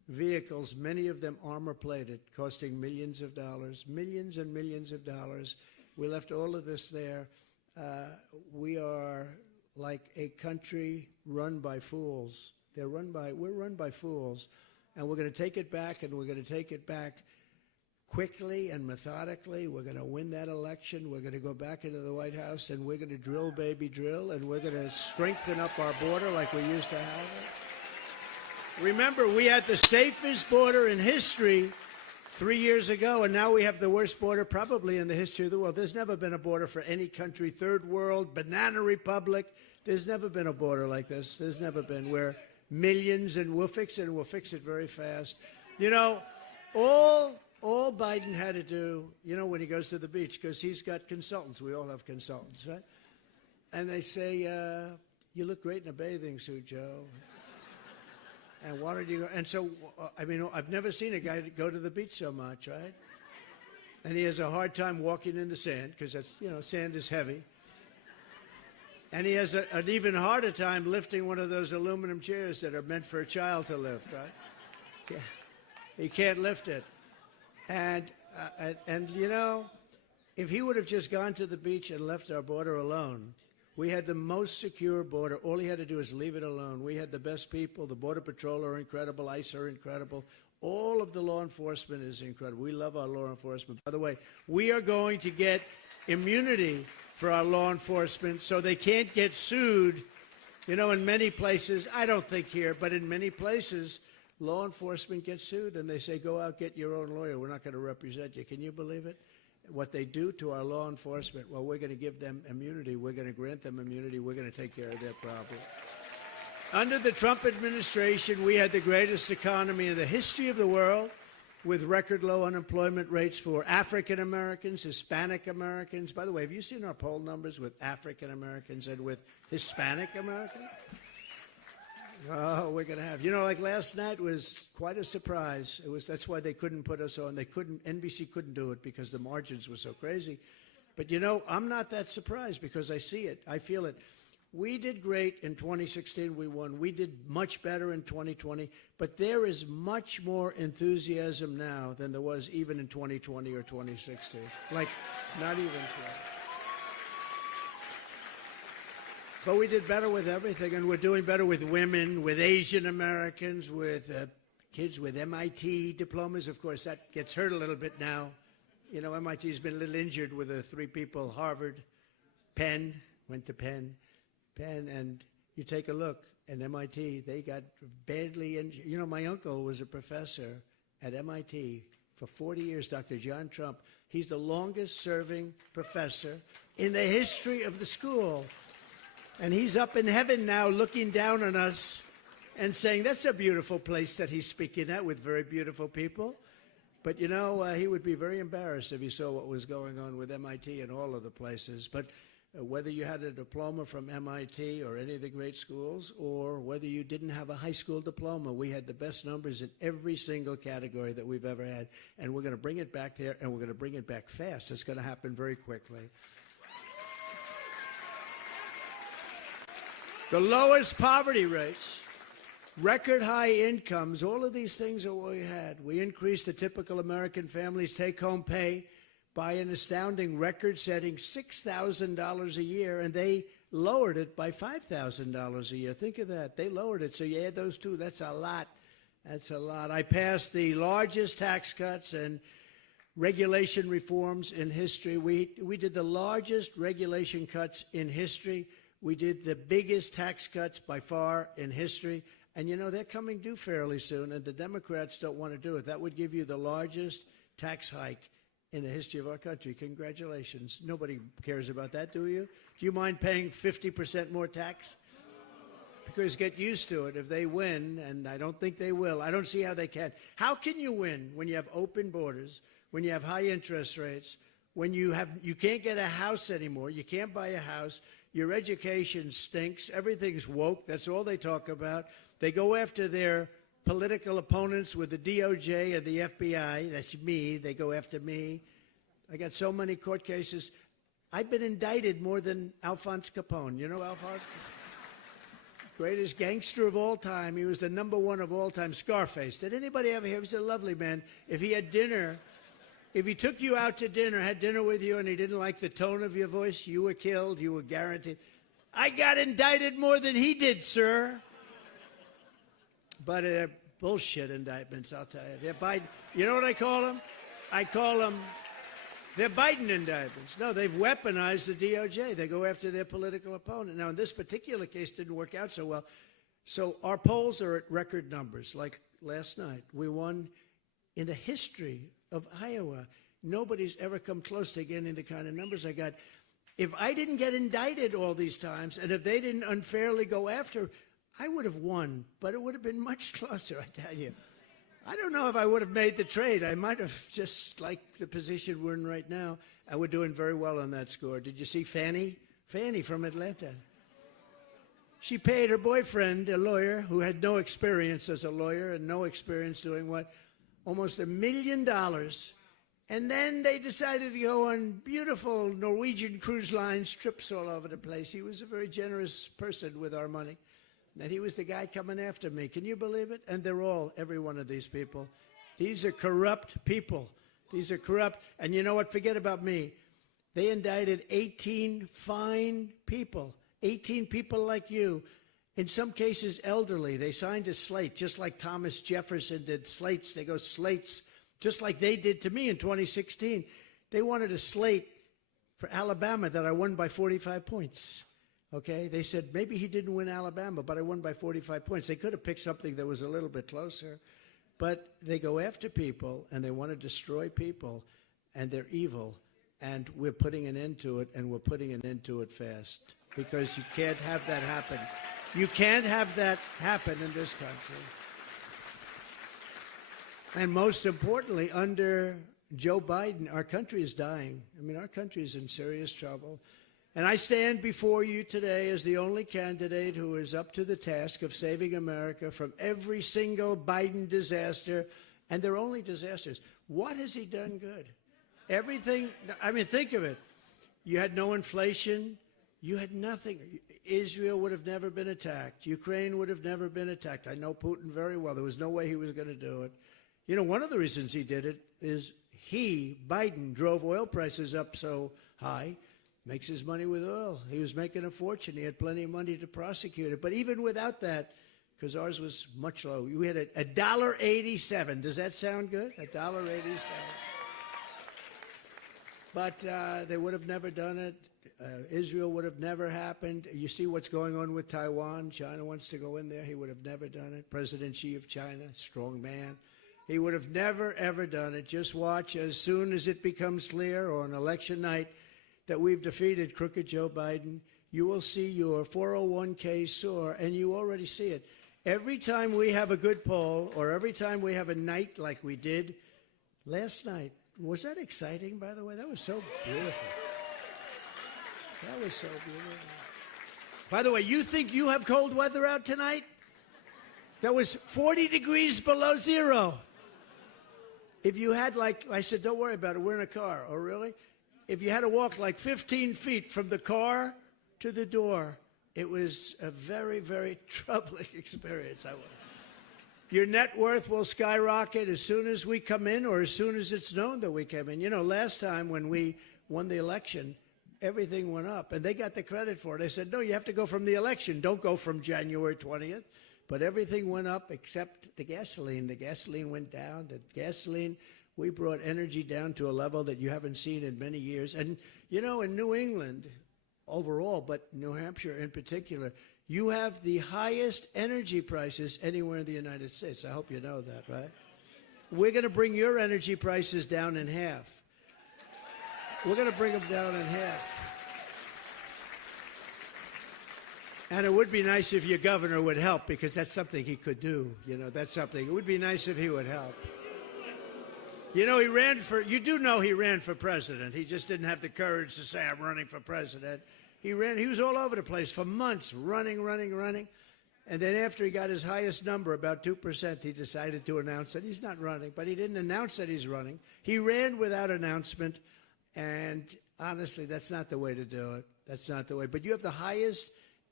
vehicles, many of them armor-plated, costing millions of dollars, millions and millions of dollars. We left all of this there. We are like a country run by fools. We're run by fools. And we're going to take it back, and we're going to take it back quickly and methodically. We're going to win that election. We're going to go back into the White House, and we're going to drill, baby, drill, and we're going to strengthen up our border like we used to have it. Remember, we had the safest border in history 3 years ago, and now we have the worst border probably in the history of the world. There's never been a border for any country, third world, banana republic. There's never been a border like this. There's never been. We're millions, and we'll fix it, and we'll fix it very fast. You know, all Biden had to do, you know, when he goes to the beach, because he's got consultants. We all have consultants, right? And they say, you look great in a bathing suit, Joe. And why don't you go? And so, I mean, I've never seen a guy go to the beach so much, right? And he has a hard time walking in the sand because that's, you know, sand is heavy. And he has an even harder time lifting one of those aluminum chairs that are meant for a child to lift, right? He can't lift it. And you know, if he would have just gone to the beach and left our border alone, we had the most secure border. All he had to do is leave it alone. We had the best people. The Border Patrol are incredible. ICE are incredible. All of the law enforcement is incredible. We love our law enforcement. By the way, we are going to get immunity for our law enforcement so they can't get sued. You know, in many places, I don't think here, but in many places, law enforcement gets sued and they say, go out, get your own lawyer. We're not going to represent you. Can you believe it? What they do to our law enforcement, well, we're going to give them immunity. We're going to grant them immunity. We're going to take care of their problem. Under the Trump administration, we had the greatest economy in the history of the world, with record low unemployment rates for African Americans, Hispanic Americans. By the way, have you seen our poll numbers with African Americans and with Hispanic Americans? Oh, we're going to have, you know, like last night was quite a surprise. That's why they couldn't put us on. NBC couldn't do it because the margins were so crazy. But, you know, I'm not that surprised because I see it. I feel it. We did great in 2016. We won. We did much better in 2020. But there is much more enthusiasm now than there was even in 2020 or 2016. Like, not even close. But we did better with everything, and we're doing better with women, with Asian Americans, with kids with MIT diplomas. Of course, that gets hurt a little bit now. You know, MIT's been a little injured with the three people, Harvard, Penn, went to Penn, and you take a look at MIT, they got badly injured. You know, my uncle was a professor at MIT for 40 years, Dr. John Trump. He's the longest-serving professor in the history of the school. And he's up in heaven now looking down on us and saying, that's a beautiful place that he's speaking at with very beautiful people. But, you know, he would be very embarrassed if he saw what was going on with MIT and all of the places. But whether you had a diploma from MIT or any of the great schools, or whether you didn't have a high school diploma, we had the best numbers in every single category that we've ever had. And we're going to bring it back there, and we're going to bring it back fast. It's going to happen very quickly. The lowest poverty rates, record high incomes, all of these things are what we had. We increased the typical American family's take-home pay by an astounding record-setting $6,000 a year, and they lowered it by $5,000 a year. Think of that. They lowered it. So you add those two, that's a lot. That's a lot. I passed the largest tax cuts and regulation reforms in history. We did the largest regulation cuts in history. We did the biggest tax cuts by far in history. And, you know, they're coming due fairly soon, and the Democrats don't want to do it. That would give you the largest tax hike in the history of our country. Congratulations. Nobody cares about that, do you? Do you mind paying 50% more tax? Because get used to it. If they win, and I don't think they will, I don't see how they can. How can you win when you have open borders, when you have high interest rates, when you can't get a house anymore, you can't buy a house, your education stinks, everything's woke, that's all they talk about. They go after their political opponents with the DOJ and the FBI. That's me. They go after me. I got so many court cases. I've been indicted more than Alphonse Capone. You know Alphonse? Greatest gangster of all time. He was the #1 of all time. Scarface. Did anybody ever hear? He was a lovely man. If he had dinner, if he took you out to dinner, had dinner with you, and he didn't like the tone of your voice, you were killed. You were guaranteed. I got indicted more than he did, sir. But they're bullshit indictments, I'll tell you. They're Biden. You know what I call them? I call them, they're Biden indictments. No, they've weaponized the DOJ. They go after their political opponent. Now, in this particular case, it didn't work out so well. So our polls are at record numbers. Like last night, we won in the history of Iowa. Nobody's ever come close to getting the kind of numbers I got. If I didn't get indicted all these times, and if they didn't unfairly go after, I would have won, but it would have been much closer, I tell you. I don't know if I would have made the trade. I might have just like the position we're in right now, and we're doing very well on that score. Did you see Fannie? Fannie from Atlanta. She paid her boyfriend, a lawyer, who had no experience as a lawyer and no experience doing what? Almost $1 million. And then they decided to go on beautiful Norwegian cruise lines, trips all over the place. He was a very generous person with our money. And he was the guy coming after me. Can you believe it? And they're all, every one of these people. These are corrupt people. These are corrupt. And you know what? Forget about me. They indicted 18 fine people, 18 people like you, in some cases elderly. They signed a slate, just like Thomas Jefferson did slates. They go slates, just like they did to me in 2016. They wanted a slate for Alabama that I won by 45 points. Okay, they said maybe he didn't win Alabama, but I won by 45 points. They could have picked something that was a little bit closer, but they go after people and they want to destroy people, and they're evil, and we're putting an end to it, and we're putting an end to it fast, because you can't have that happen. You can't have that happen in this country. And most importantly, under Joe Biden, our country is dying. I mean, our country is in serious trouble. And I stand before you today as the only candidate who is up to the task of saving America from every single Biden disaster, and they're only disasters. What has he done good? Everything. I mean, think of it. You had no inflation. You had nothing. Israel would have never been attacked. Ukraine would have never been attacked. I know Putin very well. There was no way he was going to do it. You know, one of the reasons he did it is Biden, drove oil prices up so high. Makes his money with oil. He was making a fortune. He had plenty of money to prosecute it. But even without that, because ours was much lower, we had $1.87. Does that sound good? $1.87. But they would have never done it. Israel would have never happened. You see what's going on with Taiwan. China wants to go in there. He would have never done it. President Xi of China, strong man. He would have never, ever done it. Just watch as soon as it becomes clear on election night that we've defeated crooked Joe Biden, you will see your 401k soar, and you already see it. Every time we have a good poll, or every time we have a night like we did last night, was that exciting, by the way? That was so beautiful. That was so beautiful. By the way, you think you have cold weather out tonight? That was 40 degrees below zero. If you had, like, I said, don't worry about it, we're in a car. Oh, really? If you had to walk like 15 feet from the car to the door, it was a very, very troubling experience. Your net worth will skyrocket as soon as we come in, or as soon as it's known that we came in. You know, last time when we won the election, everything went up, and they got the credit for it. They said, no, you have to go from the election. Don't go from January 20th. But everything went up except the gasoline. The gasoline went down. The gasoline, we brought energy down to a level that you haven't seen in many years. And, you know, in New England overall, but New Hampshire in particular, you have the highest energy prices anywhere in the United States. I hope you know that, right? We're going to bring your energy prices down in half. We're going to bring them down in half. And it would be nice if your governor would help, because that's something he could do. You know, that's something. It would be nice if he would help. You know, you do know he ran for president. He just didn't have the courage to say, I'm running for president. He was all over the place for months, running. And then after he got his highest number, about 2%, he decided to announce that he's not running. But he didn't announce that he's running. He ran without announcement. And honestly, that's not the way to do it. That's not the way. But you have the highest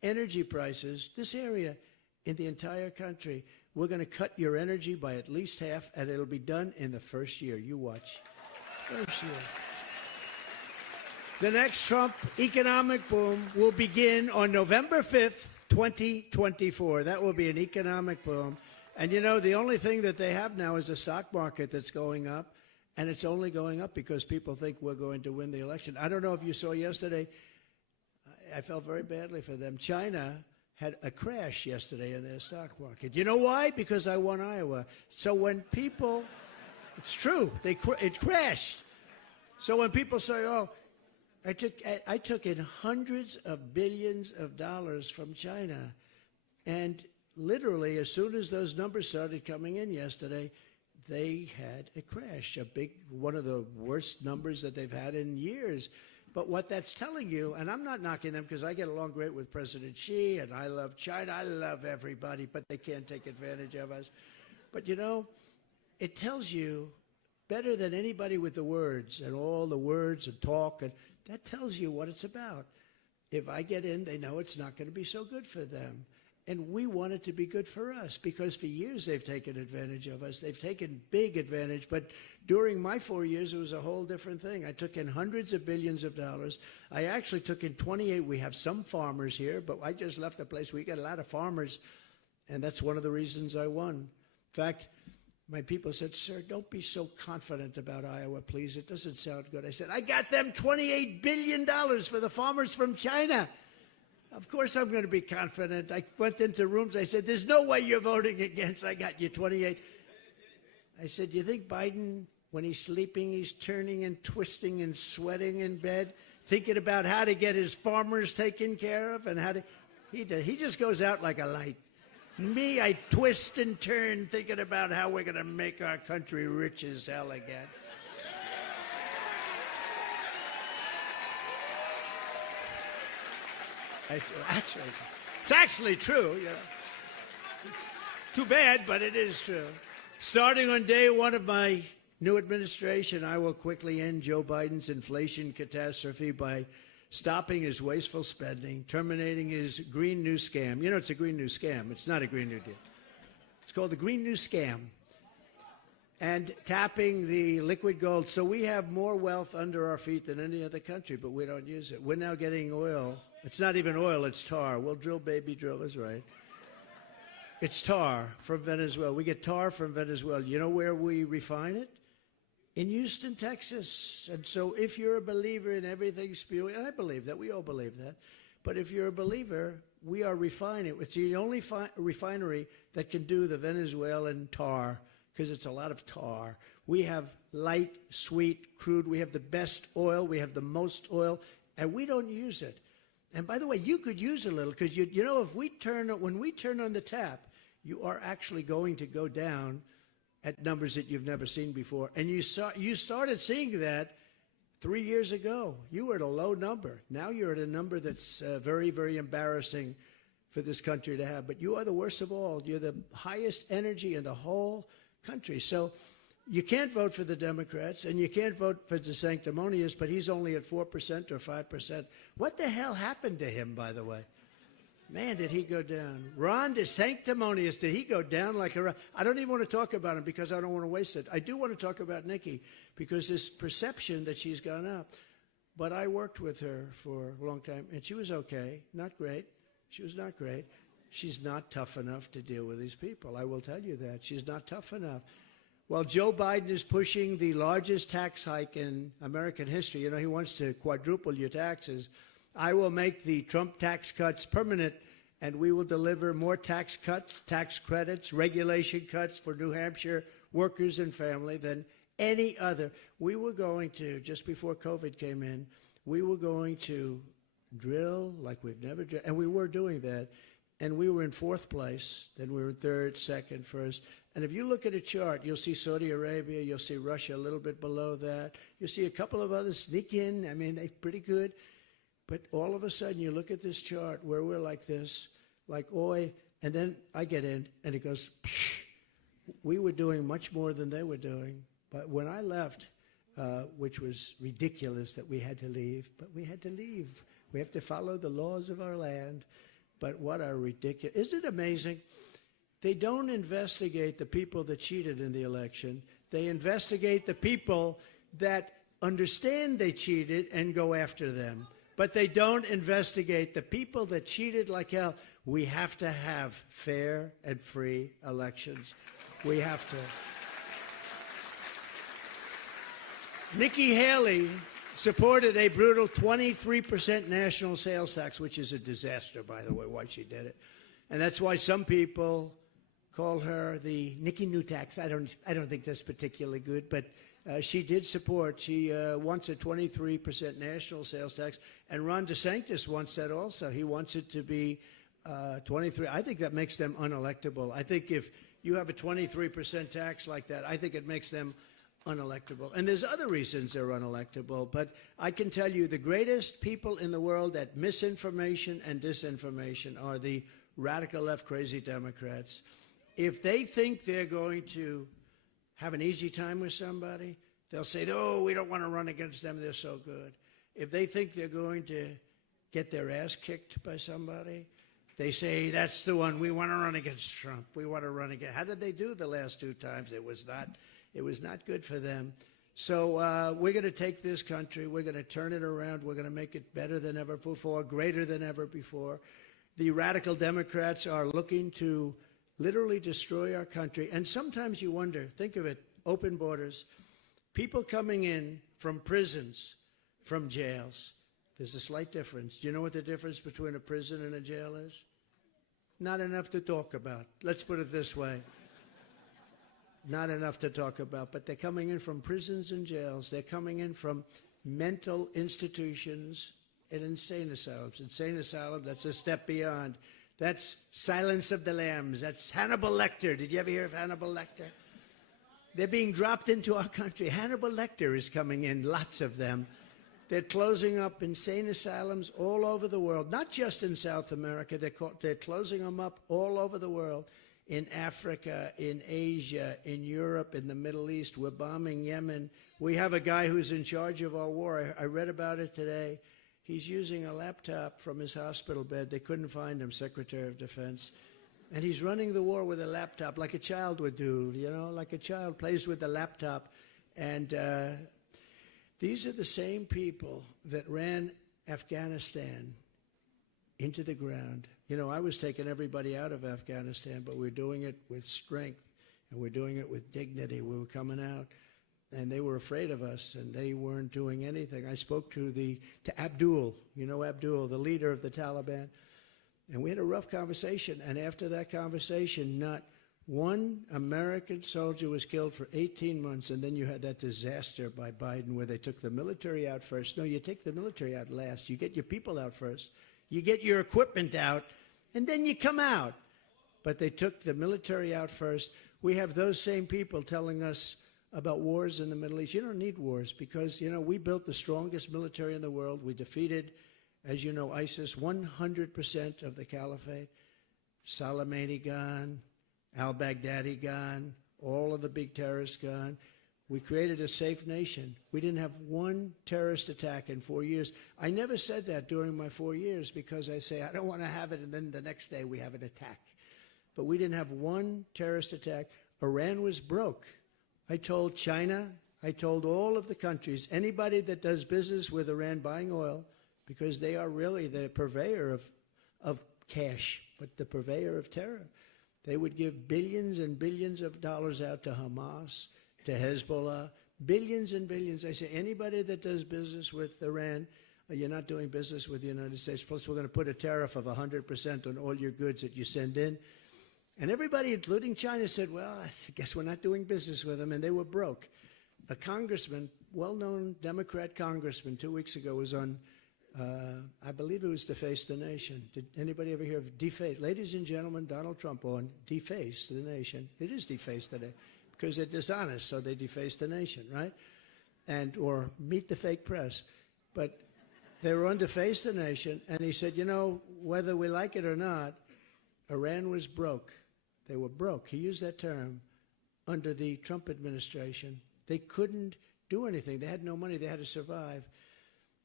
energy prices, this area in the entire country, we're going to cut your energy by at least half, and it'll be done in the first year. You watch. First year. The next Trump economic boom will begin on November 5th, 2024. That will be an economic boom. And, you know, the only thing that they have now is a stock market that's going up, and it's only going up because people think we're going to win the election. I don't know if you saw yesterday. I felt very badly for them. China had a crash yesterday in their stock market. You know why? Because I won Iowa. So when people, it's true, it crashed. So when people say, oh, I took in hundreds of billions of dollars from China, and literally as soon as those numbers started coming in yesterday, they had a crash, one of the worst numbers that they've had in years. But what that's telling you, and I'm not knocking them because I get along great with President Xi, and I love China, I love everybody, but they can't take advantage of us. But, you know, it tells you better than anybody with the words and all the words and talk, and that tells you what it's about. If I get in, they know it's not going to be so good for them. And we want it to be good for us because for years they've taken advantage of us. They've taken big advantage. But during my 4 years, it was a whole different thing. I took in hundreds of billions of dollars. I actually took in 28. We have some farmers here, but I just left the place. We got a lot of farmers, and that's one of the reasons I won. In fact, my people said, sir, don't be so confident about Iowa, please. It doesn't sound good. I said, I got them $28 billion for the farmers from China. Of course I'm going to be confident. I went into rooms. I said, there's no way you're voting against. I got you 28. I said, you think Biden, when he's sleeping, he's turning and twisting and sweating in bed, thinking about how to get his farmers taken care of and how to, he just goes out like a light. Me, I twist and turn thinking about how we're going to make our country rich as hell again. It's actually true. You know. Too bad, but it is true. Starting on day one of my new administration, I will quickly end Joe Biden's inflation catastrophe by stopping his wasteful spending, terminating his Green New Scam. You know, it's a Green New Scam. It's not a Green New Deal. It's called the Green New Scam. And tapping the liquid gold. So we have more wealth under our feet than any other country, but we don't use it. We're now getting oil. It's not even oil, it's tar. We'll drill, baby, drill is right. It's tar from Venezuela. We get tar from Venezuela. You know where we refine it? In Houston, Texas. And so if you're a believer in everything spewing, and I believe that, we all believe that, but if you're a believer, we are refining. It's the only refinery that can do the Venezuelan tar, because it's a lot of tar. We have light, sweet, crude. We have the best oil. We have the most oil, and we don't use it. And by the way, you could use a little, because you know, when we turn on the tap, you are actually going to go down at numbers that you've never seen before. And you started seeing that 3 years ago. You were at a low number. Now you're at a number that's very, very embarrassing for this country to have. But you are the worst of all. You're the highest energy in the whole country. So you can't vote for the Democrats, and you can't vote for DeSanctimonious, but he's only at 4% or 5%. What the hell happened to him, by the way? Man, did he go down. Ron DeSanctimonious, did he go down like a... I don't even want to talk about him because I don't want to waste it. I do want to talk about Nikki because this perception that she's gone up. But I worked with her for a long time, and she was okay. Not great. She was not great. She's not tough enough to deal with these people. I will tell you that. She's not tough enough. While Joe Biden is pushing the largest tax hike in American history, you know, he wants to quadruple your taxes, I will make the Trump tax cuts permanent, and we will deliver more tax cuts, tax credits, regulation cuts for New Hampshire workers and family than any other. We were going to, just before COVID came in, we were going to drill like we've never drilled, and we were doing that. And we were in fourth place, then we were third, second, first. And if you look at a chart, you'll see Saudi Arabia, you'll see Russia a little bit below that. You'll see a couple of others sneak in. I mean, they're pretty good. But all of a sudden, you look at this chart where we're like this, like, oi, and then I get in, and it goes, psh. We were doing much more than they were doing. But when I left, which was ridiculous that we had to leave, but we had to leave. We have to follow the laws of our land. But what a ridiculous, isn't it amazing? They don't investigate the people that cheated in the election. They investigate the people that understand they cheated and go after them. But they don't investigate the people that cheated like hell. We have to have fair and free elections. We have to. Nikki Haley supported a brutal 23% national sales tax, which is a disaster, by the way, why she did it. And that's why some people call her the Nikki New Tax. I don't think that's particularly good, but she did support. She wants a 23% national sales tax, and Ron DeSantis wants that also. He wants it to be 23. I think that makes them unelectable. I think if you have a 23% tax like that, I think it makes them unelectable. And there's other reasons they're unelectable, but I can tell you the greatest people in the world at misinformation and disinformation are the radical left crazy Democrats. If they think they're going to have an easy time with somebody, they'll say, oh, we don't want to run against them, they're so good. If they think they're going to get their ass kicked by somebody, they say, that's the one, we want to run against Trump, we want to run against. How did they do the last two times? It was not good for them. So we're going to take this country, we're going to turn it around, we're going to make it better than ever before, greater than ever before. The radical Democrats are looking to literally destroy our country. And sometimes you wonder, think of it, open borders, people coming in from prisons, from jails. There's a slight difference. Do you know what the difference between a prison and a jail is? Not enough to talk about. Let's put it this way. Not enough to talk about, but they're coming in from prisons and jails. They're coming in from mental institutions and insane asylums. Insane asylum, that's a step beyond. That's Silence of the Lambs. That's Hannibal Lecter. Did you ever hear of Hannibal Lecter? They're being dropped into our country. Hannibal Lecter is coming in, lots of them. They're closing up insane asylums all over the world, not just in South America. They're closing them up all over the world, in Africa, in Asia, in Europe, in the Middle East. We're bombing Yemen. We have a guy who's in charge of our war. I read about it today. He's using a laptop from his hospital bed. They couldn't find him, Secretary of Defense. And he's running the war with a laptop like a child would do, you know, like a child plays with a laptop. And these are the same people that ran Afghanistan into the ground. You know, I was taking everybody out of Afghanistan, but we're doing it with strength, and we're doing it with dignity. We were coming out. And they were afraid of us, and they weren't doing anything. I spoke to Abdul, you know Abdul, the leader of the Taliban, and we had a rough conversation. And after that conversation, not one American soldier was killed for 18 months, and then you had that disaster by Biden where they took the military out first. No, you take the military out last. You get your people out first. You get your equipment out, and then you come out. But they took the military out first. We have those same people telling us about wars in the Middle East. You don't need wars because, you know, we built the strongest military in the world. We defeated, as you know, ISIS, 100% of the caliphate. Soleimani gone, al-Baghdadi gone, all of the big terrorists gone. We created a safe nation. We didn't have one terrorist attack in 4 years. I never said that during my 4 years because I say I don't want to have it, and then the next day we have an attack. But we didn't have one terrorist attack. Iran was broke. I told China, I told all of the countries, anybody that does business with Iran buying oil, because they are really the purveyor of cash, but the purveyor of terror. They would give billions and billions of dollars out to Hamas, to Hezbollah, billions and billions. I say, anybody that does business with Iran, you're not doing business with the United States. Plus, we're going to put a tariff of 100% on all your goods that you send in. And everybody, including China, said, well, I guess we're not doing business with them, and they were broke. A congressman, well-known Democrat congressman, 2 weeks ago was on, I believe it was Deface the Nation. Did anybody ever hear of Deface? Ladies and gentlemen, Donald Trump on Deface the Nation. It is Deface today because they're dishonest, so they deface the nation, right? Or meet the fake press. But they were on Deface the Nation, and he said, you know, whether we like it or not, Iran was broke. They were broke. He used that term under the Trump administration. They couldn't do anything. They had no money. They had to survive.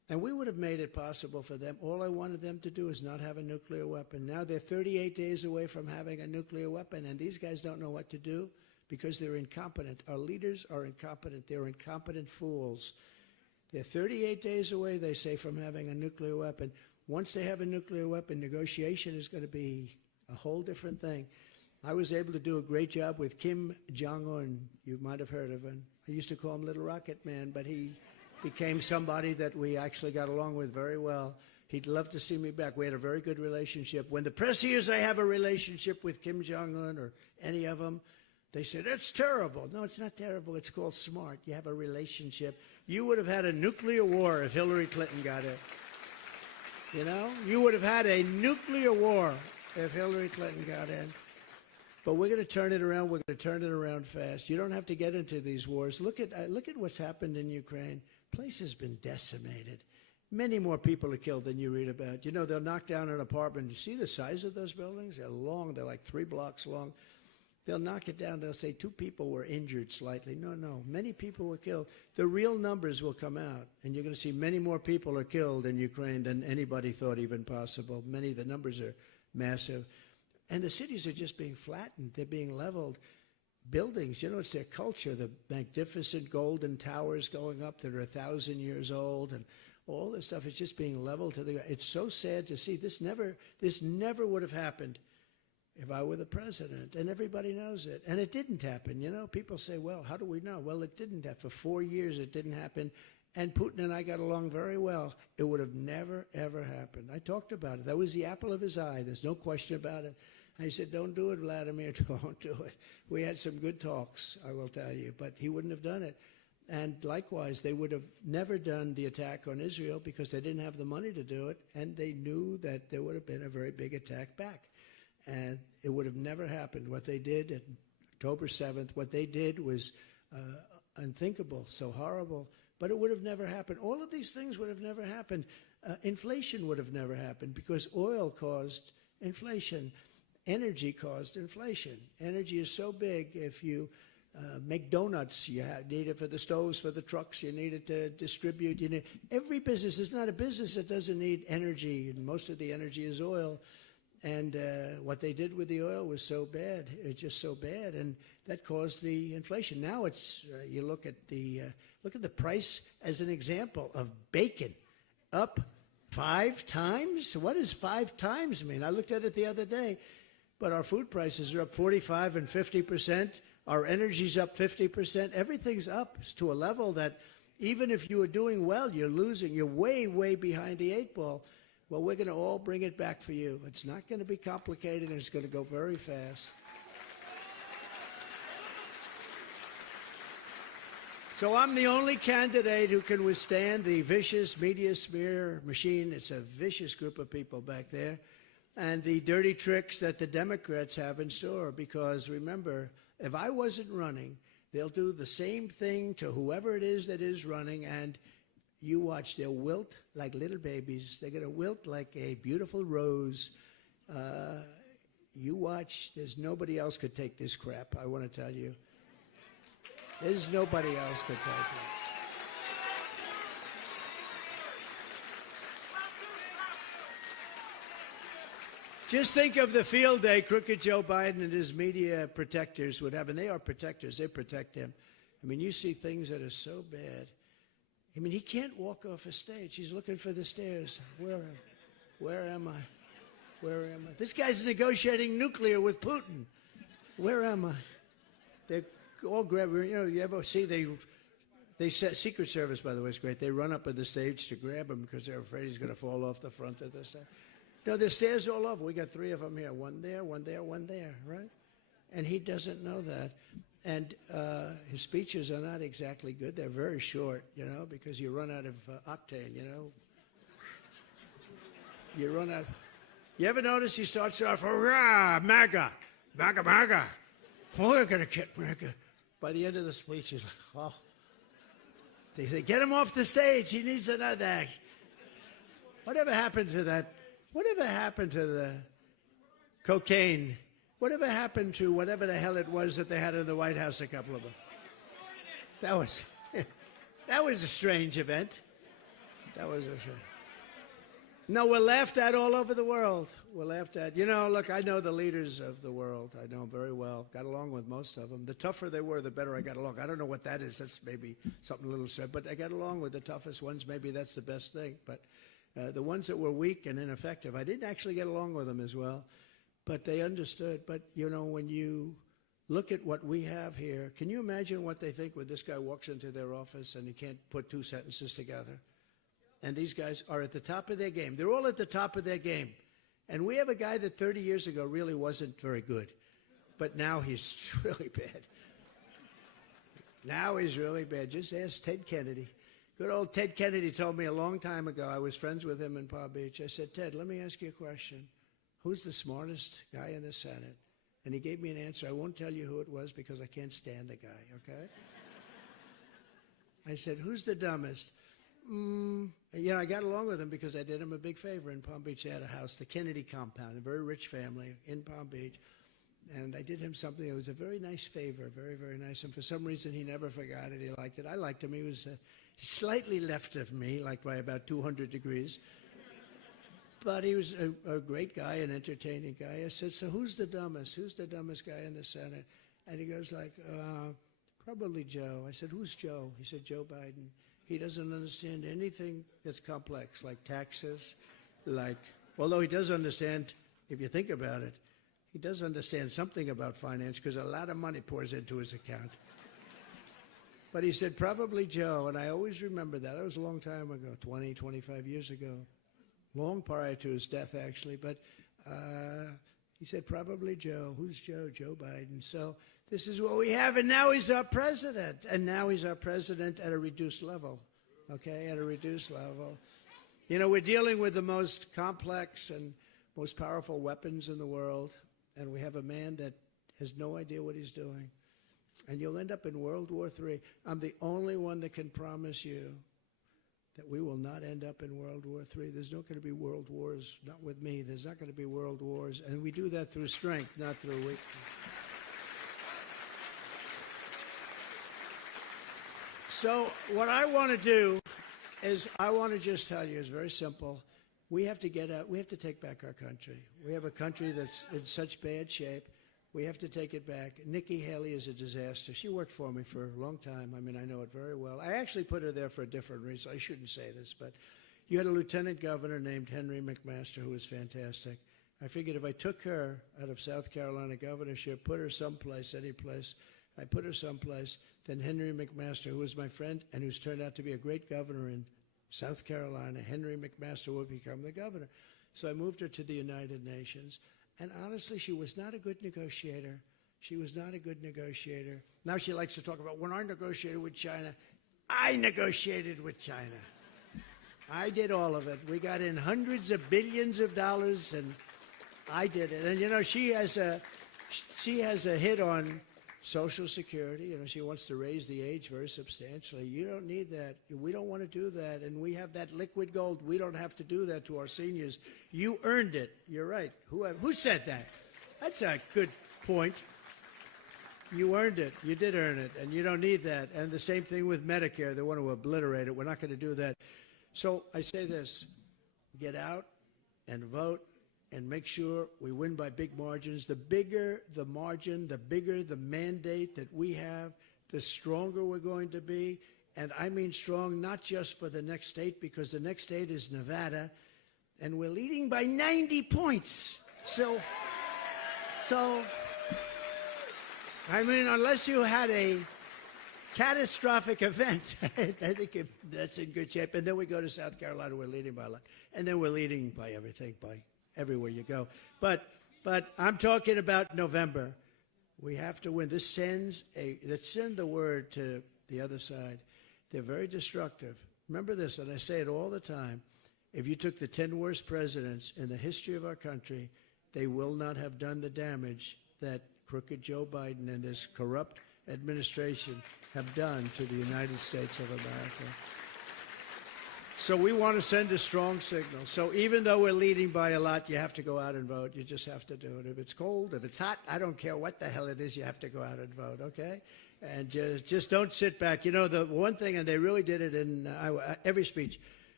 And we would have made it possible for them. All I wanted them to do is not have a nuclear weapon. Now they're 38 days away from having a nuclear weapon, and these guys don't know what to do because they're incompetent. Our leaders are incompetent. They're incompetent fools. They're 38 days away, they say, from having a nuclear weapon. Once they have a nuclear weapon, negotiation is going to be a whole different thing. I was able to do a great job with Kim Jong-un. You might have heard of him. I used to call him Little Rocket Man, but he became somebody that we actually got along with very well. He'd love to see me back. We had a very good relationship. When the press hears I have a relationship with Kim Jong-un or any of them, they say, that's terrible. No, it's not terrible. It's called smart. You have a relationship. You would have had a nuclear war if Hillary Clinton got it. You know? You would have had a nuclear war if Hillary Clinton got in. But we're going to turn it around. We're going to turn it around fast. You don't have to get into these wars. Look at what's happened in Ukraine. Place has been decimated. Many more people are killed than you read about. You know, they'll knock down an apartment. You see the size of those buildings? They're long. They're like 3 blocks long. They'll knock it down. They'll say 2 people were injured slightly. No. Many people were killed. The real numbers will come out, and you're going to see many more people are killed in Ukraine than anybody thought even possible. The numbers are massive. And the cities are just being flattened. They're being leveled. Buildings, you know, it's their culture, the magnificent golden towers going up that are 1,000 years old, and all this stuff is just being leveled to the ground. It's so sad to see. This never would have happened if I were the president, and everybody knows it. And it didn't happen, you know. People say, well, how do we know? Well, it didn't happen. For 4 years, it didn't happen, and Putin and I got along very well. It would have never, ever happened. I talked about it. That was the apple of his eye. There's no question about it. I said, don't do it, Vladimir, don't do it. We had some good talks, I will tell you, but he wouldn't have done it. And likewise, they would have never done the attack on Israel because they didn't have the money to do it, and they knew that there would have been a very big attack back. And it would have never happened. What they did on October 7th, what they did was unthinkable, so horrible, but it would have never happened. All of these things would have never happened. Inflation would have never happened because oil caused inflation. Energy caused inflation. Energy is so big. If you make donuts, you need it for the stoves, for the trucks. You need it to distribute. Every business is not a business that doesn't need energy, and most of the energy is oil. And what they did with the oil was so bad. It's just so bad, and that caused the inflation. Now it's you look at the price as an example of bacon, up 5 times. What does 5 times mean? I looked at it the other day. But our food prices are up 45 and 50%. Our energy's up 50%. Everything's up to a level that even if you are doing well, you're losing. You're way, way behind the 8 ball. Well, we're going to all bring it back for you. It's not going to be complicated, and it's going to go very fast. So I'm the only candidate who can withstand the vicious media smear machine. It's a vicious group of people back there. And the dirty tricks that the Democrats have in store. Because remember, if I wasn't running, they'll do the same thing to whoever it is that is running, and you watch, they'll wilt like little babies. They're going to wilt like a beautiful rose. You watch, there's nobody else could take this crap, I want to tell you. There's nobody else could take it. Just think of the field day crooked Joe Biden and his media protectors would have. And they are protectors. They protect him. I mean, you see things that are so bad. I mean, he can't walk off a stage. He's looking for the stairs. Where am I? Where am I? This guy's negotiating nuclear with Putin. Where am I? They're all grabbing. You know, you ever see they set Secret Service, by the way, is great. They run up on the stage to grab him because they're afraid he's going to fall off the front of the stage. No, there's stairs all over. We got 3 of them here. One there, one there, one there, right? And he doesn't know that. And his speeches are not exactly good. They're very short, you know, because you run out of octane, you know. You run out. You ever notice he starts off, hurrah, MAGA, MAGA, MAGA. We're going to get MAGA. By the end of the speech, he's like, oh. They say, get him off the stage. He needs another. Whatever happened to that? Whatever happened to the cocaine? Whatever happened to whatever the hell it was that they had in the White House a couple of them? That was a strange event. That was a shame. No, we're laughed at all over the world. We're laughed at. You know, look, I know the leaders of the world. I know them very well. Got along with most of them. The tougher they were, the better I got along. I don't know what that is. That's maybe something a little sad. But I got along with the toughest ones. Maybe that's the best thing. But the ones that were weak and ineffective, I didn't actually get along with them as well. But they understood. But, you know, when you look at what we have here, can you imagine what they think when this guy walks into their office and he can't put two sentences together? And these guys are at the top of their game. They're all at the top of their game. And we have a guy that 30 years ago really wasn't very good. But now he's really bad. Now he's really bad. Just ask Ted Kennedy. Good old Ted Kennedy told me a long time ago, I was friends with him in Palm Beach. I said, Ted, let me ask you a question. Who's the smartest guy in the Senate? And he gave me an answer. I won't tell you who it was because I can't stand the guy, okay? I said, who's the dumbest? Yeah, I got along with him because I did him a big favor in Palm Beach. They had a house, the Kennedy compound, a very rich family in Palm Beach. And I did him something that was a very nice favor, very, very nice. And for some reason, he never forgot it. He liked it. I liked him. He was slightly left of me, like by about 200 degrees. But he was a great guy, an entertaining guy. I said, so who's the dumbest? Who's the dumbest guy in the Senate? And he goes like, probably Joe. I said, who's Joe? He said, Joe Biden. He doesn't understand anything that's complex, like taxes, although he does understand, if you think about it, he does understand something about finance because a lot of money pours into his account. But he said, probably Joe, and I always remember that. That was a long time ago, 20, 25 years ago, long prior to his death, actually. But he said, probably Joe. Who's Joe? Joe Biden. So this is what we have, and now he's our president. And now he's our president at a reduced level, okay, at a reduced level. You know, we're dealing with the most complex and most powerful weapons in the world, and we have a man that has no idea what he's doing. And you'll end up in World War III. I'm the only one that can promise you that we will not end up in World War III. There's not going to be world wars, not with me. There's not going to be world wars. And we do that through strength, not through weakness. So what I want to do is I want to just tell you, it's very simple. We have to get out. We have to take back our country. We have a country that's in such bad shape. We have to take it back. Nikki Haley is a disaster. She worked for me for a long time. I mean, I know it very well. I actually put her there for a different reason. I shouldn't say this, but you had a lieutenant governor named Henry McMaster who was fantastic. I figured if I took her out of South Carolina governorship, put her someplace, any place, I put her someplace, then Henry McMaster, who was my friend and who's turned out to be a great governor in South Carolina, Henry McMaster would become the governor. So I moved her to the United Nations. And honestly, she was not a good negotiator. She was not a good negotiator. Now she likes to talk about when I negotiated with China. I negotiated with China. I did all of it. We got in hundreds of billions of dollars, and I did it. And, you know, she has a hit on Social Security. You know, she wants to raise the age very substantially. You don't need that. We don't want to do that. And we have that liquid gold. We don't have to do that to our seniors. You earned it. You're right. Who said that? That's a good point. You earned it. You did earn it. And you don't need that. And the same thing with Medicare. They want to obliterate it. We're not going to do that. So I say this. Get out and vote. And make sure we win by big margins. The bigger the margin, the bigger the mandate that we have, the stronger we're going to be. And I mean strong not just for the next state, because the next state is Nevada, and we're leading by 90 points. So I mean, unless you had a catastrophic event, I think that's in good shape. And then we go to South Carolina, we're leading by a lot. And then we're leading by everything, by everywhere you go. But I'm talking about November. We have to win. Let's send the word to the other side. They're very destructive. Remember this, and I say it all the time. If you took the 10 worst presidents in the history of our country, they will not have done the damage that crooked Joe Biden and this corrupt administration have done to the United States of America. So we want to send a strong signal. So even though we're leading by a lot, you have to go out and vote. You just have to do it. If it's cold, if it's hot, I don't care what the hell it is, you have to go out and vote, okay? And just don't sit back. You know, the one thing, and they really did it in every speech,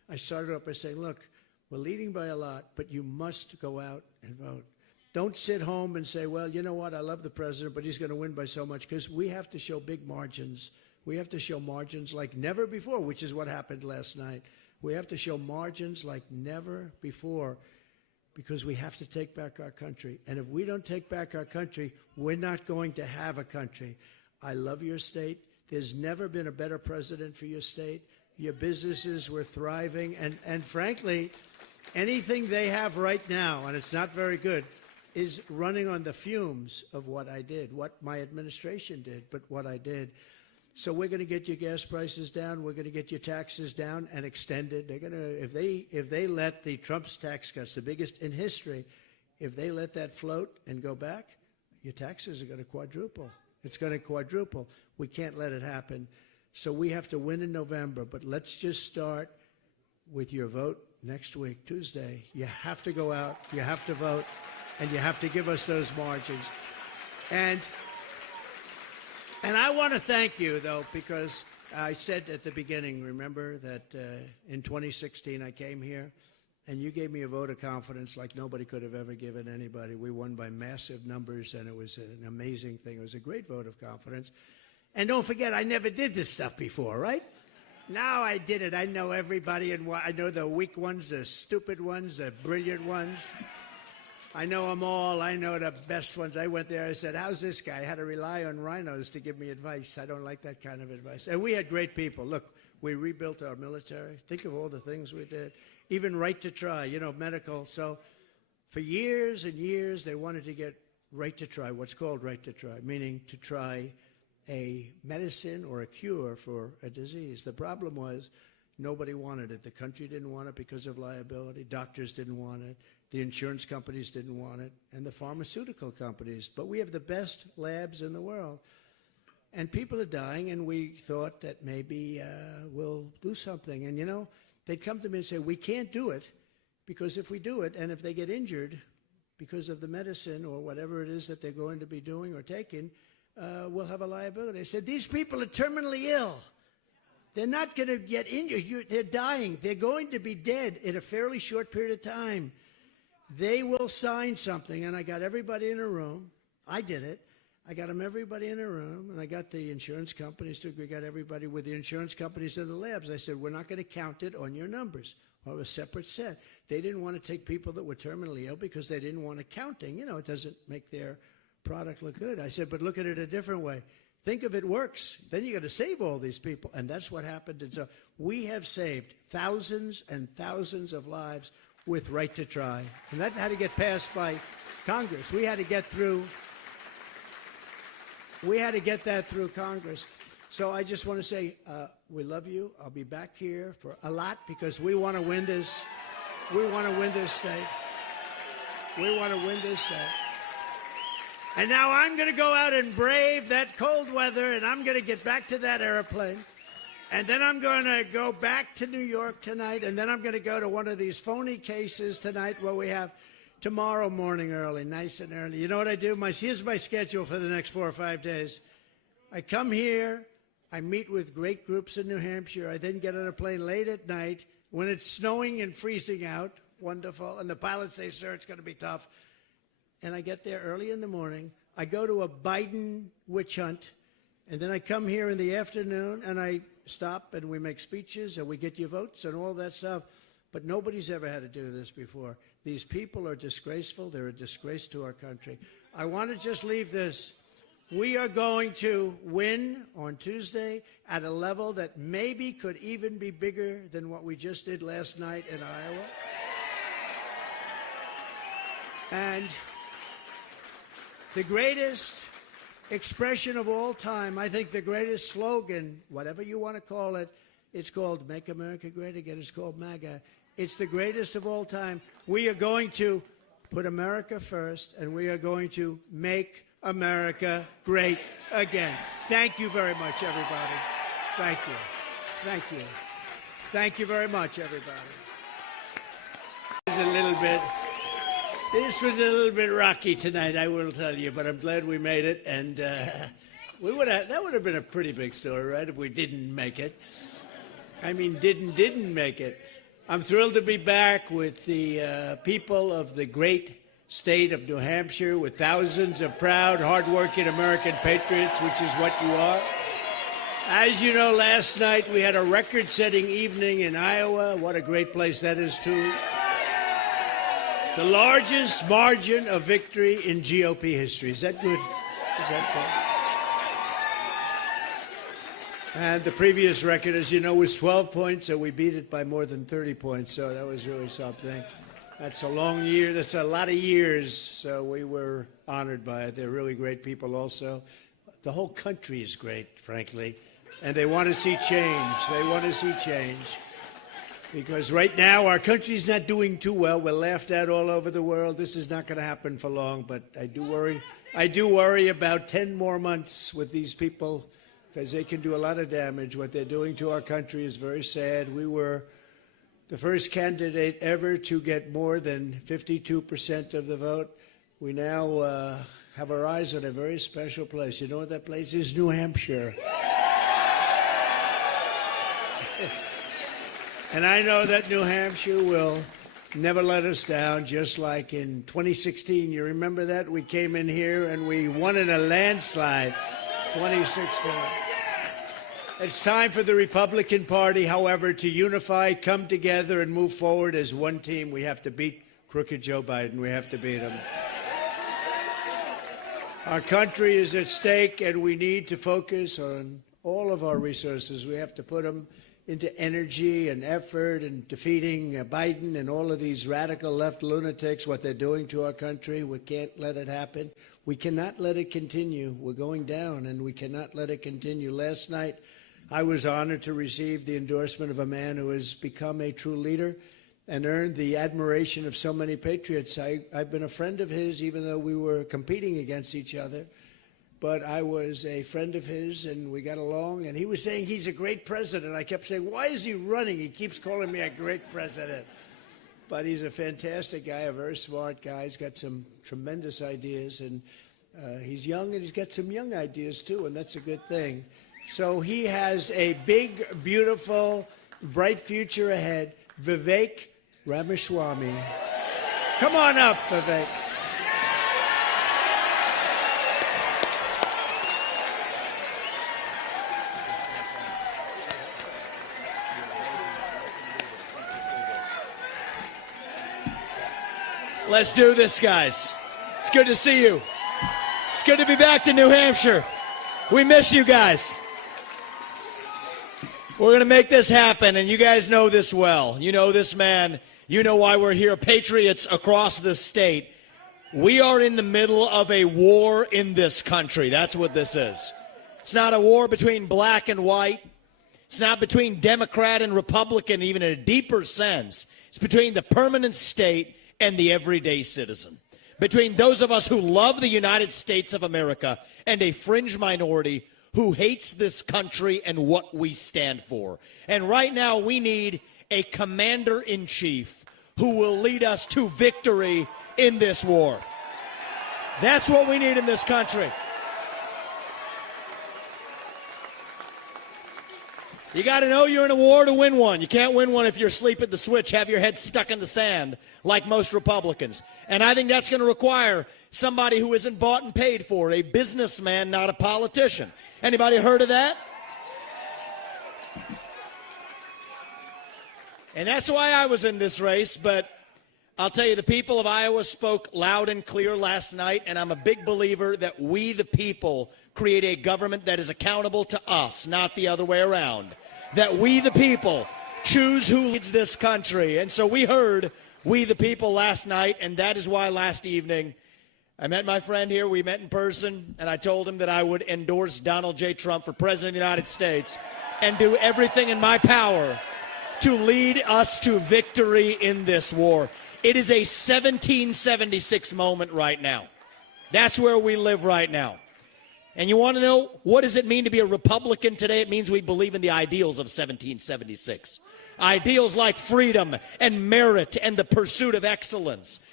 I started off by saying, look, we're leading by a lot, but you must go out and vote. Don't sit home and say, well, you know what, I love the president, but he's going to win by so much, because we have to show big margins. We have to show margins like never before, which is what happened last night. We have to show margins like never before, because we have to take back our country. And if we don't take back our country, we're not going to have a country. I love your state. There's never been a better president for your state. Your businesses were thriving. And frankly, anything they have right now, and it's not very good, is running on the fumes of what I did, what my administration did, but what I did. So we're going to get your gas prices down. We're going to get your taxes down and extended. They're going to, if they let the Trump's tax cuts, the biggest in history, if they let that float and go back, your taxes are going to quadruple. It's going to quadruple. We can't let it happen. So we have to win in November. But let's just start with your vote next week, Tuesday. You have to go out. You have to vote. And you have to give us those margins. And I want to thank you, though, because I said at the beginning, remember, that in 2016 I came here, and you gave me a vote of confidence like nobody could have ever given anybody. We won by massive numbers, and it was an amazing thing. It was a great vote of confidence. And don't forget, I never did this stuff before, right? Now I did it. I know everybody, and I know the weak ones, the stupid ones, the brilliant ones. I know them all. I know the best ones. I went there. I said, how's this guy? I had to rely on rhinos to give me advice. I don't like that kind of advice. And we had great people. Look, we rebuilt our military. Think of all the things we did. Even right to try, you know, medical. So for years and years, they wanted to get right to try, what's called right to try, meaning to try a medicine or a cure for a disease. The problem was nobody wanted it. The country didn't want it because of liability. Doctors didn't want it. The insurance companies didn't want it, and the pharmaceutical companies. But we have the best labs in the world. And people are dying, and we thought that maybe we'll do something. And, you know, they'd come to me and say, we can't do it, because if we do it, and if they get injured because of the medicine or whatever it is that they're going to be doing or taking, we'll have a liability. I said, these people are terminally ill. They're not going to get injured. They're dying. They're going to be dead in a fairly short period of time. They will sign something, and I got everybody in a room. I did it. I got everybody in a room, and I got the insurance companies to agree. Got everybody with the insurance companies and the labs. I said, we're not going to count it on your numbers or a separate set. They didn't want to take people that were terminally ill because they didn't want accounting. You know, it doesn't make their product look good. I said, but look at it a different way. Think if it works, then you got to save all these people. And that's what happened. And so we have saved thousands and thousands of lives with right to try. And that had to get passed by Congress. We had to get that through Congress. So I just want to say, we love you. I'll be back here for a lot because we want to win this. We want to win this state. We want to win this state. And now I'm going to go out and brave that cold weather, and I'm going to get back to that airplane. And then I'm going to go back to New York tonight, and then I'm going to go to one of these phony cases tonight where we have tomorrow morning early, nice and early. You know what I do? Here's my schedule for the next 4 or 5 days. I come here. I meet with great groups in New Hampshire. I then get on a plane late at night when it's snowing and freezing out. Wonderful. And the pilots say, sir, it's going to be tough. And I get there early in the morning. I go to a Biden witch hunt. And then I come here in the afternoon, and I stop, and we make speeches, and we get your votes and all that stuff. But nobody's ever had to do this before. These people are disgraceful. They're a disgrace to our country. I want to just leave this. We are going to win on Tuesday at a level that maybe could even be bigger than what we just did last night in Iowa. And the greatest expression of all time, I think the greatest slogan, whatever you want to call it, it's called Make America Great Again. It's called MAGA. It's the greatest of all time. We are going to put America first, and we are going to make America great again. Thank you very much, everybody. Thank you. Thank you. Thank you very much, everybody. This was a little bit rocky tonight, I will tell you, but I'm glad we made it. And that would have been a pretty big story, right, if we didn't make it. I mean, didn't make it. I'm thrilled to be back with the people of the great state of New Hampshire, with thousands of proud, hardworking American patriots, which is what you are. As you know, last night we had a record-setting evening in Iowa. What a great place that is, too. The largest margin of victory in GOP history. Is that good? Is that good? And the previous record, as you know, was 12 points, so we beat it by more than 30 points, so that was really something. That's a long year. That's a lot of years, so we were honored by it. They're really great people also. The whole country is great, frankly, and they want to see change. They want to see change. Because right now our country's not doing too well. We're laughed at all over the world. This is not going to happen for long, but I do worry about 10 more months with these people, because they can do a lot of damage. What they're doing to our country is very sad. We were the first candidate ever to get more than 52% of the vote. We now have our eyes on a very special place. You know what that place is? New Hampshire. And I know that New Hampshire will never let us down, just like in 2016. You remember that? We came in here and we won in a landslide. 2016. It's time for the Republican Party, however, to unify, come together, and move forward as one team. We have to beat crooked Joe Biden. We have to beat him. Our country is at stake, and we need to focus on all of our resources. We have to put them into energy and effort and defeating Biden and all of these radical left lunatics, what they're doing to our country. We can't let it happen. We cannot let it continue. We're going down, and we cannot let it continue. Last night, I was honored to receive the endorsement of a man who has become a true leader and earned the admiration of so many patriots. I've been a friend of his, even though we were competing against each other. But I was a friend of his, and we got along. And he was saying he's a great president. I kept saying, why is he running? He keeps calling me a great president. But he's a fantastic guy, a very smart guy. He's got some tremendous ideas. And he's young, and he's got some young ideas, too, and that's a good thing. So he has a big, beautiful, bright future ahead. Vivek Ramaswamy. Come on up, Vivek. Let's do this, guys. It's good to see you. It's good to be back to New Hampshire. We miss you guys. We're going to make this happen, and you guys know this well. You know this man. You know why we're here. Patriots across the state. We are in the middle of a war in this country. That's what this is. It's not a war between black and white. It's not between Democrat and Republican, even in a deeper sense. It's between the permanent state and the everyday citizen. Between those of us who love the United States of America and a fringe minority who hates this country and what we stand for. And right now we need a commander-in-chief who will lead us to victory in this war. That's what we need in this country. You got to know you're in a war to win one. You can't win one if you're asleep at the switch, have your head stuck in the sand like most Republicans. And I think that's going to require somebody who isn't bought and paid for, a businessman, not a politician. Anybody heard of that? And that's why I was in this race, but I'll tell you, the people of Iowa spoke loud and clear last night, and I'm a big believer that we, the people, create a government that is accountable to us, not the other way around. That we, the people, choose who leads this country. And so we heard we, the people, last night, and that is why last evening I met my friend here. We met in person, and I told him that I would endorse Donald J. Trump for President of the United States and do everything in my power to lead us to victory in this war. It is a 1776 moment right now. That's where we live right now. And you want to know, what does it mean to be a Republican today? It means we believe in the ideals of 1776. Ideals like freedom and merit and the pursuit of excellence.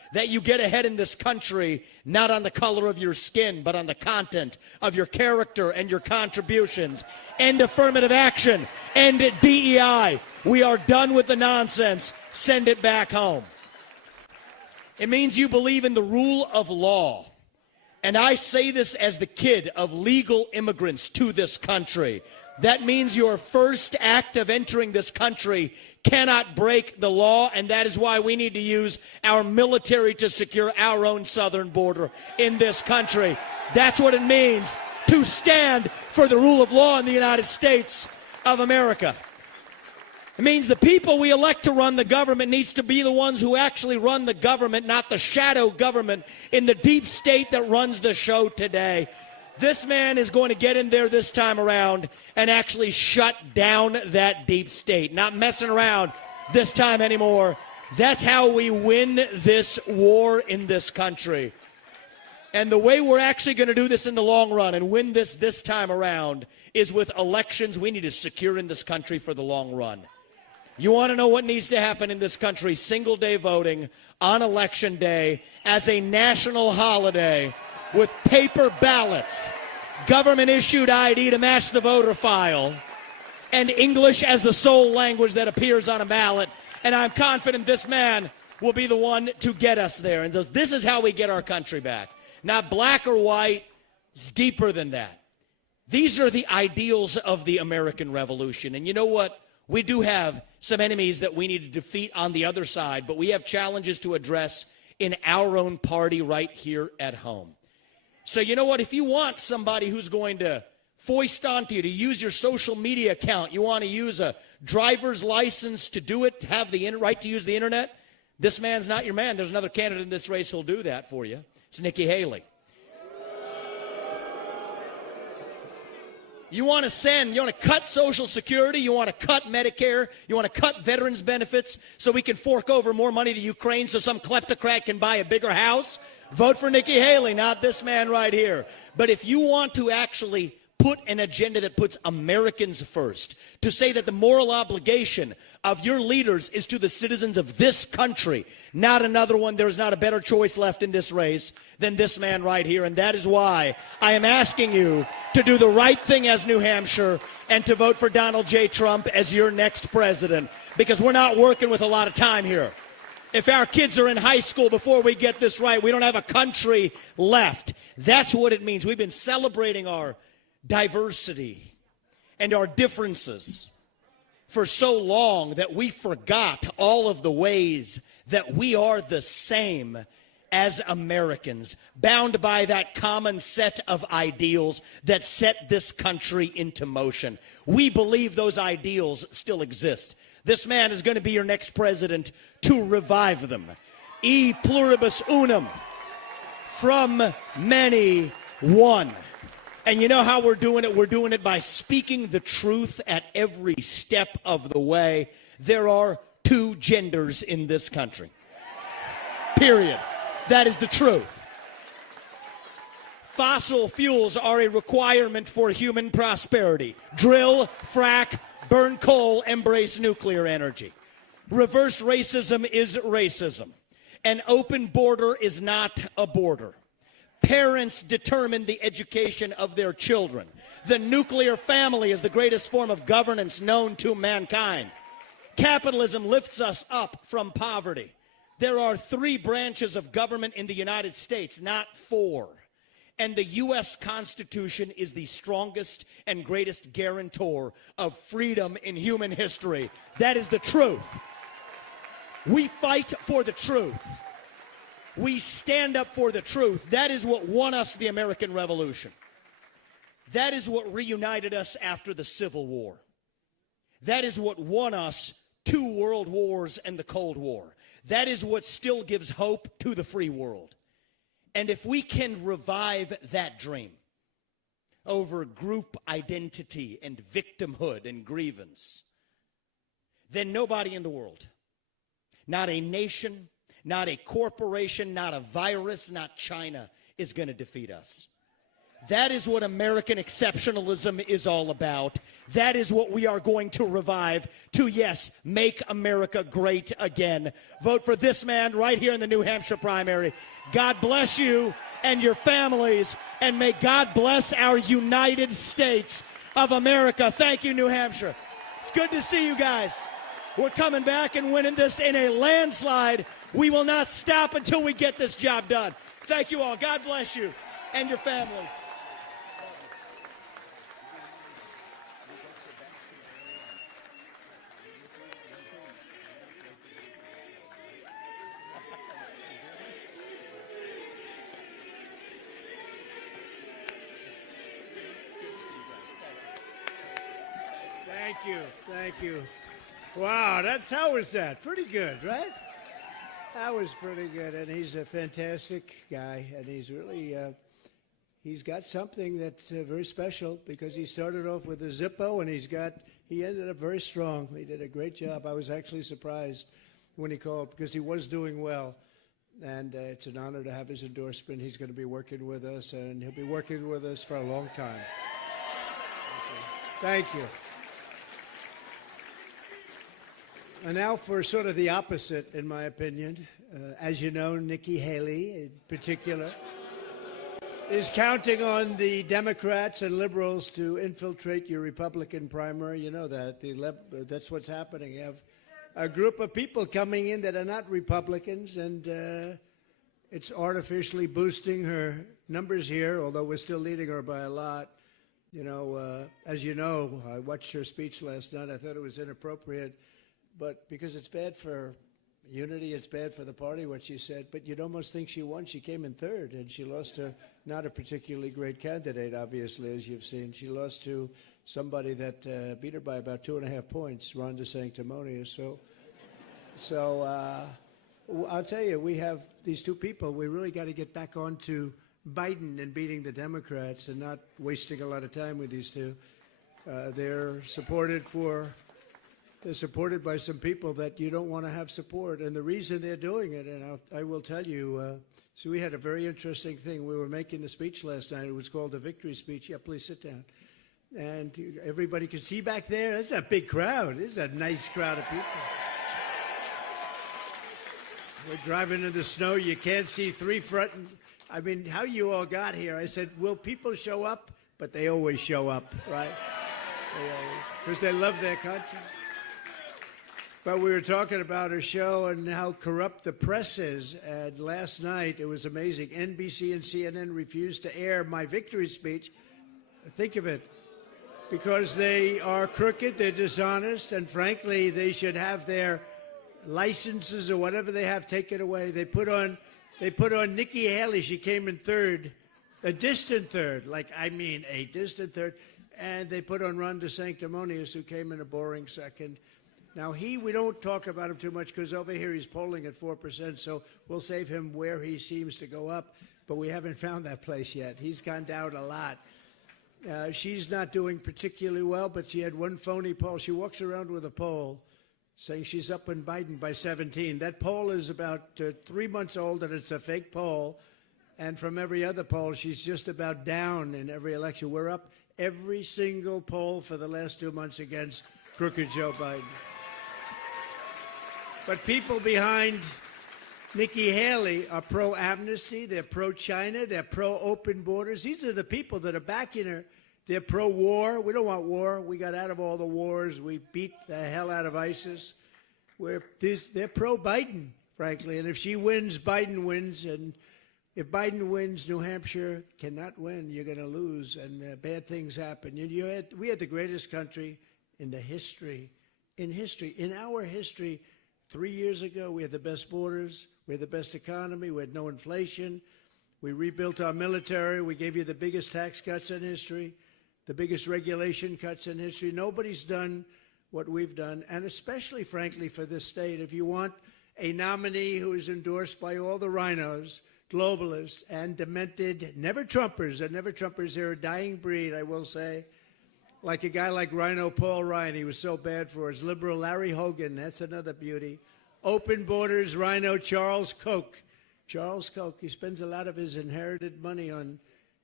that you get ahead in this country, not on the color of your skin, but on the content of your character and your contributions. End affirmative action. End DEI. We are done with the nonsense. Send it back home. It means you believe in the rule of law. And I say this as the kid of legal immigrants to this country. That means your first act of entering this country cannot break the law, and that is why we need to use our military to secure our own southern border in this country. That's what it means to stand for the rule of law in the United States of America. It means the people we elect to run the government needs to be the ones who actually run the government, not the shadow government in the deep state that runs the show today. This man is going to get in there this time around and actually shut down that deep state. Not messing around this time anymore. That's how we win this war in this country. And the way we're actually going to do this in the long run and win this time around is with elections we need to secure in this country for the long run. You want to know what needs to happen in this country? Single-day voting on Election Day as a national holiday with paper ballots, government-issued ID to match the voter file, and English as the sole language that appears on a ballot. And I'm confident this man will be the one to get us there. And this is how we get our country back. Not black or white. It's deeper than that. These are the ideals of the American Revolution. And you know what? We do have some enemies that we need to defeat on the other side, but we have challenges to address in our own party right here at home. So you know what? If you want somebody who's going to foist onto you to use your social media account, you want to use a driver's license to do it, to have the right to use the internet, this man's not your man. There's another candidate in this race who'll do that for you. It's Nikki Haley. You want to cut Social Security, you want to cut Medicare, you want to cut veterans benefits so we can fork over more money to Ukraine so some kleptocrat can buy a bigger house? Vote for Nikki Haley, not this man right here. But if you want to actually put an agenda that puts Americans first, to say that the moral obligation of your leaders is to the citizens of this country, not another one, there is not a better choice left in this race than this man right here. And that is why I am asking you to do the right thing as New Hampshire and to vote for Donald J. Trump as your next president, because we're not working with a lot of time here. If our kids are in high school before we get this right, we don't have a country left. That's what it means. We've been celebrating our diversity and our differences for so long that we forgot all of the ways that we are the same as Americans, bound by that common set of ideals that set this country into motion. We believe those ideals still exist. This man is going to be your next president to revive them. E pluribus unum, from many, one. And you know how we're doing it? We're doing it by speaking the truth at every step of the way. There are two genders in this country. Period. That is the truth. Fossil fuels are a requirement for human prosperity. Drill, frack, burn coal, embrace nuclear energy. Reverse racism is racism. An open border is not a border. Parents determine the education of their children. The nuclear family is the greatest form of governance known to mankind. Capitalism lifts us up from poverty. There are 3 branches of government in the United States, not 4. And the U.S. Constitution is the strongest and greatest guarantor of freedom in human history. That is the truth. We fight for the truth. We stand up for the truth. That is what won us the American Revolution. That is what reunited us after the Civil War. That is what won us 2 world wars and the Cold War. That is what still gives hope to the free world. And if we can revive that dream over group identity and victimhood and grievance, then nobody in the world, not a nation, not a corporation, not a virus, not China, is going to defeat us. That is what American exceptionalism is all about. That is what we are going to revive to, yes, make America great again. Vote for this man right here in the New Hampshire primary. God bless you and your families, and may God bless our United States of America. Thank you, New Hampshire. It's good to see you guys. We're coming back and winning this in a landslide. We will not stop until we get this job done. Thank you all. God bless you and your families. Thank you. Thank you. Wow, how was that? Pretty good, right? That was pretty good. And he's a fantastic guy. And he's really, he's got something that's very special because he started off with a Zippo and he ended up very strong. He did a great job. I was actually surprised when he called because he was doing well. And it's an honor to have his endorsement. He's going to be working with us, and he'll be working with us for a long time. Thank you. And now for sort of the opposite, in my opinion. As you know, Nikki Haley, in particular, is counting on the Democrats and liberals to infiltrate your Republican primary. You know that. That's what's happening. You have a group of people coming in that are not Republicans, and it's artificially boosting her numbers here, although we're still leading her by a lot. You know, as you know, I watched her speech last night. I thought it was inappropriate. But because it's bad for unity, it's bad for the party, what she said. But you'd almost think she won. She came in third, and she lost to not a particularly great candidate, obviously, as you've seen. She lost to somebody that beat her by about 2.5 points, Ron DeSanctimonious. So I'll tell you, we have these two people. We really got to get back on to Biden and beating the Democrats and not wasting a lot of time with these two. They're supported by some people that you don't want to have support. And the reason they're doing it, and I will tell you, so we had a very interesting thing. We were making the speech last night. It was called the victory speech. Yeah, please sit down. And everybody can see back there. It's a big crowd. It's a nice crowd of people. We're driving in the snow. You can't see three front. I mean, how you all got here. I said, will people show up? But they always show up, right? Because they love their country. But we were talking about her show and how corrupt the press is. And last night, it was amazing. NBC and CNN refused to air my victory speech. Think of it. Because they are crooked, they're dishonest, and frankly, they should have their licenses or whatever they have taken away. They put on Nikki Haley. She came in third, a distant third, a distant third. And they put on Ron DeSanctimonious, who came in a boring second. Now, we don't talk about him too much because over here he's polling at 4%, so we'll save him where he seems to go up, but we haven't found that place yet. He's gone down a lot. She's not doing particularly well, but she had one phony poll. She walks around with a poll saying she's up in Biden by 17. That poll is about 3 months old, and it's a fake poll. And from every other poll, she's just about down in every election. We're up every single poll for the last 2 months against crooked Joe Biden. But people behind Nikki Haley are pro-amnesty, they're pro-China, they're pro-open borders. These are the people that are backing her. They're pro-war. We don't want war. We got out of all the wars. We beat the hell out of ISIS. They're pro-Biden, frankly. And if she wins, Biden wins. And if Biden wins, New Hampshire cannot win. You're going to lose, and bad things happen. We had the greatest country in the history. In our history, 3 years ago, we had the best borders, we had the best economy, we had no inflation, we rebuilt our military, we gave you the biggest tax cuts in history, the biggest regulation cuts in history. Nobody's done what we've done, and especially, frankly, for this state. If you want a nominee who is endorsed by all the rhinos, globalists, and demented never-Trumpers, they're a dying breed, I will say, like a guy like Rhino Paul Ryan, he was so bad for us. Liberal Larry Hogan, that's another beauty. Open borders, Rhino Charles Koch. Charles Koch, he spends a lot of his inherited money on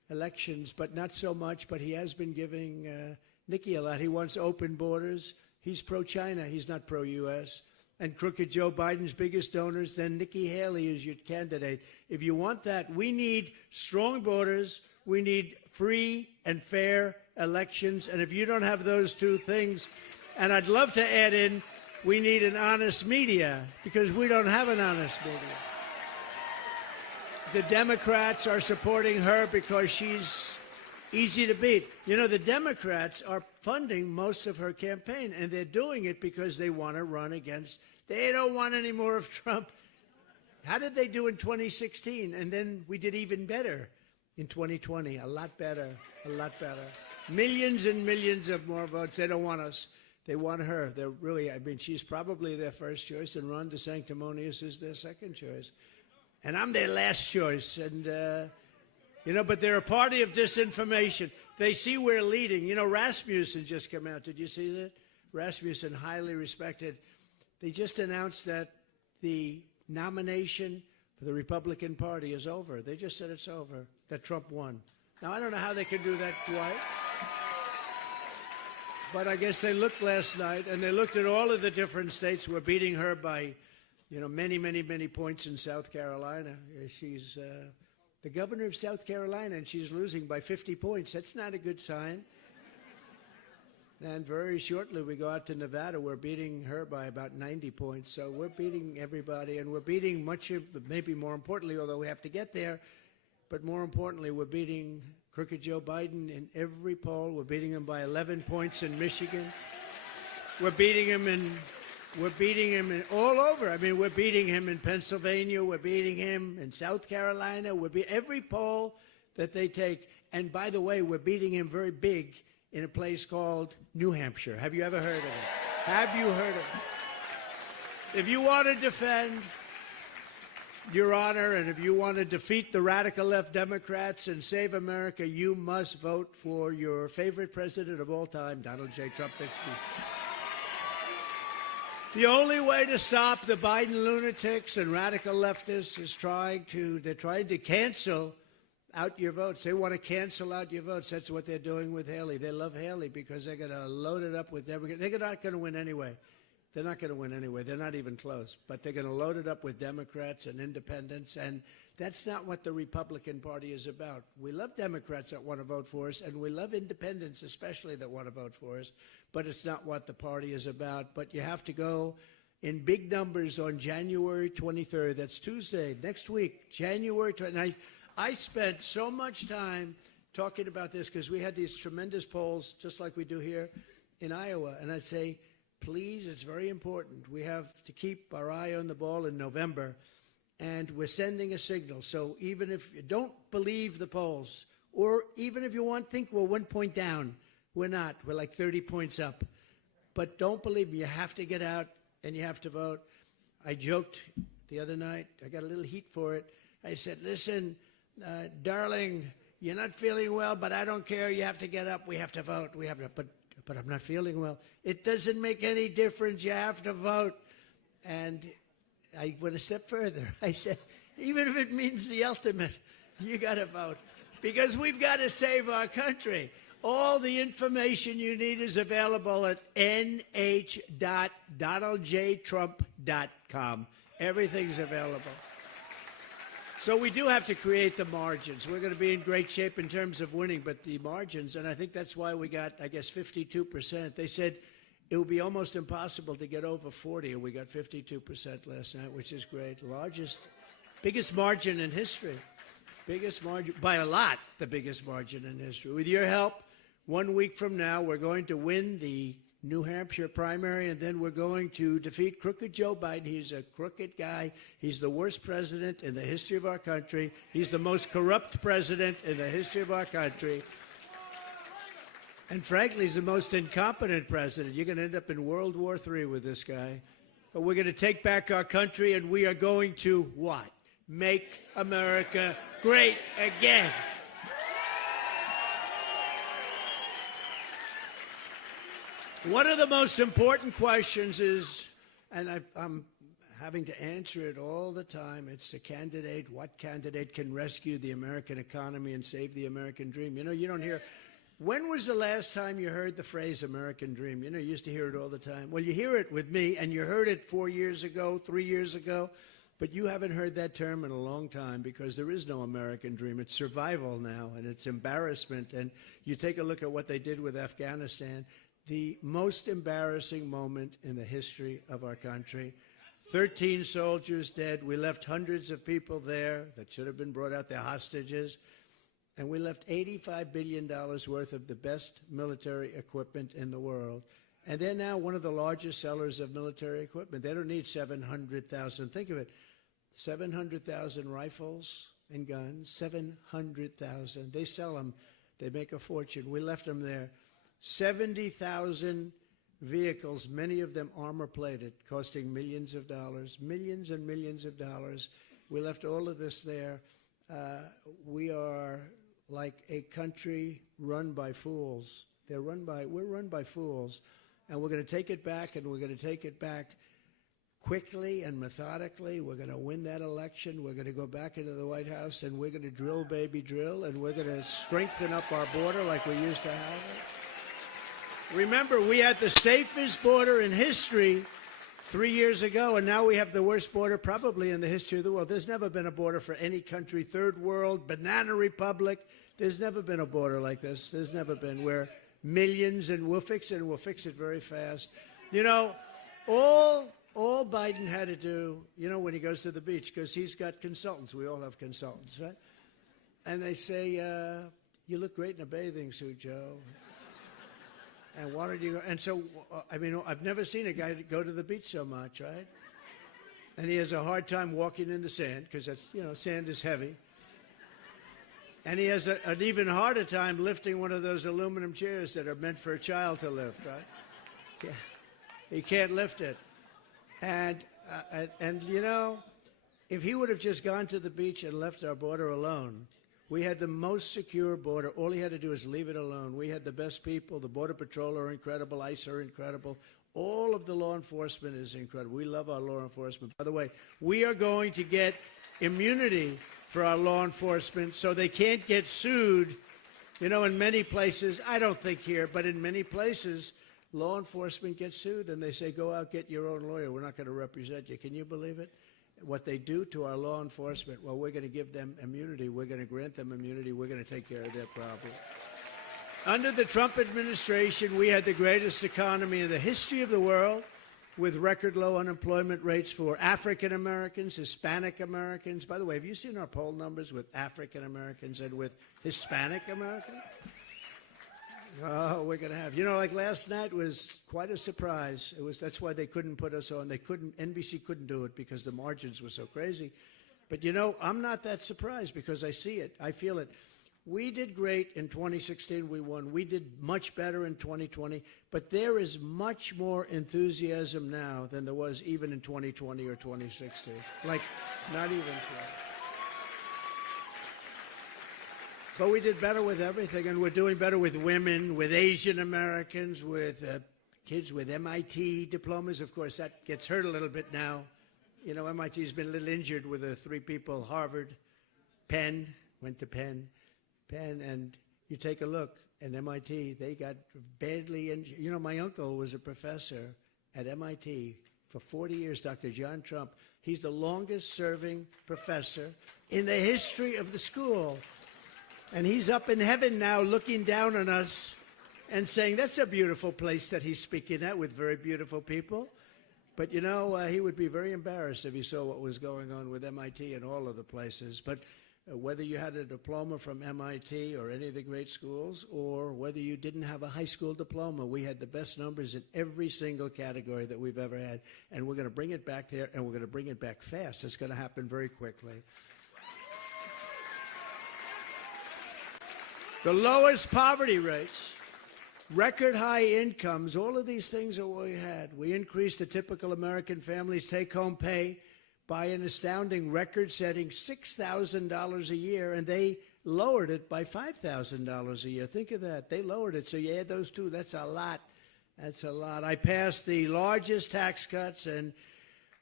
elections, but not so much. But he has been giving Nikki a lot. He wants open borders. He's pro-China. He's not pro-U.S. And crooked Joe Biden's biggest donors, then Nikki Haley is your candidate. If you want that, we need strong borders. We need free and fair elections. And if you don't have those two things, and I'd love to add in, we need an honest media, because we don't have an honest media. The Democrats are supporting her because she's easy to beat. You know, the Democrats are funding most of her campaign, and they're doing it because they want to run against. They don't want any more of Trump. How did they do in 2016? And then we did even better in 2020. A lot better, a lot better. Millions and millions of more votes. They don't want us. They want her. They're really, I mean, she's probably their first choice, and Ron DeSanctimonious is their second choice. And I'm their last choice. And, you know, but they're a party of disinformation. They see we're leading. You know, Rasmussen just came out. Did you see that? Rasmussen, highly respected. They just announced that the nomination for the Republican Party is over. They just said it's over, that Trump won. Now, I don't know how they can do that, Dwight. But I guess they looked last night, and they looked at all of the different states. We're beating her by, you know, many, many, many points in South Carolina. She's the governor of South Carolina, and she's losing by 50 points. That's not a good sign. And very shortly, we go out to Nevada. We're beating her by about 90 points. So we're beating everybody, and we're beating much of, maybe more importantly, although we have to get there, but more importantly, we're beating crooked Joe Biden in every poll. We're beating him by 11 points in Michigan. We're beating him in all over. I mean, we're beating him in Pennsylvania. We're beating him in South Carolina. Every poll that they take. And by the way, we're beating him very big in a place called New Hampshire. Have you ever heard of it? Have you heard of it? If you want to defend your honor, and if you want to defeat the radical left Democrats and save America, you must vote for your favorite president of all time, Donald J. Trump. That's me. The only way to stop the Biden lunatics and radical leftists is they're trying to cancel out your votes. They want to cancel out your votes. That's what they're doing with Haley. They love Haley because they're going to load it up with Democrats. They're not going to win anyway. They're not going to win anyway. They're not even close. But they're going to load it up with Democrats and independents, and that's not what the Republican Party is about. We love Democrats that want to vote for us, and we love independents especially that want to vote for us, but it's not what the party is about. But you have to go in big numbers on January 23rd. That's Tuesday, next week, January 23rd. I spent so much time talking about this because we had these tremendous polls, just like we do here in Iowa, and I'd say, please, it's very important. We have to keep our eye on the ball in November, and we're sending a signal. So even if you don't believe the polls, or even if you think we're 1 point down, we're not. We're like 30 points up. But don't believe me. You have to get out, and you have to vote. I joked the other night. I got a little heat for it. I said, listen, darling, you're not feeling well, but I don't care. You have to get up. We have to vote. We have to. But I'm not feeling well. It doesn't make any difference. You have to vote. And I went a step further. I said, even if it means the ultimate, you got to vote. Because we've got to save our country. All the information you need is available at nh.donaldjtrump.com. Everything's available. So we do have to create the margins. We're going to be in great shape in terms of winning, but the margins, and I think that's why we got, I guess, 52%. They said it would be almost impossible to get over 40, and we got 52% last night, which is great. Biggest margin in history. Biggest margin, by a lot, the biggest margin in history. With your help, 1 week from now, we're going to win the New Hampshire primary, and then we're going to defeat crooked Joe Biden. He's a crooked guy. He's the worst president in the history of our country. He's the most corrupt president in the history of our country. And frankly, he's the most incompetent president. You're going to end up in World War III with this guy. But we're going to take back our country, and we are going to what? Make America great again. One of the most important questions is, and I'm having to answer it all the time. It's the candidate. What candidate can rescue the American economy and save the American dream? You know, you don't hear. When was the last time you heard the phrase American dream? You know, you used to hear it all the time. Well, you hear it with me, and you heard it 4 years ago, 3 years ago, but you haven't heard that term in a long time because there is no American dream. It's survival now, and it's embarrassment. And you take a look at what they did with Afghanistan, the most embarrassing moment in the history of our country. 13 soldiers dead. We left hundreds of people there that should have been brought out. They're hostages. And we left $85 billion worth of the best military equipment in the world. And they're now one of the largest sellers of military equipment. They don't need 700,000. Think of it, 700,000 rifles and guns, 700,000. They sell them. They make a fortune. We left them there. 70,000 vehicles, many of them armor-plated, costing millions of dollars, millions and millions of dollars. We left all of this there. We are like a country run by fools. We're run by fools. And we're going to take it back, and we're going to take it back quickly and methodically. We're going to win that election. We're going to go back into the White House, and we're going to drill, baby, drill, and we're going to strengthen up our border like we used to have it. Remember, we had the safest border in history 3 years ago, and now we have the worst border probably in the history of the world. There's never been a border for any country, third world, banana republic. There's never been a border like this. There's never been. We're millions, and we'll fix it, and we'll fix it very fast. You know, all Biden had to do, you know, when he goes to the beach, because he's got consultants. We all have consultants, right? And they say, you look great in a bathing suit, Joe. And why don't you go? And so, I mean, I've never seen a guy go to the beach so much, right? And he has a hard time walking in the sand because that's, you know, sand is heavy. And he has an even harder time lifting one of those aluminum chairs that are meant for a child to lift, right? Yeah. He can't lift it. And you know, if he would have just gone to the beach and left our border alone, we had the most secure border. All he had to do is leave it alone. We had the best people. The Border Patrol are incredible. ICE are incredible. All of the law enforcement is incredible. We love our law enforcement. By the way, we are going to get immunity for our law enforcement so they can't get sued. You know, in many places, I don't think here, but in many places, law enforcement gets sued and they say, go out, get your own lawyer. We're not going to represent you. Can you believe it? What they do to our law enforcement, well, we're going to give them immunity. We're going to grant them immunity. We're going to take care of their problem. Under the Trump administration, we had the greatest economy in the history of the world, with record low unemployment rates for African Americans, Hispanic Americans. By the way, have you seen our poll numbers with African Americans and with Hispanic Americans? Oh, we're going to have, you know, like last night was quite a surprise. That's why they couldn't put us on. NBC couldn't do it because the margins were so crazy. But, you know, I'm not that surprised because I see it. I feel it. We did great in 2016. We won. We did much better in 2020. But there is much more enthusiasm now than there was even in 2020 or 2016. Like, not even close. But we did better with everything, and we're doing better with women, with Asian Americans, with kids with MIT diplomas. Of course, that gets hurt a little bit now. You know, MIT's been a little injured with the three people, Harvard, Penn, went to Penn, and you take a look at MIT, they got badly injured. You know, my uncle was a professor at MIT for 40 years, Dr. John Trump. He's the longest-serving professor in the history of the school. And he's up in heaven now looking down on us and saying, that's a beautiful place that he's speaking at with very beautiful people. But, you know, he would be very embarrassed if he saw what was going on with MIT and all of the places. But whether you had a diploma from MIT or any of the great schools, or whether you didn't have a high school diploma, we had the best numbers in every single category that we've ever had. And we're going to bring it back there, and we're going to bring it back fast. It's going to happen very quickly. The lowest poverty rates, record high incomes, all of these things are what we had. We increased the typical American family's take-home pay by an astounding record-setting $6,000 a year, and they lowered it by $5,000 a year. Think of that. They lowered it. So you add those two, that's a lot. That's a lot. I passed the largest tax cuts, and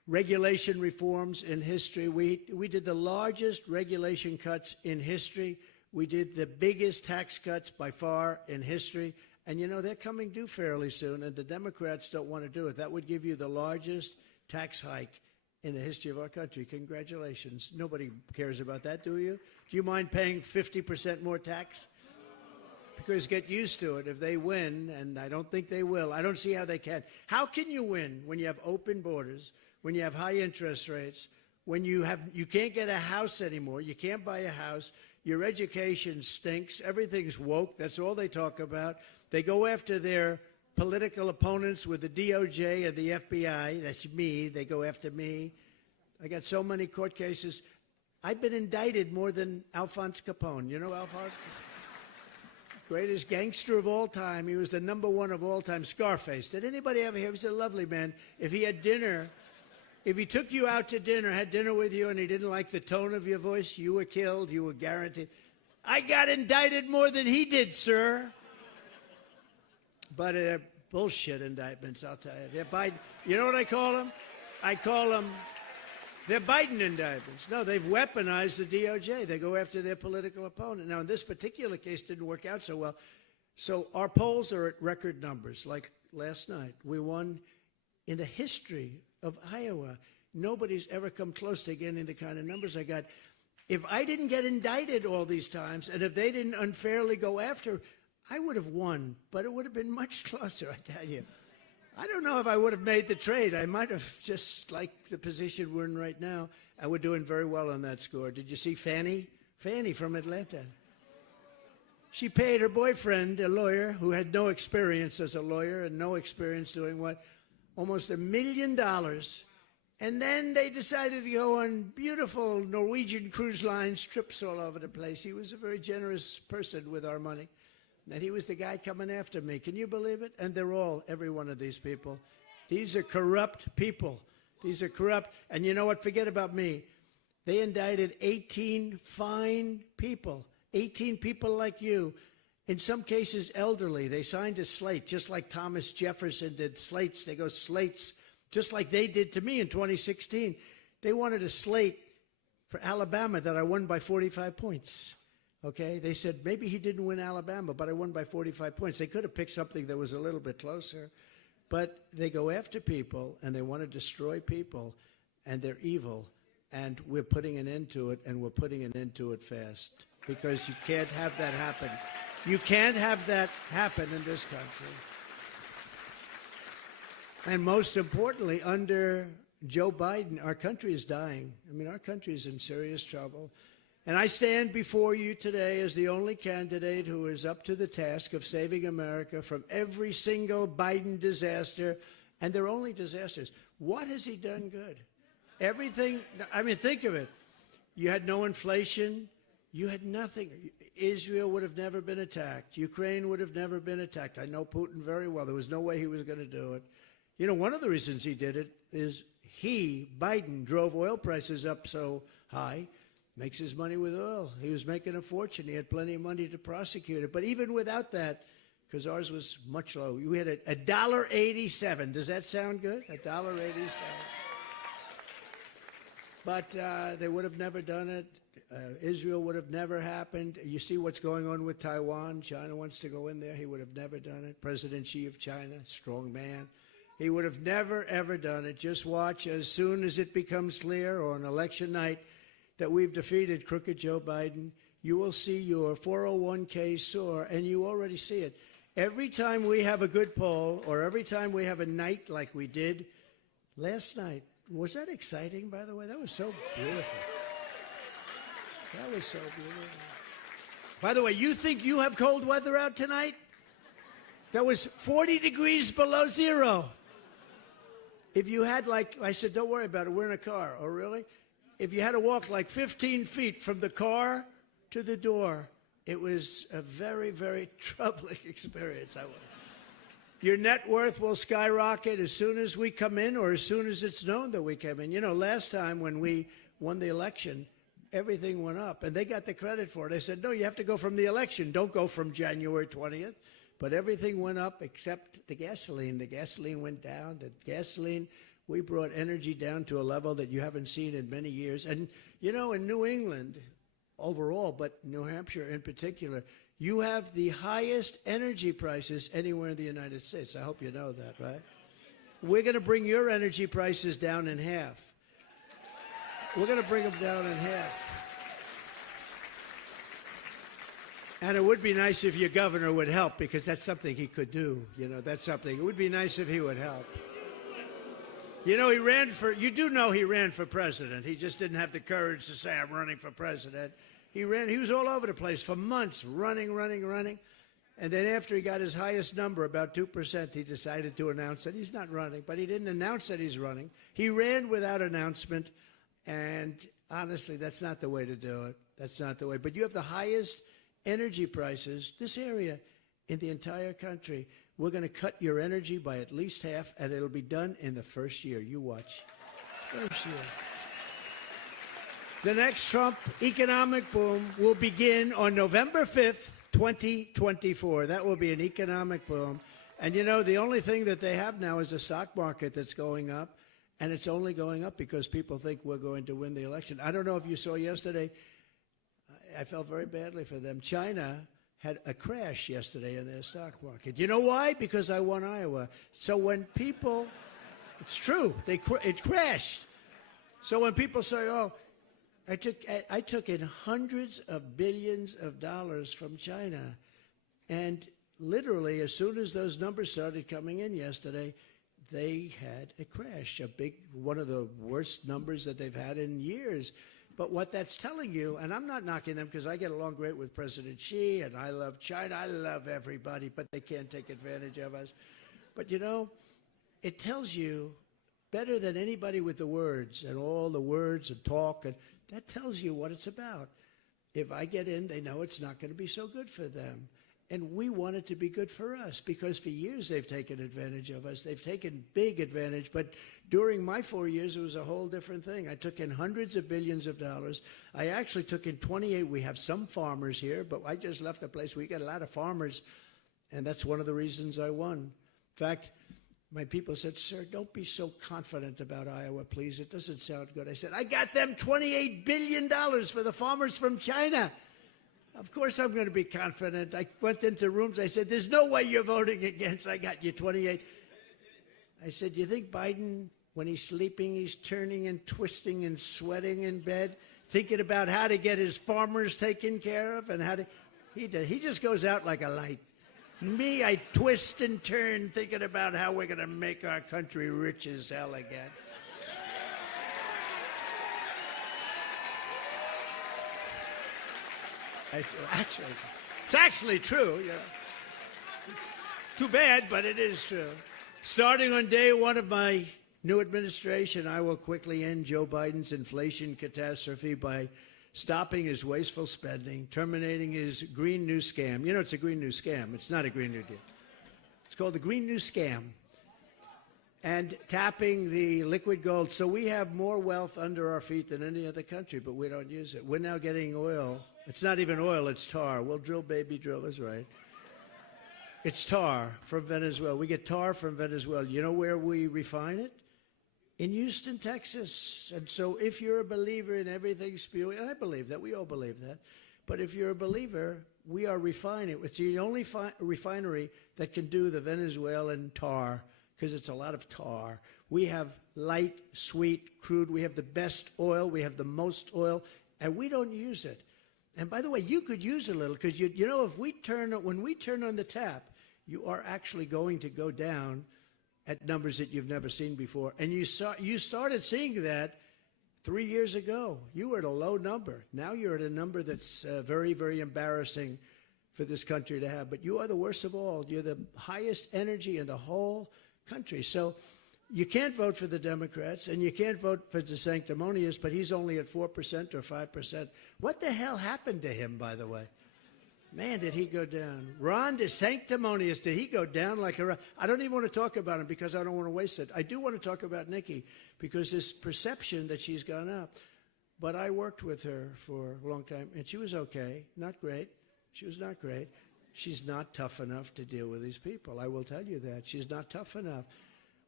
regulation reforms in history. We did the largest regulation cuts in history. We did the biggest tax cuts by far in history. And, you know, they're coming due fairly soon, and the Democrats don't want to do it. That would give you the largest tax hike in the history of our country. Congratulations. Nobody cares about that, do you? Do you mind paying 50% more tax? Because get used to it. If they win, and I don't think they will, I don't see how they can. How can you win when you have open borders, when you have high interest rates, when you can't get a house anymore, you can't buy a house, your education stinks, everything's woke, that's all they talk about. They go after their political opponents with the DOJ and the FBI. That's me. They go after me. I got so many court cases. I've been indicted more than Alphonse Capone. You know Alphonse? Greatest gangster of all time. He was the #1 of all time. Scarface. Did anybody ever hear? He was a lovely man. If he had dinner, if he took you out to dinner, had dinner with you, and he didn't like the tone of your voice, you were killed. You were guaranteed. I got indicted more than he did, sir. But they're bullshit indictments, I'll tell you. They're Biden. You know what I call them? I call them, they're Biden indictments. No, they've weaponized the DOJ. They go after their political opponent. Now, in this particular case, didn't work out so well. So our polls are at record numbers. Like last night, we won in the history of Iowa. Nobody's ever come close to getting the kind of numbers I got. If I didn't get indicted all these times, and if they didn't unfairly go after, I would have won, but it would have been much closer, I tell you. I don't know if I would have made the trade. I might have just liked the position we're in right now, and we're doing very well on that score. Did you see Fannie? Fannie from Atlanta. She paid her boyfriend, a lawyer, who had no experience as a lawyer and no experience doing what? Almost $1 million. And then they decided to go on beautiful Norwegian cruise lines, trips all over the place. He was a very generous person with our money. And he was the guy coming after me. Can you believe it? And they're all, every one of these people. These are corrupt people. These are corrupt. And you know what? Forget about me. They indicted 18 fine people, 18 people like you, in some cases elderly. They signed a slate, just like Thomas Jefferson did slates. They go slates, just like they did to me in 2016. They wanted a slate for Alabama that I won by 45 points. Okay, they said maybe he didn't win Alabama, but I won by 45 points. They could have picked something that was a little bit closer, but they go after people and they want to destroy people, and they're evil, and we're putting an end to it, and we're putting an end to it fast, because you can't have that happen. You can't have that happen in this country. And most importantly, under Joe Biden, our country is dying. I mean, our country is in serious trouble. And I stand before you today as the only candidate who is up to the task of saving America from every single Biden disaster, and they're only disasters. What has he done good? Everything. I mean, think of it. You had no inflation. You had nothing. Israel would have never been attacked. Ukraine would have never been attacked. I know Putin very well. There was no way he was going to do it. You know, one of the reasons he did it is Biden, drove oil prices up so high. Makes his money with oil. He was making a fortune. He had plenty of money to prosecute it. But even without that, because ours was much lower, we had $1.87. Does that sound good? $1.87. But they would have never done it. Israel would have never happened. You see what's going on with Taiwan. China wants to go in there. He would have never done it. President Xi of China, strong man. He would have never, ever done it. Just watch. As soon as it becomes clear on election night that we've defeated crooked Joe Biden, you will see your 401k soar, and you already see it. Every time we have a good poll, or every time we have a night like we did last night, was that exciting, by the way? That was so beautiful. That was so beautiful. By the way, you think you have cold weather out tonight? That was 40 degrees below zero. If you had, like, I said, don't worry about it, we're in a car. Oh, really? If you had to walk like 15 feet from the car to the door, it was a very, very troubling experience. Your net worth will skyrocket as soon as we come in, or as soon as it's known that we come in. You know, last time when we won the election, everything went up, and they got the credit for it. They said, no, you have to go from the election. Don't go from January 20th. But everything went up except the gasoline. The gasoline went down. The gasoline We brought energy down to a level that you haven't seen in many years. And, you know, in New England overall, but New Hampshire in particular, you have the highest energy prices anywhere in the United States. I hope you know that, right? We're going to bring your energy prices down in half. We're going to bring them down in half. And it would be nice if your governor would help, because that's something he could do. You know, that's something. It would be nice if he would help. You know, you do know he ran for president. He just didn't have the courage to say, I'm running for president. He was all over the place for months, running. And then after he got his highest number, about 2%, he decided to announce that he's not running. But he didn't announce that he's running. He ran without announcement. And honestly, that's not the way to do it. That's not the way. But you have the highest energy prices, this area, in the entire country. We're going to cut your energy by at least half, and it'll be done in the first year. You watch. First year. The next Trump economic boom will begin on November 5th, 2024. That will be an economic boom. And, you know, the only thing that they have now is a stock market that's going up, and it's only going up because people think we're going to win the election. I don't know if you saw yesterday. I felt very badly for them. China had a crash yesterday in their stock market. You know why? Because I won Iowa. So when people, it's true, it crashed. So when people say, oh, I took in hundreds of billions of dollars from China, and literally as soon as those numbers started coming in yesterday, they had a crash, one of the worst numbers that they've had in years. But what that's telling you, and I'm not knocking them because I get along great with President Xi, and I love China, I love everybody, but they can't take advantage of us. But, you know, it tells you better than anybody with the words and all the words and talk, and that tells you what it's about. If I get in, they know it's not going to be so good for them. And we want it to be good for us, because for years they've taken advantage of us. They've taken big advantage. But during my 4 years, it was a whole different thing. I took in hundreds of billions of dollars. I actually took in 28. We have some farmers here, but I just left the place. We got a lot of farmers, and that's one of the reasons I won. In fact, my people said, sir, don't be so confident about Iowa, please. It doesn't sound good. I said, I got them $28 billion for the farmers from China. Of course I'm going to be confident. I went into rooms. I said, there's no way you're voting against. I got you 28. I said, do you think Biden, when he's sleeping, he's turning and twisting and sweating in bed, thinking about how to get his farmers taken care of and how to... He just goes out like a light. Me, I twist and turn thinking about how we're going to make our country rich as hell again. It's actually true. You know. Too bad, but it is true. Starting on day one of my new administration, I will quickly end Joe Biden's inflation catastrophe by stopping his wasteful spending, terminating his Green New Scam. You know, it's a Green New Scam. It's not a Green New Deal. It's called the Green New Scam. And tapping the liquid gold. So we have more wealth under our feet than any other country, but we don't use it. We're now getting oil. It's not even oil, it's tar. We'll drill, baby, drill is right. It's tar from Venezuela. We get tar from Venezuela. You know where we refine it? In Houston, Texas. And so if you're a believer in everything spewing, and I believe that, we all believe that, but if you're a believer, we are refining. It's the only refinery that can do the Venezuelan tar, because it's a lot of tar. We have light, sweet, crude. We have the best oil. We have the most oil, and we don't use it. And by the way, you could use a little, because you know, when we turn on the tap, you are actually going to go down at numbers that you've never seen before. And you started seeing that 3 years ago. You were at a low number. Now you're at a number that's very, very embarrassing for this country to have. But you are the worst of all. You're the highest energy in the whole country. So you can't vote for the Democrats, and you can't vote for DeSanctimonious, but he's only at 4% or 5%. What the hell happened to him, by the way? Man, did he go down. Ron DeSanctimonious, did he go down like a... I don't even want to talk about him because I don't want to waste it. I do want to talk about Nikki because this perception that she's gone up. But I worked with her for a long time, and she was okay. Not great. She was not great. She's not tough enough to deal with these people. I will tell you that. She's not tough enough.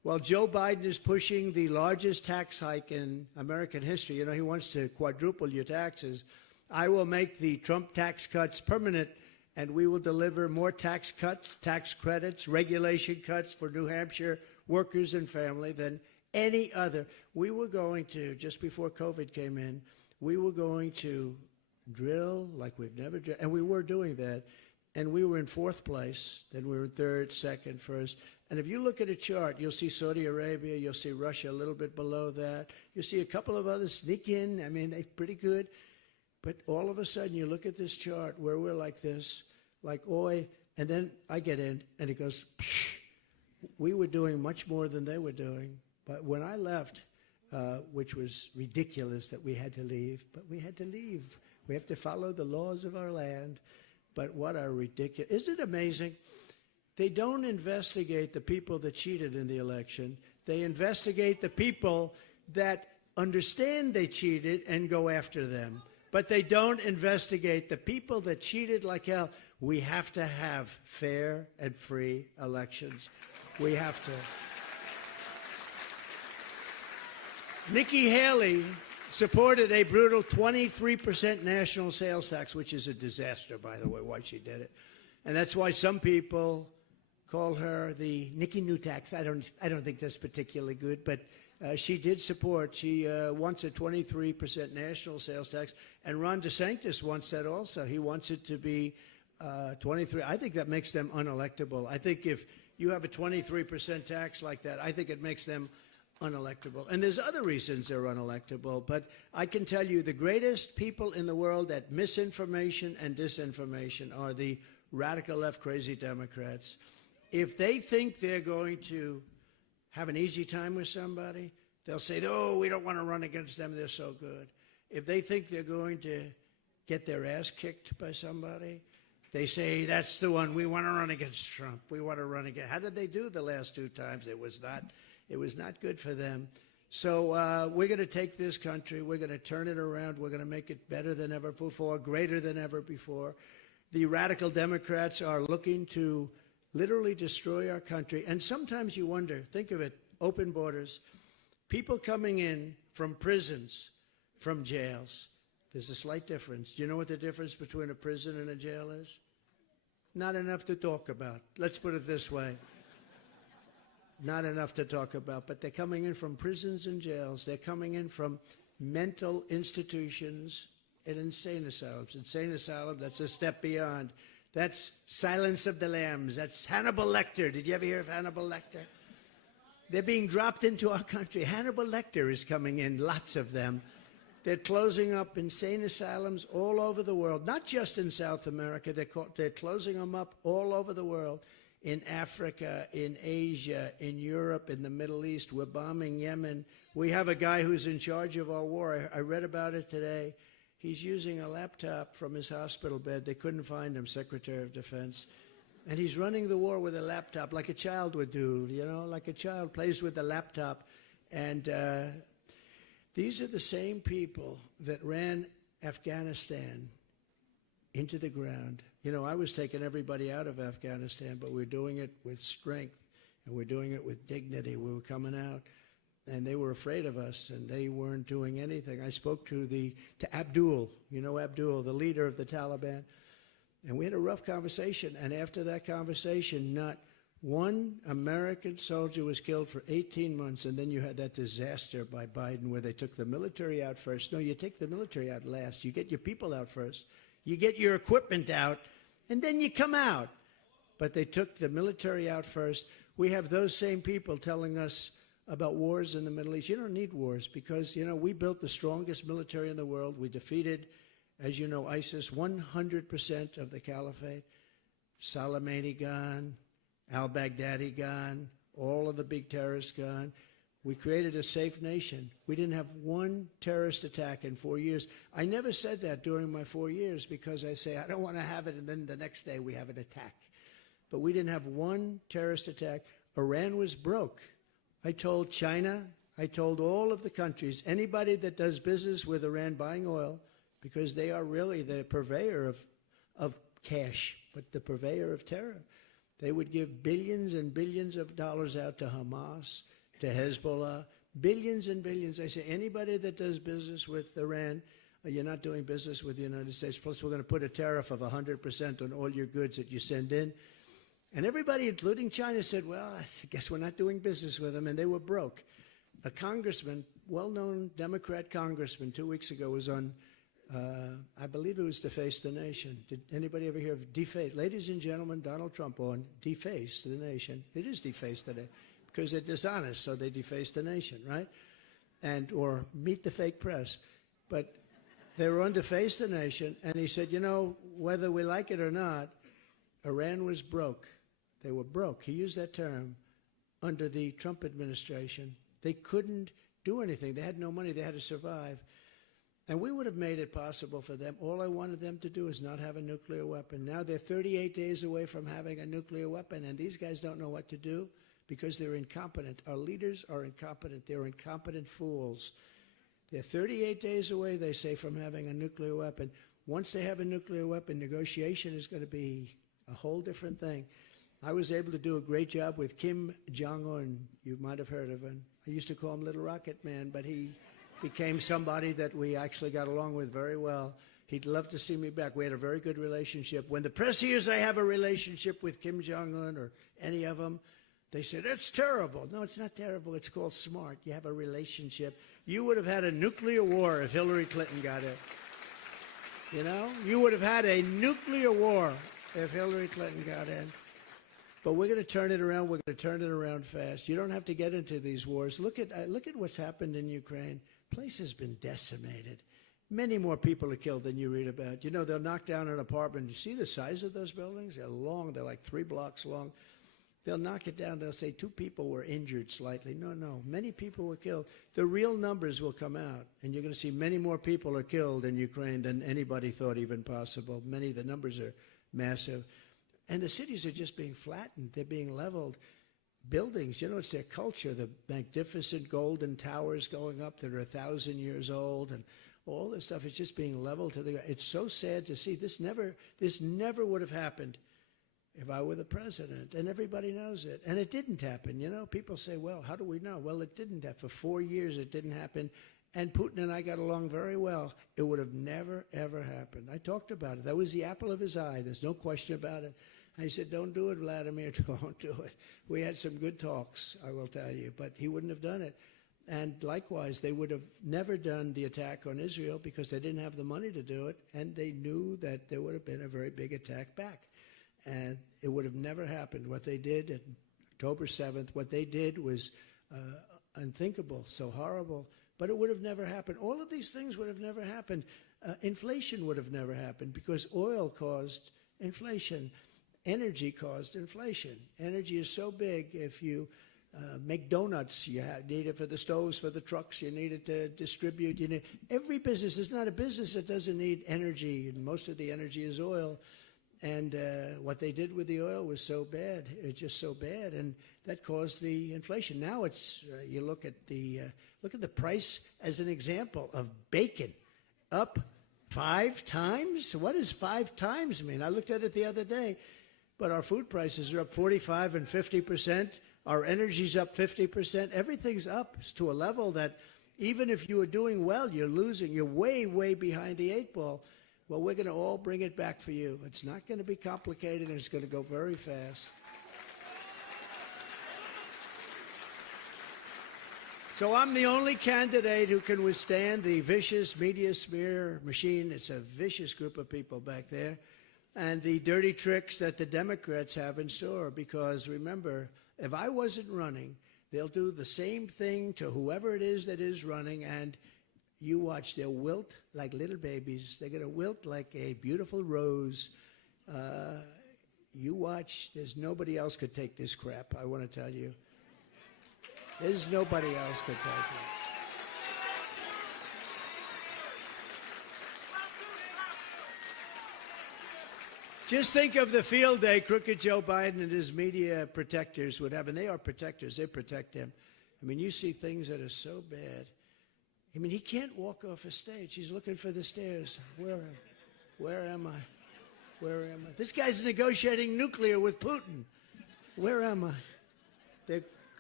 Well, Joe Biden is pushing the largest tax hike in American history. You know, he wants to quadruple your taxes. I will make the Trump tax cuts permanent, and we will deliver more tax cuts, tax credits, regulation cuts for New Hampshire workers and family than any other. We were going to, just before COVID came in, we were going to drill like we've never drilled, and we were doing that. And we were in fourth place, then we were third, second, first. And if you look at a chart, you'll see Saudi Arabia, you'll see Russia a little bit below that. You'll see a couple of others sneak in. I mean, they're pretty good. But all of a sudden, you look at this chart where we're like this, like, oi, and then I get in, and it goes, psh. We were doing much more than they were doing. But when I left, which was ridiculous that we had to leave, but we had to leave. We have to follow the laws of our land. But what a ridiculous, isn't it amazing? They don't investigate the people that cheated in the election. They investigate the people that understand they cheated and go after them. But they don't investigate the people that cheated like hell. We have to have fair and free elections. We have to. Nikki Haley supported a brutal 23% national sales tax, which is a disaster, by the way, why she did it. And that's why some people call her the Nikki New tax. I don't think that's particularly good, but she did support. She wants a 23% national sales tax, and Ron DeSantis wants that also. He wants it to be 23. I think that makes them unelectable. I think if you have a 23% tax like that, I think it makes them unelectable. And there's other reasons they're unelectable, but I can tell you the greatest people in the world at misinformation and disinformation are the radical left crazy Democrats. If they think they're going to have an easy time with somebody, they'll say, oh, we don't want to run against them, they're so good. If they think they're going to get their ass kicked by somebody, they say, that's the one, we want to run against Trump, we want to run against. How did they do the last two times? It was not good for them. So we're going to take this country, we're going to turn it around, we're going to make it better than ever before, greater than ever before. The radical Democrats are looking to literally destroy our country. And sometimes you wonder, think of it, open borders, people coming in from prisons, from jails. There's a slight difference. Do you know what the difference between a prison and a jail is? Not enough to talk about. Let's put it this way. Not enough to talk about, but they're coming in from prisons and jails. They're coming in from mental institutions and insane asylums. Insane asylum, that's a step beyond. That's Silence of the Lambs. That's Hannibal Lecter. Did you ever hear of Hannibal Lecter? They're being dropped into our country. Hannibal Lecter is coming in, lots of them. They're closing up insane asylums all over the world, not just in South America. They're closing them up all over the world. In Africa, in Asia, in Europe, in the Middle East. We're bombing Yemen. We have a guy who's in charge of our war. I read about it today. He's using a laptop from his hospital bed. They couldn't find him, Secretary of Defense. And he's running the war with a laptop like a child would do, you know, like a child plays with a laptop. And these are the same people that ran Afghanistan into the ground. You know, I was taking everybody out of Afghanistan, but we're doing it with strength, and we're doing it with dignity. We were coming out, and they were afraid of us, and they weren't doing anything. I spoke to Abdul, you know Abdul, the leader of the Taliban, and we had a rough conversation. And after that conversation, not one American soldier was killed for 18 months, and then you had that disaster by Biden where they took the military out first. No, you take the military out last. You get your people out first. You get your equipment out, and then you come out. But they took the military out first. We have those same people telling us about wars in the Middle East. You don't need wars because, you know, we built the strongest military in the world. We defeated, as you know, ISIS, 100% of the caliphate. Soleimani gone, al-Baghdadi gone, all of the big terrorists gone. We created a safe nation. We didn't have one terrorist attack in 4 years. I never said that during my 4 years because I say, I don't want to have it, and then the next day we have an attack. But we didn't have one terrorist attack. Iran was broke. I told China, I told all of the countries, anybody that does business with Iran buying oil, because they are really the purveyor of cash, but the purveyor of terror. They would give billions and billions of dollars out to Hamas. to Hezbollah, billions and billions. I say anybody that does business with Iran, you're not doing business with the United States. Plus, we're going to put a tariff of 100% on all your goods that you send in. And everybody, including China, said, well, I guess we're not doing business with them, and they were broke. A congressman, well-known Democrat congressman, 2 weeks ago was on, I believe it was Deface the Nation. Did anybody ever hear of Deface? Ladies and gentlemen, Donald Trump on Deface the Nation. It is Deface today because they're dishonest, so they deface the nation, right? Or meet the fake press. But they were on Deface the Nation, and he said, you know, whether we like it or not, Iran was broke. They were broke. He used that term under the Trump administration. They couldn't do anything. They had no money. They had to survive. And we would have made it possible for them. All I wanted them to do is not have a nuclear weapon. Now they're 38 days away from having a nuclear weapon, and these guys don't know what to do because they're incompetent. Our leaders are incompetent. They're incompetent fools. They're 38 days away, they say, from having a nuclear weapon. Once they have a nuclear weapon, negotiation is going to be a whole different thing. I was able to do a great job with Kim Jong-un. You might have heard of him. I used to call him Little Rocket Man, but he became somebody that we actually got along with very well. He'd love to see me back. We had a very good relationship. When the press hears I have a relationship with Kim Jong-un or any of them, they say, that's terrible. No, it's not terrible. It's called smart. You have a relationship. You would have had a nuclear war if Hillary Clinton got it. You know? You would have had a nuclear war if Hillary Clinton got in. But we're going to turn it around. We're going to turn it around fast. You don't have to get into these wars. Look at what's happened in Ukraine. The place has been decimated. Many more people are killed than you read about. You know, they'll knock down an apartment. You see the size of those buildings? They're long. They're like 3 blocks long. They'll knock it down. They'll say 2 people were injured slightly. No. Many people were killed. The real numbers will come out, and you're going to see many more people are killed in Ukraine than anybody thought even possible. The numbers are massive. And the cities are just being flattened. They're being leveled. Buildings, you know, it's their culture. The magnificent golden towers going up that are 1,000 years old and all this stuff is just being leveled to the ground. It's so sad to see. This never would have happened if I were the president, and everybody knows it. And it didn't happen, you know. People say, well, how do we know? Well, it didn't happen. For 4 years, it didn't happen. And Putin and I got along very well. It would have never, ever happened. I talked about it. That was the apple of his eye. There's no question about it. I said, don't do it, Vladimir. Don't do it. We had some good talks, I will tell you, but he wouldn't have done it. And likewise, they would have never done the attack on Israel because they didn't have the money to do it, and they knew that there would have been a very big attack back. And it would have never happened. What they did on October 7th, what they did was unthinkable, so horrible, but it would have never happened. All of these things would have never happened. Inflation would have never happened because oil caused inflation. Energy caused inflation. Energy is so big, if you make donuts, you need it for the stoves, for the trucks, you need it to distribute. Every business, there's not a business that doesn't need energy, and most of the energy is oil. And what they did with the oil was so bad. It's just so bad, and that caused the inflation. Now it's you look at the price as an example of bacon, up 5 times. What does 5 times mean? I looked at it the other day, but our food prices are up 45 and 50%. Our energy's up 50%. Everything's up to a level that even if you are doing well, you're losing. You're way, way behind the 8 ball. Well, we're going to all bring it back for you. It's not going to be complicated, and it's going to go very fast. So I'm the only candidate who can withstand the vicious media smear machine. It's a vicious group of people back there. And the dirty tricks that the Democrats have in store. Because remember, if I wasn't running, they'll do the same thing to whoever it is that is running, and you watch, they'll wilt like little babies. They're going to wilt like a beautiful rose. You watch, there's nobody else could take this crap, I want to tell you. There's nobody else could take it. Just think of the field day crooked Joe Biden and his media protectors would have. And they are protectors. They protect him. I mean, you see things that are so bad. I mean, he can't walk off a stage. He's looking for the stairs. Where am I? Where am I? This guy's negotiating nuclear with Putin. Where am I? They're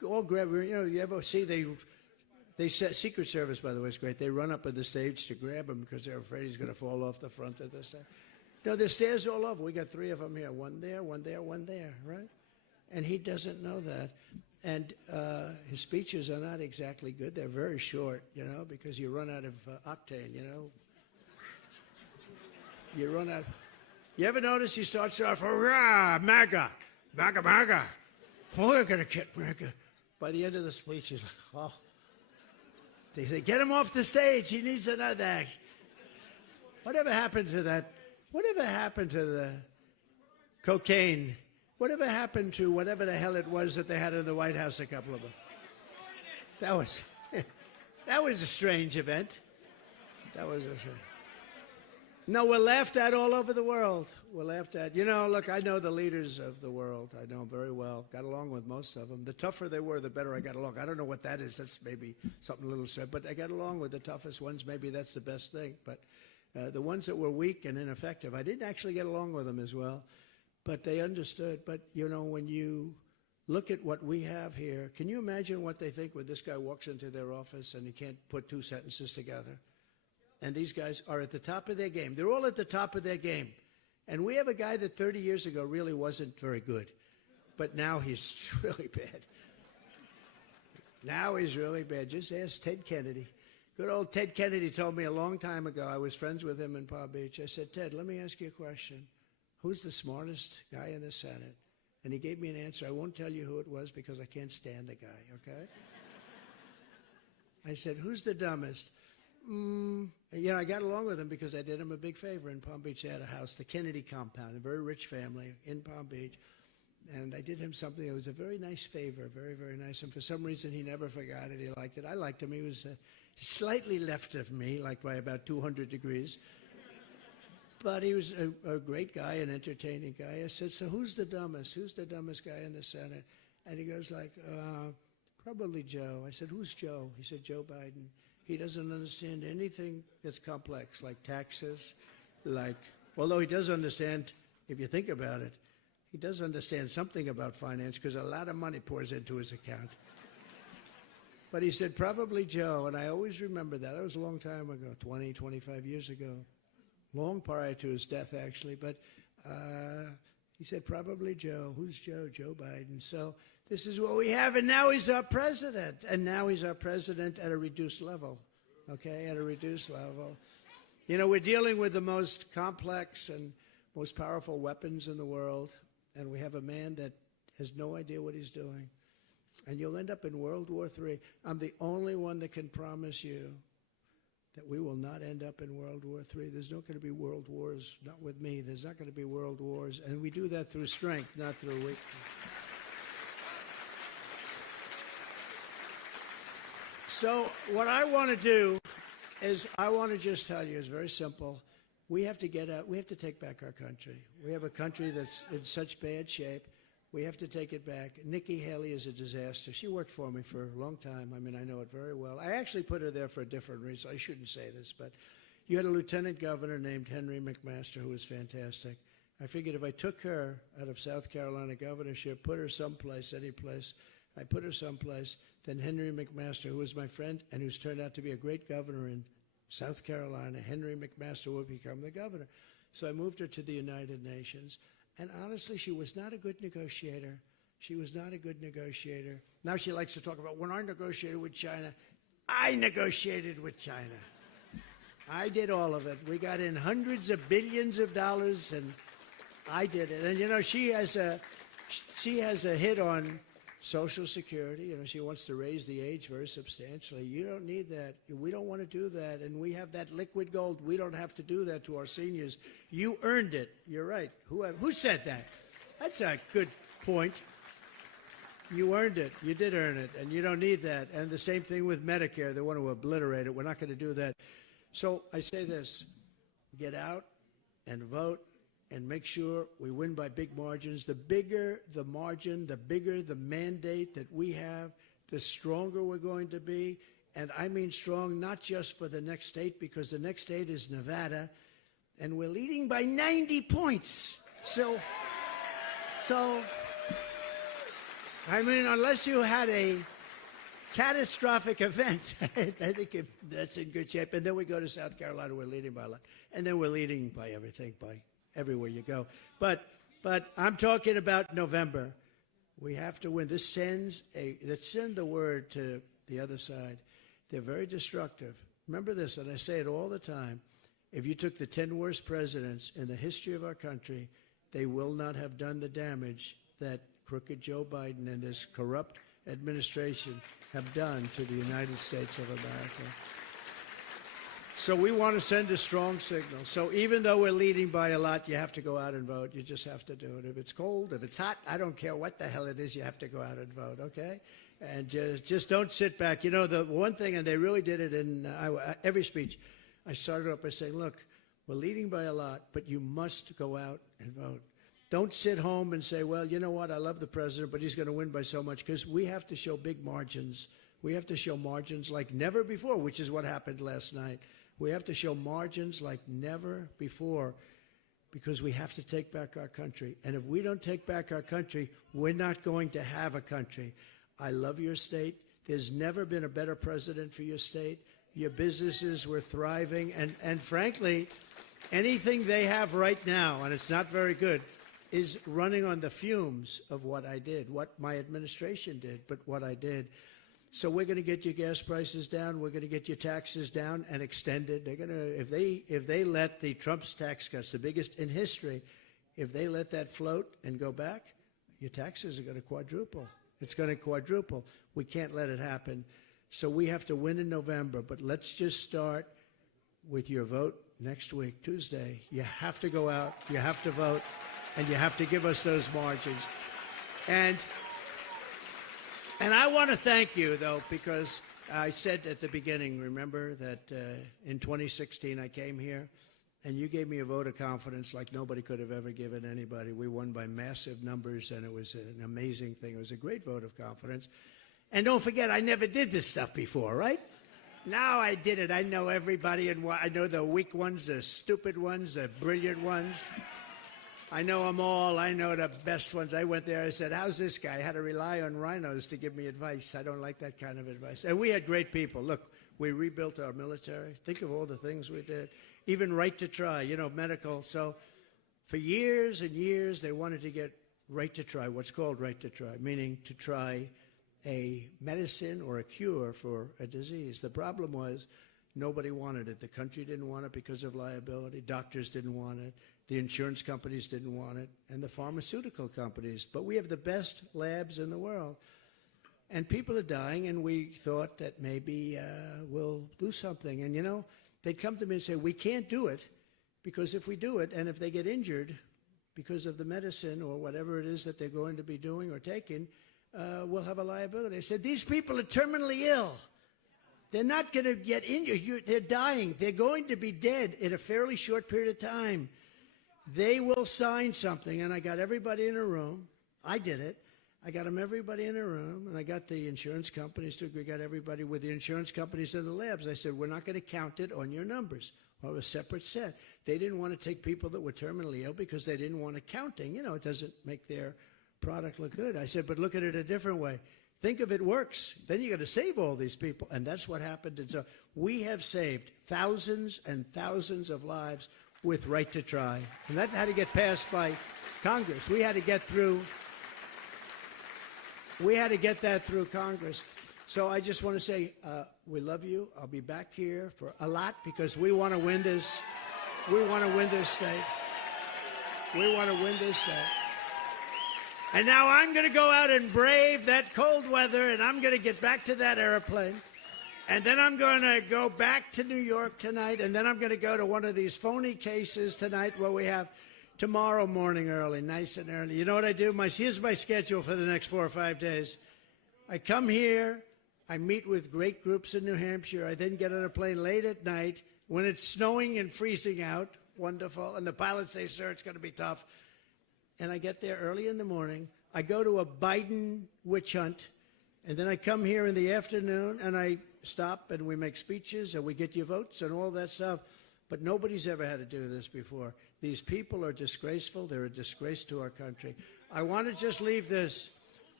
all grab. You ever see they set Secret Service, by the way, is great. They run up on the stage to grab him because they're afraid he's going to fall off the front of the stage. No, there's stairs all over. We got 3 of them here. One there, one there, one there, right? And he doesn't know that. And his speeches are not exactly good. They're very short, because you run out of octane, You run out. You ever notice he starts off, hurrah, MAGA, MAGA, MAGA. We're going to get MAGA. By the end of the speech, he's like, oh. They say, get him off the stage. He needs another act. Whatever happened to that? Whatever happened to the cocaine? Whatever happened to whatever the hell it was that they had in the White House a couple of them? That was a strange event. That was a strange. No, we're laughed at all over the world. We're laughed at. Look, I know the leaders of the world. I know them very well. Got along with most of them. The tougher they were, the better I got along. I don't know what that is. That's maybe something a little sad. But I got along with the toughest ones. Maybe that's the best thing. But the ones that were weak and ineffective, I didn't actually get along with them as well. But they understood. But, when you look at what we have here, can you imagine what they think when this guy walks into their office and he can't put 2 sentences together? And these guys are at the top of their game. They're all at the top of their game. And we have a guy that 30 years ago really wasn't very good. But now he's really bad. Now he's really bad. Just ask Ted Kennedy. Good old Ted Kennedy told me a long time ago, I was friends with him in Palm Beach. I said, Ted, let me ask you a question. Who's the smartest guy in the Senate? And he gave me an answer. I won't tell you who it was because I can't stand the guy, okay? I said, who's the dumbest? I got along with him because I did him a big favor in Palm Beach. They had a house, the Kennedy compound, a very rich family in Palm Beach. And I did him something that was a very nice favor, very, very nice. And for some reason, he never forgot it. He liked it. I liked him. He was slightly left of me, like by about 200 degrees. But he was a great guy, an entertaining guy. I said, so who's the dumbest? Who's the dumbest guy in the Senate? And he goes like, probably Joe. I said, who's Joe? He said, Joe Biden. He doesn't understand anything that's complex, like taxes, although he does understand, if you think about it, he does understand something about finance because a lot of money pours into his account. But he said, probably Joe, and I always remember that. That was a long time ago, 20, 25 years ago, long prior to his death, actually. But he said, probably Joe. Who's Joe? Joe Biden. So this is what we have, and now he's our president. And now he's our president at a reduced level, okay, at a reduced level. We're dealing with the most complex and most powerful weapons in the world, and we have a man that has no idea what he's doing. And you'll end up in World War III. I'm the only one that can promise you that we will not end up in World War III. There's not going to be world wars, not with me. There's not going to be world wars. And we do that through strength, not through weakness. So what I want to do is I want to just tell you, it's very simple. We have to get out. We have to take back our country. We have a country that's in such bad shape. We have to take it back. Nikki Haley is a disaster. She worked for me for a long time. I mean, I know it very well. I actually put her there for a different reason. I shouldn't say this, but you had a lieutenant governor named Henry McMaster who was fantastic. I figured if I took her out of South Carolina governorship, put her someplace, any place, I put her someplace, then Henry McMaster, who was my friend and who's turned out to be a great governor in South Carolina, Henry McMaster would become the governor. So I moved her to the United Nations. And honestly, she was not a good negotiator. She was not a good negotiator. Now she likes to talk about, when I negotiated with China, I negotiated with China. I did all of it. We got in hundreds of billions of dollars, and I did it. And, she has a hit on Social Security. She wants to raise the age very substantially. You don't need that. We don't want to do that. And we have that liquid gold. We don't have to do that to our seniors. You earned it. You're right. Who said that? That's a good point. You earned it. You did earn it. And you don't need that. And the same thing with Medicare. They want to obliterate it. We're not going to do that. So I say this. Get out and vote. And make sure we win by big margins. The bigger the margin, the bigger the mandate that we have, the stronger we're going to be. And I mean strong, not just for the next state, because the next state is Nevada, and we're leading by 90 points. So I mean, unless you had a catastrophic event, I think that's in good shape. And then we go to South Carolina, we're leading by a lot. And then we're leading by everything, by everywhere you go. But I'm talking about November. We have to win. Let's send the word to the other side. They're very destructive. Remember this, and I say it all the time. If you took the 10 worst presidents in the history of our country, they will not have done the damage that crooked Joe Biden and this corrupt administration have done to the United States of America. So we want to send a strong signal. So even though we're leading by a lot, you have to go out and vote. You just have to do it. If it's cold, if it's hot, I don't care what the hell it is, you have to go out and vote, okay? And just don't sit back. You know, the one thing, and they really did it in every speech, I started off by saying, look, we're leading by a lot, but you must go out and vote. Don't sit home and say, well, you know what, I love the president, but he's going to win by so much, because we have to show big margins. We have to show margins like never before, which is what happened last night. We have to show margins like never before, because we have to take back our country. And if we don't take back our country, we're not going to have a country. I love your state. There's never been a better president for your state. Your businesses were thriving. And frankly, anything they have right now, and it's not very good, is running on the fumes of what I did, what my administration did, but what I did. So we're going to get your gas prices down. We're going to get your taxes down and extended. They're going to, if they let the Trump's tax cuts, the biggest in history, if they let that float and go back, your taxes are going to quadruple. It's going to quadruple. We can't let it happen. So we have to win in November. But let's just start with your vote next week, Tuesday. You have to go out. You have to vote. And you have to give us those margins. And I want to thank you, though, because I said at the beginning, remember, that in 2016 I came here, and you gave me a vote of confidence like nobody could have ever given anybody. We won by massive numbers, and it was an amazing thing. It was a great vote of confidence. And don't forget, I never did this stuff before, right? Now I did it. I know everybody, and I know the weak ones, the stupid ones, the brilliant ones. I know them all. I know the best ones. I went there. I said, how's this guy? I had to rely on rhinos to give me advice. I don't like that kind of advice. And we had great people. Look, we rebuilt our military. Think of all the things we did. Even right to try, you know, medical. So for years and years, they wanted to get right to try, what's called right to try, meaning to try a medicine or a cure for a disease. The problem was nobody wanted it. The country didn't want it because of liability. Doctors didn't want it. The insurance companies didn't want it, and the pharmaceutical companies. But we have the best labs in the world. And people are dying, and we thought that maybe we'll do something. And, you know, they'd come to me and say, we can't do it, because if we do it, and if they get injured because of the medicine or whatever it is that they're going to be doing or taking, we'll have a liability. I said, these people are terminally ill. They're not going to get injured. They're dying. They're going to be dead in a fairly short period of time. They will sign something, and I got everybody in a room. I did it. I got everybody in a room, and I got the insurance companies to agree. Got everybody with the insurance companies and the labs. I said, we're not going to count it on your numbers. Well, it was a separate set. They didn't want to take people that were terminally ill because they didn't want accounting. You know, it doesn't make their product look good. I said, but look at it a different way. Think if it works. Then you got to save all these people, and that's what happened. And so we have saved thousands and thousands of lives with right to try. And that had to get passed by Congress. We had to get that through Congress. So I just want to say, we love you. I'll be back here for a lot because we want to win this. We want to win this state. We want to win this state. And now I'm going to go out and brave that cold weather, and I'm going to get back to that airplane. And then I'm going to go back to New York tonight, and then I'm going to go to one of these phony cases tonight where we have tomorrow morning early, nice and early. You know what I do? Here's my schedule for the next 4 or 5 days. I come here. I meet with great groups in New Hampshire. I then get on a plane late at night when it's snowing and freezing out. Wonderful. And the pilots say, sir, it's going to be tough. And I get there early in the morning. I go to a Biden witch hunt. And then I come here in the afternoon, and I stop, and we make speeches, and we get your votes and all that stuff. But nobody's ever had to do this before. These people are disgraceful. They're a disgrace to our country. I want to just leave this.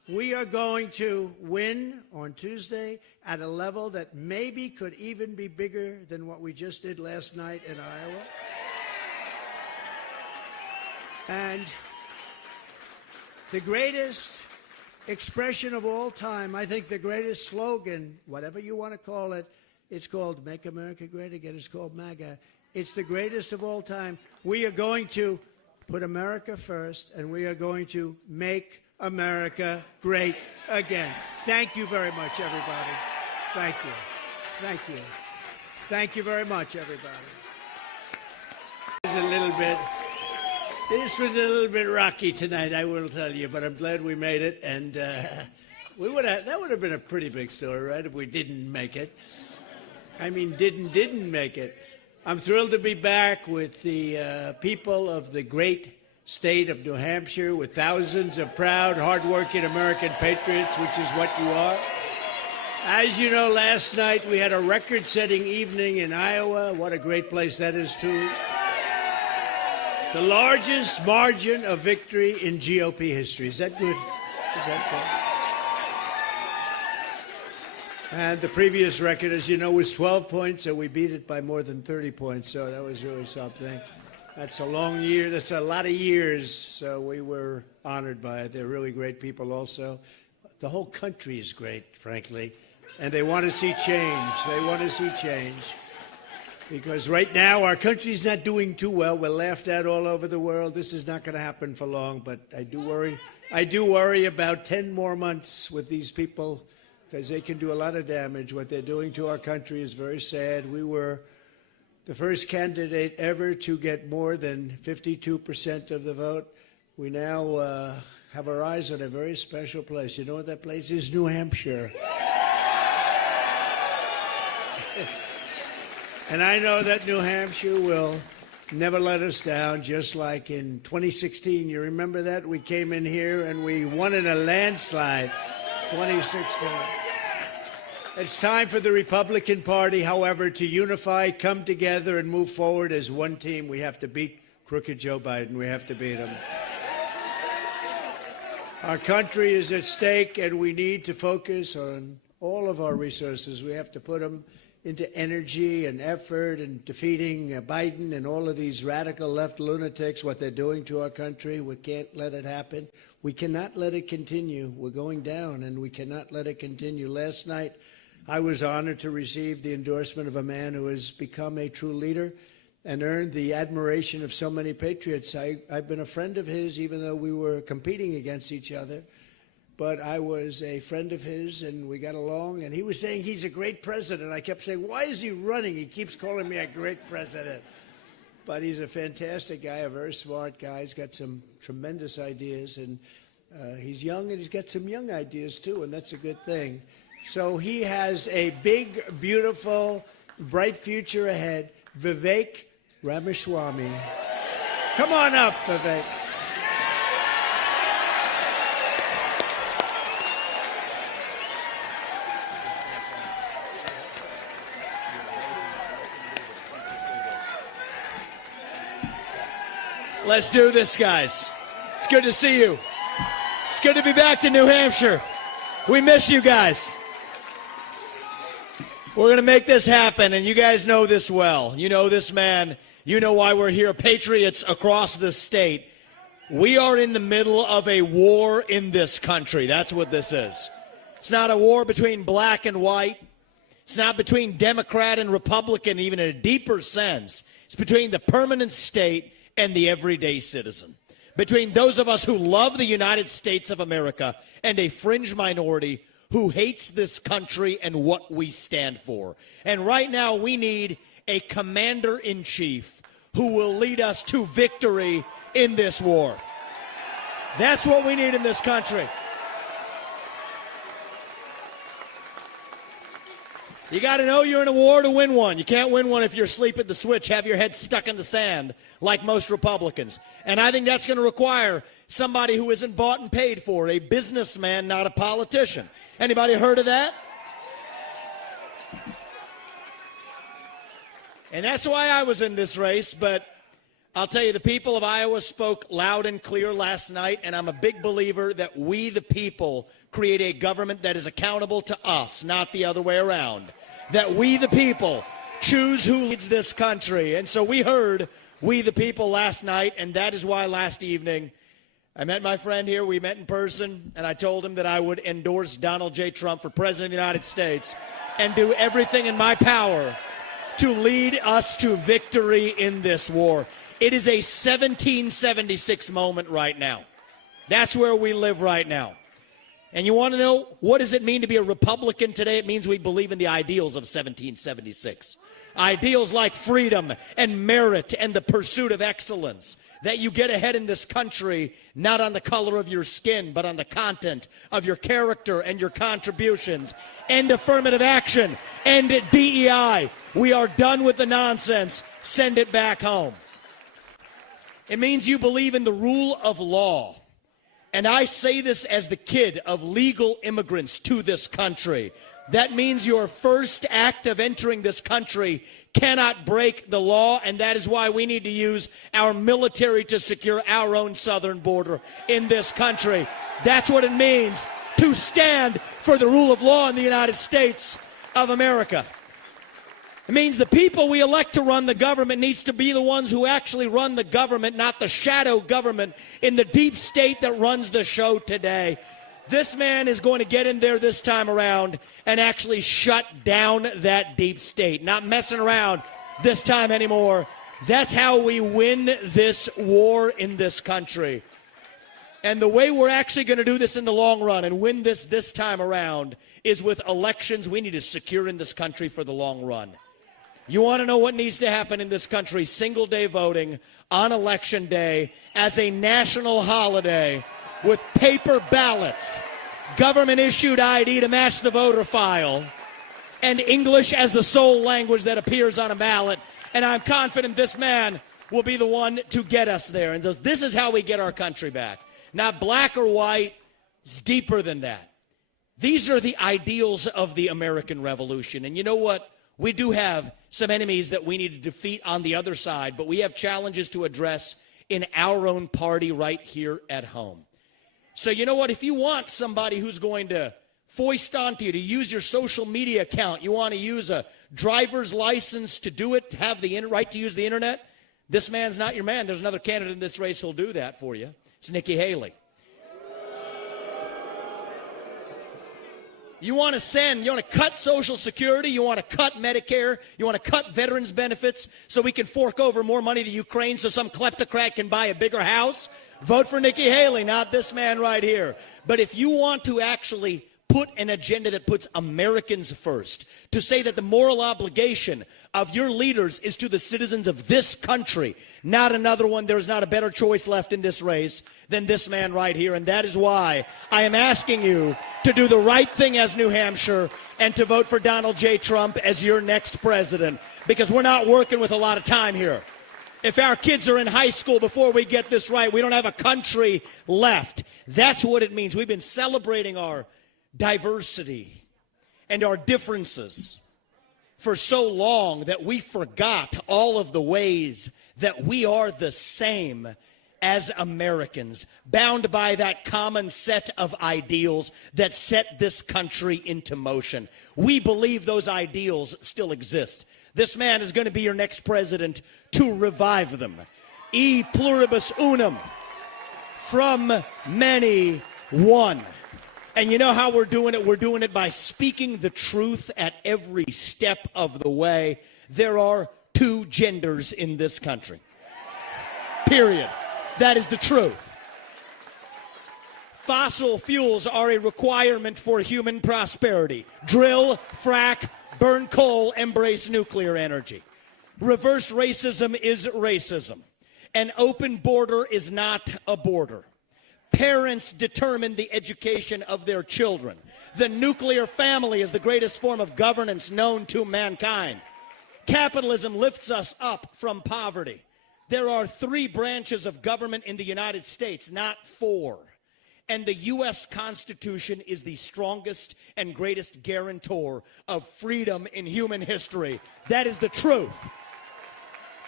We are going to win on Tuesday at a level that maybe could even be bigger than what we just did last night in Iowa. And the greatest expression of all time, I think the greatest slogan, whatever you want to call it, it's called Make America Great Again. It's called MAGA. It's the greatest of all time. We are going to put America first, and we are going to make America great again. Thank you very much, everybody. Thank you. Thank you. Thank you very much, everybody. This was a little bit rocky tonight, I will tell you, but I'm glad we made it. And that would have been a pretty big story, right, if we didn't make it. I mean, didn't make it. I'm thrilled to be back with the people of the great state of New Hampshire, with thousands of proud, hardworking American patriots, which is what you are. As you know, last night we had a record-setting evening in Iowa. What a great place that is, too. The largest margin of victory in GOP history. Is that good? Is that good? And the previous record, as you know, was 12 points, and we beat it by more than 30 points, so that was really something. That's a long year. That's a lot of years, so we were honored by it. They're really great people also. The whole country is great, frankly, and they want to see change. They want to see change. Because right now our country's not doing too well. We're laughed at all over the world. This is not going to happen for long, but I do worry about 10 more months with these people, because they can do a lot of damage. What they're doing to our country is very sad. We were the first candidate ever to get more than 52% of the vote. We now have our eyes on a very special place. You know what that place is? New Hampshire. And I know that New Hampshire will never let us down, just like in 2016. You remember that? We came in here and we won in a landslide. 2016. It's time for the Republican Party, however, to unify, come together, and move forward as one team. We have to beat crooked Joe Biden. We have to beat him. Our country is at stake, and we need to focus on all of our resources. We have to put them into energy and effort and defeating Biden and all of these radical left lunatics, what they're doing to our country. We can't let it happen. We cannot let it continue. We're going down, and we cannot let it continue. Last night, I was honored to receive the endorsement of a man who has become a true leader and earned the admiration of so many patriots. I've been a friend of his, even though we were competing against each other. But I was a friend of his, and we got along. And he was saying he's a great president. I kept saying, why is he running? He keeps calling me a great president. But he's a fantastic guy, a very smart guy. He's got some tremendous ideas. And he's young, and he's got some young ideas, too, and that's a good thing. So he has a big, beautiful, bright future ahead. Vivek Ramaswamy. Come on up, Vivek. Let's do this, guys. It's good to see you. It's good to be back to New Hampshire. We miss you guys. We're going to make this happen, and you guys know this well. You know this man. You know why we're here. Patriots across the state. We are in the middle of a war in this country. That's what this is. It's not a war between black and white. It's not between Democrat and Republican, even in a deeper sense. It's between the permanent state and the everyday citizen. Between those of us who love the United States of America and a fringe minority who hates this country and what we stand for. And right now we need a commander-in-chief who will lead us to victory in this war. That's what we need in this country. You got to know you're in a war to win one. You can't win one if you're asleep at the switch, have your head stuck in the sand like most Republicans. And I think that's going to require somebody who isn't bought and paid for, a businessman, not a politician. Anybody heard of that? And that's why I was in this race, but I'll tell you, the people of Iowa spoke loud and clear last night, and I'm a big believer that we, the people, create a government that is accountable to us, not the other way around. That we, the people, choose who leads this country. And so we heard we, the people, last night, and that is why last evening I met my friend here. We met in person, and I told him that I would endorse Donald J. Trump for President of the United States and do everything in my power to lead us to victory in this war. It is a 1776 moment right now. That's where we live right now. And you want to know, what does it mean to be a Republican today? It means we believe in the ideals of 1776. Ideals like freedom and merit and the pursuit of excellence. That you get ahead in this country, not on the color of your skin, but on the content of your character and your contributions. End affirmative action. End DEI. We are done with the nonsense. Send it back home. It means you believe in the rule of law. And I say this as the kid of legal immigrants to this country. That means your first act of entering this country cannot break the law, and that is why we need to use our military to secure our own southern border in this country. That's what it means to stand for the rule of law in the United States of America. It means the people we elect to run the government needs to be the ones who actually run the government, not the shadow government in the deep state that runs the show today. This man is going to get in there this time around and actually shut down that deep state. Not messing around this time anymore. That's how we win this war in this country. And the way we're actually going to do this in the long run and win this time around is with elections we need to secure in this country for the long run. You want to know what needs to happen in this country? Single day voting on election day as a national holiday with paper ballots, government-issued ID to match the voter file, and English as the sole language that appears on a ballot. And I'm confident this man will be the one to get us there. And this is how we get our country back. Not black or white. It's deeper than that. These are the ideals of the American Revolution. And you know what? We do have some enemies that we need to defeat on the other side, but we have challenges to address in our own party right here at home. So you know what? If you want somebody who's going to foist onto you to use your social media account, you want to use a driver's license to do it, to have the right to use the internet, this man's not your man. There's another candidate in this race who'll do that for you. It's Nikki Haley. You want to cut Social Security, you want to cut Medicare, you want to cut veterans benefits so we can fork over more money to Ukraine so some kleptocrat can buy a bigger house? Vote for Nikki Haley, not this man right here. But if you want to actually put an agenda that puts Americans first, to say that the moral obligation of your leaders is to the citizens of this country, not another one, there's not a better choice left in this race than this man right here. And that is why I am asking you to do the right thing as New Hampshire and to vote for Donald J. Trump as your next president, because we're not working with a lot of time here. If our kids are in high school before we get this right, we don't have a country left. That's what it means. We've been celebrating our diversity and our differences for so long that we forgot all of the ways that we are the same as Americans, bound by that common set of ideals that set this country into motion. We believe those ideals still exist. This man is going to be your next president to revive them. E pluribus unum, from many, one. And you know how we're doing it? We're doing it by speaking the truth at every step of the way. There are two genders in this country. Period. That is the truth. Fossil fuels are a requirement for human prosperity. Drill, frack, burn coal, embrace nuclear energy. Reverse racism is racism. An open border is not a border. Parents determine the education of their children. The nuclear family is the greatest form of governance known to mankind. Capitalism lifts us up from poverty. There are 3 branches of government in the United States, not 4. And the U.S. Constitution is the strongest and greatest guarantor of freedom in human history. That is the truth.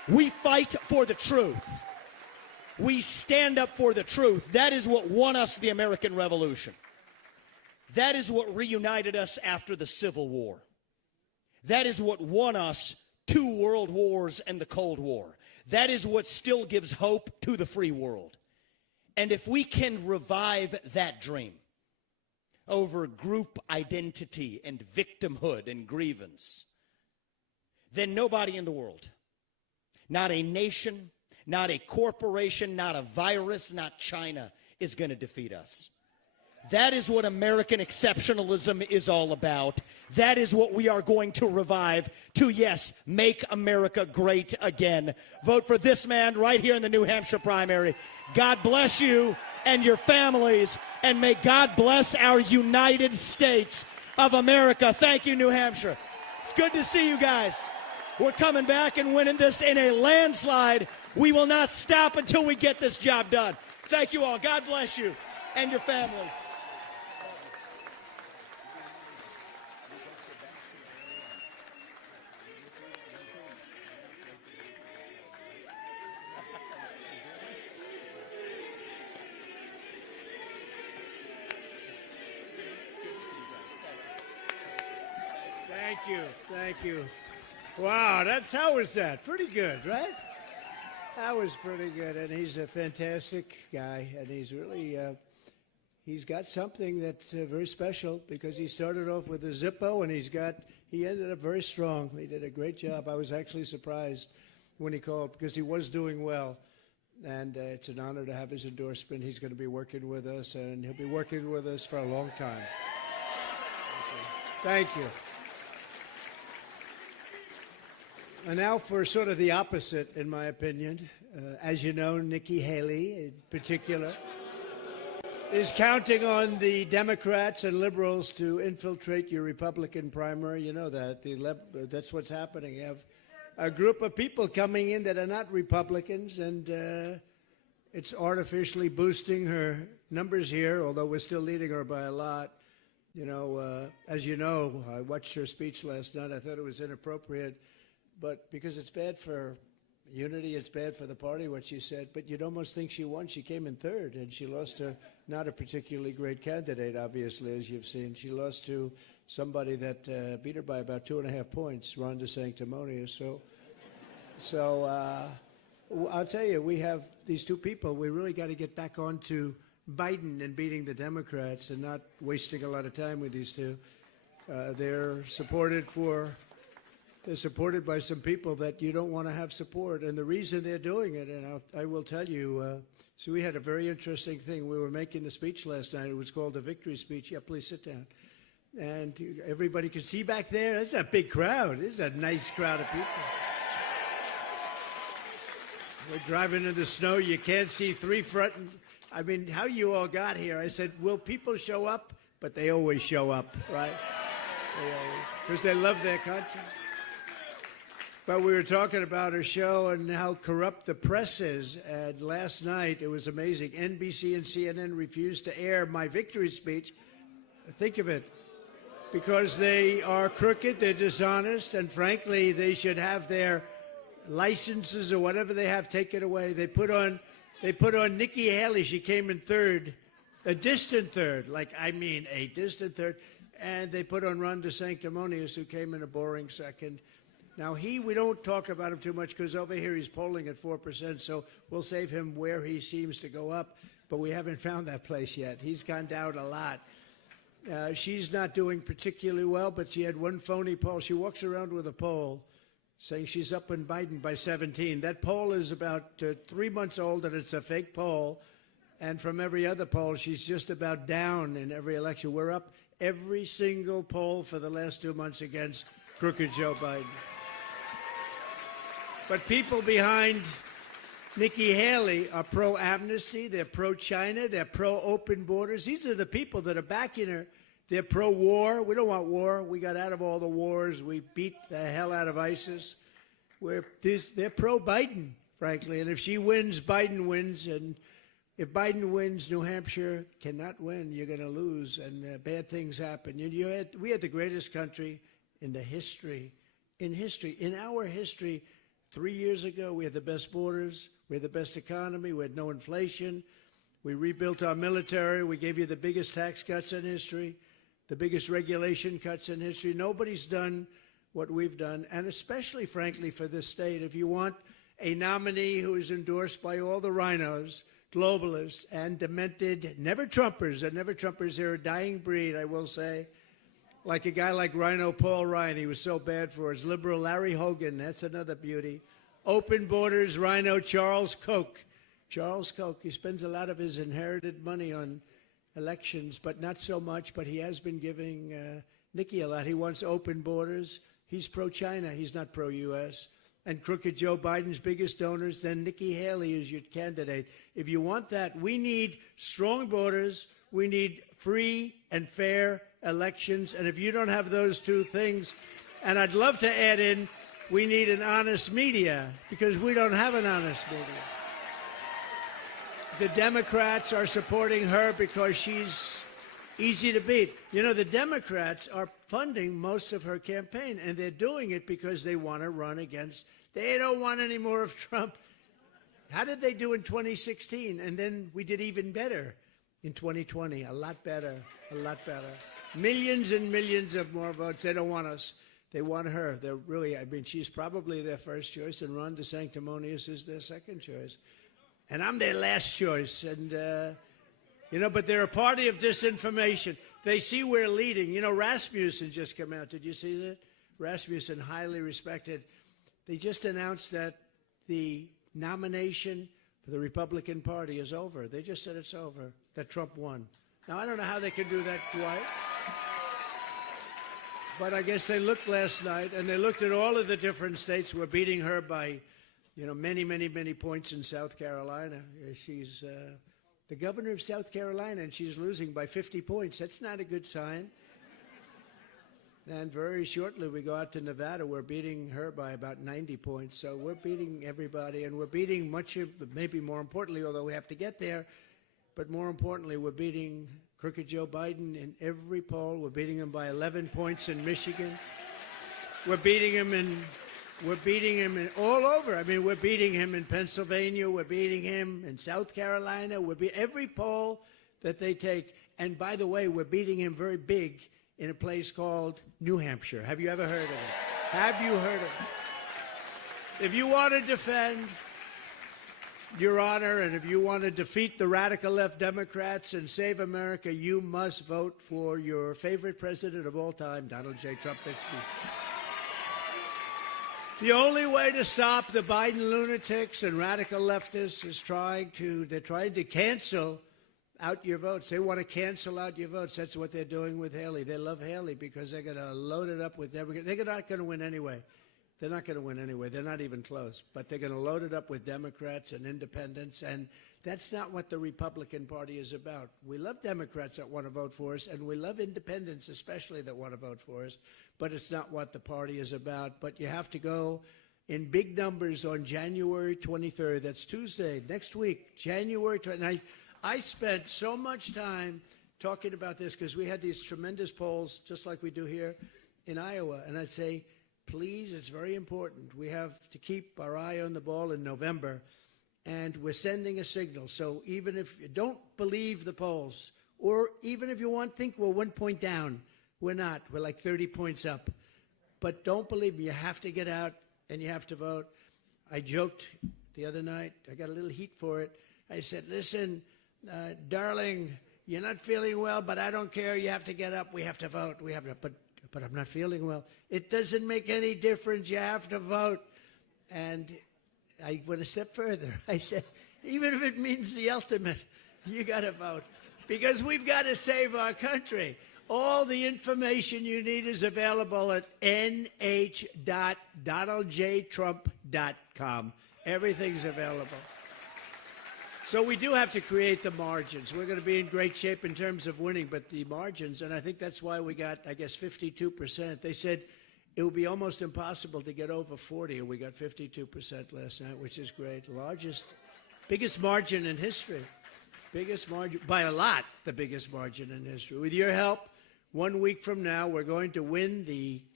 We fight for the truth. We stand up for the truth. That is what won us the American Revolution. That is what reunited us after the Civil War. That is what won us 2 world wars and the Cold War. That is what still gives hope to the free world. And if we can revive that dream over group identity and victimhood and grievance, then nobody in the world, not a nation, not a corporation, not a virus, not China, is going to defeat us. That is what American exceptionalism is all about. That is what we are going to revive to, yes, make America great again. Vote for this man right here in the New Hampshire primary. God bless you and your families, and may God bless our United States of America. Thank you, New Hampshire. It's good to see you guys. We're coming back and winning this in a landslide. We will not stop until we get this job done. Thank you all. God bless you and your families. Thank you. Wow, how was that? Pretty good, right? That was pretty good, and he's a fantastic guy, and he's really, he's got something that's very special because he started off with a Zippo, and he ended up very strong. He did a great job. I was actually surprised when he called because he was doing well, and it's an honor to have his endorsement. He's going to be working with us, and he'll be working with us for a long time. Thank you. And now for sort of the opposite, in my opinion. As you know, Nikki Haley, in particular, is counting on the Democrats and liberals to infiltrate your Republican primary. You know that. That's what's happening. You have a group of people coming in that are not Republicans, and it's artificially boosting her numbers here, although we're still leading her by a lot. You know, as you know, I watched her speech last night. I thought it was inappropriate. But because it's bad for unity, it's bad for the party, what she said. But you'd almost think she won. She came in third, and she lost to not a particularly great candidate, obviously, as you've seen. She lost to somebody that beat her by about 2.5 points, Ron DeSanctimonious. So I'll tell you, we have these two people. We really got to get back on to Biden and beating the Democrats and not wasting a lot of time with these two. They're supported by some people that you don't want to have support. And the reason they're doing it, and I will tell you, so we had a very interesting thing. We were making the speech last night. It was called the victory speech. Yeah, please sit down. And everybody can see back there. It's a big crowd. It's a nice crowd of people. We're driving in the snow. You can't see three front. I mean, how you all got here. I said, will people show up? But they always show up, right? Because they love their country. But we were talking about her show and how corrupt the press is. And last night, it was amazing. NBC and CNN refused to air my victory speech. Think of it. Because they are crooked, they're dishonest, and frankly, they should have their licenses or whatever they have taken away. They put on Nikki Haley. She came in third, a distant third, a distant third. And they put on Ron DeSanctimonious, who came in a boring second. Now, we don't talk about him too much because over here he's polling at 4%, so we'll save him where he seems to go up, but we haven't found that place yet. He's gone down a lot. She's not doing particularly well, but she had one phony poll. She walks around with a poll saying she's up in Biden by 17. That poll is about 3 months old, and it's a fake poll. And from every other poll, she's just about down in every election. We're up every single poll for the last 2 months against crooked Joe Biden. But people behind Nikki Haley are pro-amnesty, they're pro-China, they're pro-open borders. These are the people that are backing her. They're pro-war. We don't want war. We got out of all the wars. We beat the hell out of ISIS. They're pro-Biden, frankly. And if she wins, Biden wins. And if Biden wins, New Hampshire cannot win. You're going to lose, and bad things happen. We had the greatest country in our history 3 years ago, we had the best borders, we had the best economy, we had no inflation, we rebuilt our military, we gave you the biggest tax cuts in history, the biggest regulation cuts in history. Nobody's done what we've done, and especially, frankly, for this state. If you want a nominee who is endorsed by all the rhinos, globalists, and demented never-Trumpers, they're a dying breed, I will say, like a guy like Rhino Paul Ryan, he was so bad for us. Liberal Larry Hogan, that's another beauty. Open borders, Rhino Charles Koch. Charles Koch, he spends a lot of his inherited money on elections, but not so much, but he has been giving Nikki a lot. He wants open borders. He's pro-China. He's not pro-U.S. And crooked Joe Biden's biggest donors, then Nikki Haley is your candidate. If you want that, we need strong borders. We need free and fair elections. And if you don't have those two things, and I'd love to add in, we need an honest media, because we don't have an honest media. The Democrats are supporting her because she's easy to beat. You know, the Democrats are funding most of her campaign, and they're doing it because they want to run against, they don't want any more of Trump. How did they do in 2016? And then we did even better in 2020, a lot better, a lot better. Millions and millions of more votes. They don't want us. They want her. They're really, I mean, she's probably their first choice, and Ron DeSanctimonious is their second choice. And I'm their last choice. And, you know, but they're a party of disinformation. They see we're leading. You know, Rasmussen just came out. Did you see that? Rasmussen, highly respected. They just announced that the nomination for the Republican Party is over. They just said it's over, that Trump won. Now, I don't know how they can do that twice. But I guess they looked last night, and they looked at all of the different states. We're beating her by, you know, many, many, many points in South Carolina. She's the governor of South Carolina, and she's losing by 50 points. That's not a good sign. And very shortly, we go out to Nevada. We're beating her by about 90 points. So we're beating everybody, and we're beating much of, maybe more importantly, although we have to get there, but more importantly, we're beating crooked Joe Biden in every poll. We're beating him by 11 points in Michigan. We're beating him in all over. I mean, we're beating him in Pennsylvania. We're beating him in South Carolina. Every poll that they take. And by the way, we're beating him very big in a place called New Hampshire. Have you ever heard of it? Have you heard of it? If you want to defend your honor, and if you want to defeat the radical left Democrats and save America, you must vote for your favorite president of all time, Donald J. Trump. The only way to stop the Biden lunatics and radical leftists is they're trying to cancel out your votes. They want to cancel out your votes. That's what they're doing with Haley. They love Haley because they're going to load it up with Democrats. They're not going to win anyway. They're not going to win anyway. They're not even close. But they're going to load it up with Democrats and independents, and that's not what the Republican Party is about. We love Democrats that want to vote for us, and we love independents especially that want to vote for us, but it's not what the party is about. But you have to go in big numbers on January 23rd. That's Tuesday, next week, January 23rd. I spent so much time talking about this because we had these tremendous polls, just like we do here in Iowa, and I'd say, please, it's very important. We have to keep our eye on the ball in November, and we're sending a signal. So even if you don't believe the polls, or even if you think we're 1 point down, we're not. We're like 30 points up. But don't believe me. You have to get out, and you have to vote. I joked the other night. I got a little heat for it. I said, listen, darling, you're not feeling well, but I don't care. You have to get up. We have to vote. We have to. But I'm not feeling well. It doesn't make any difference. You have to vote. And I went a step further. I said, even if it means the ultimate, you got to vote. Because we've got to save our country. All the information you need is available at nh.donaldjtrump.com. Everything's available. So we do have to create the margins. We're going to be in great shape in terms of winning, but the margins, and I think that's why we got, I guess, 52%. They said it would be almost impossible to get over 40, and we got 52% last night, which is great. Biggest margin in history. Biggest margin, by a lot, the biggest margin in history. With your help, 1 week from now, we're going to win the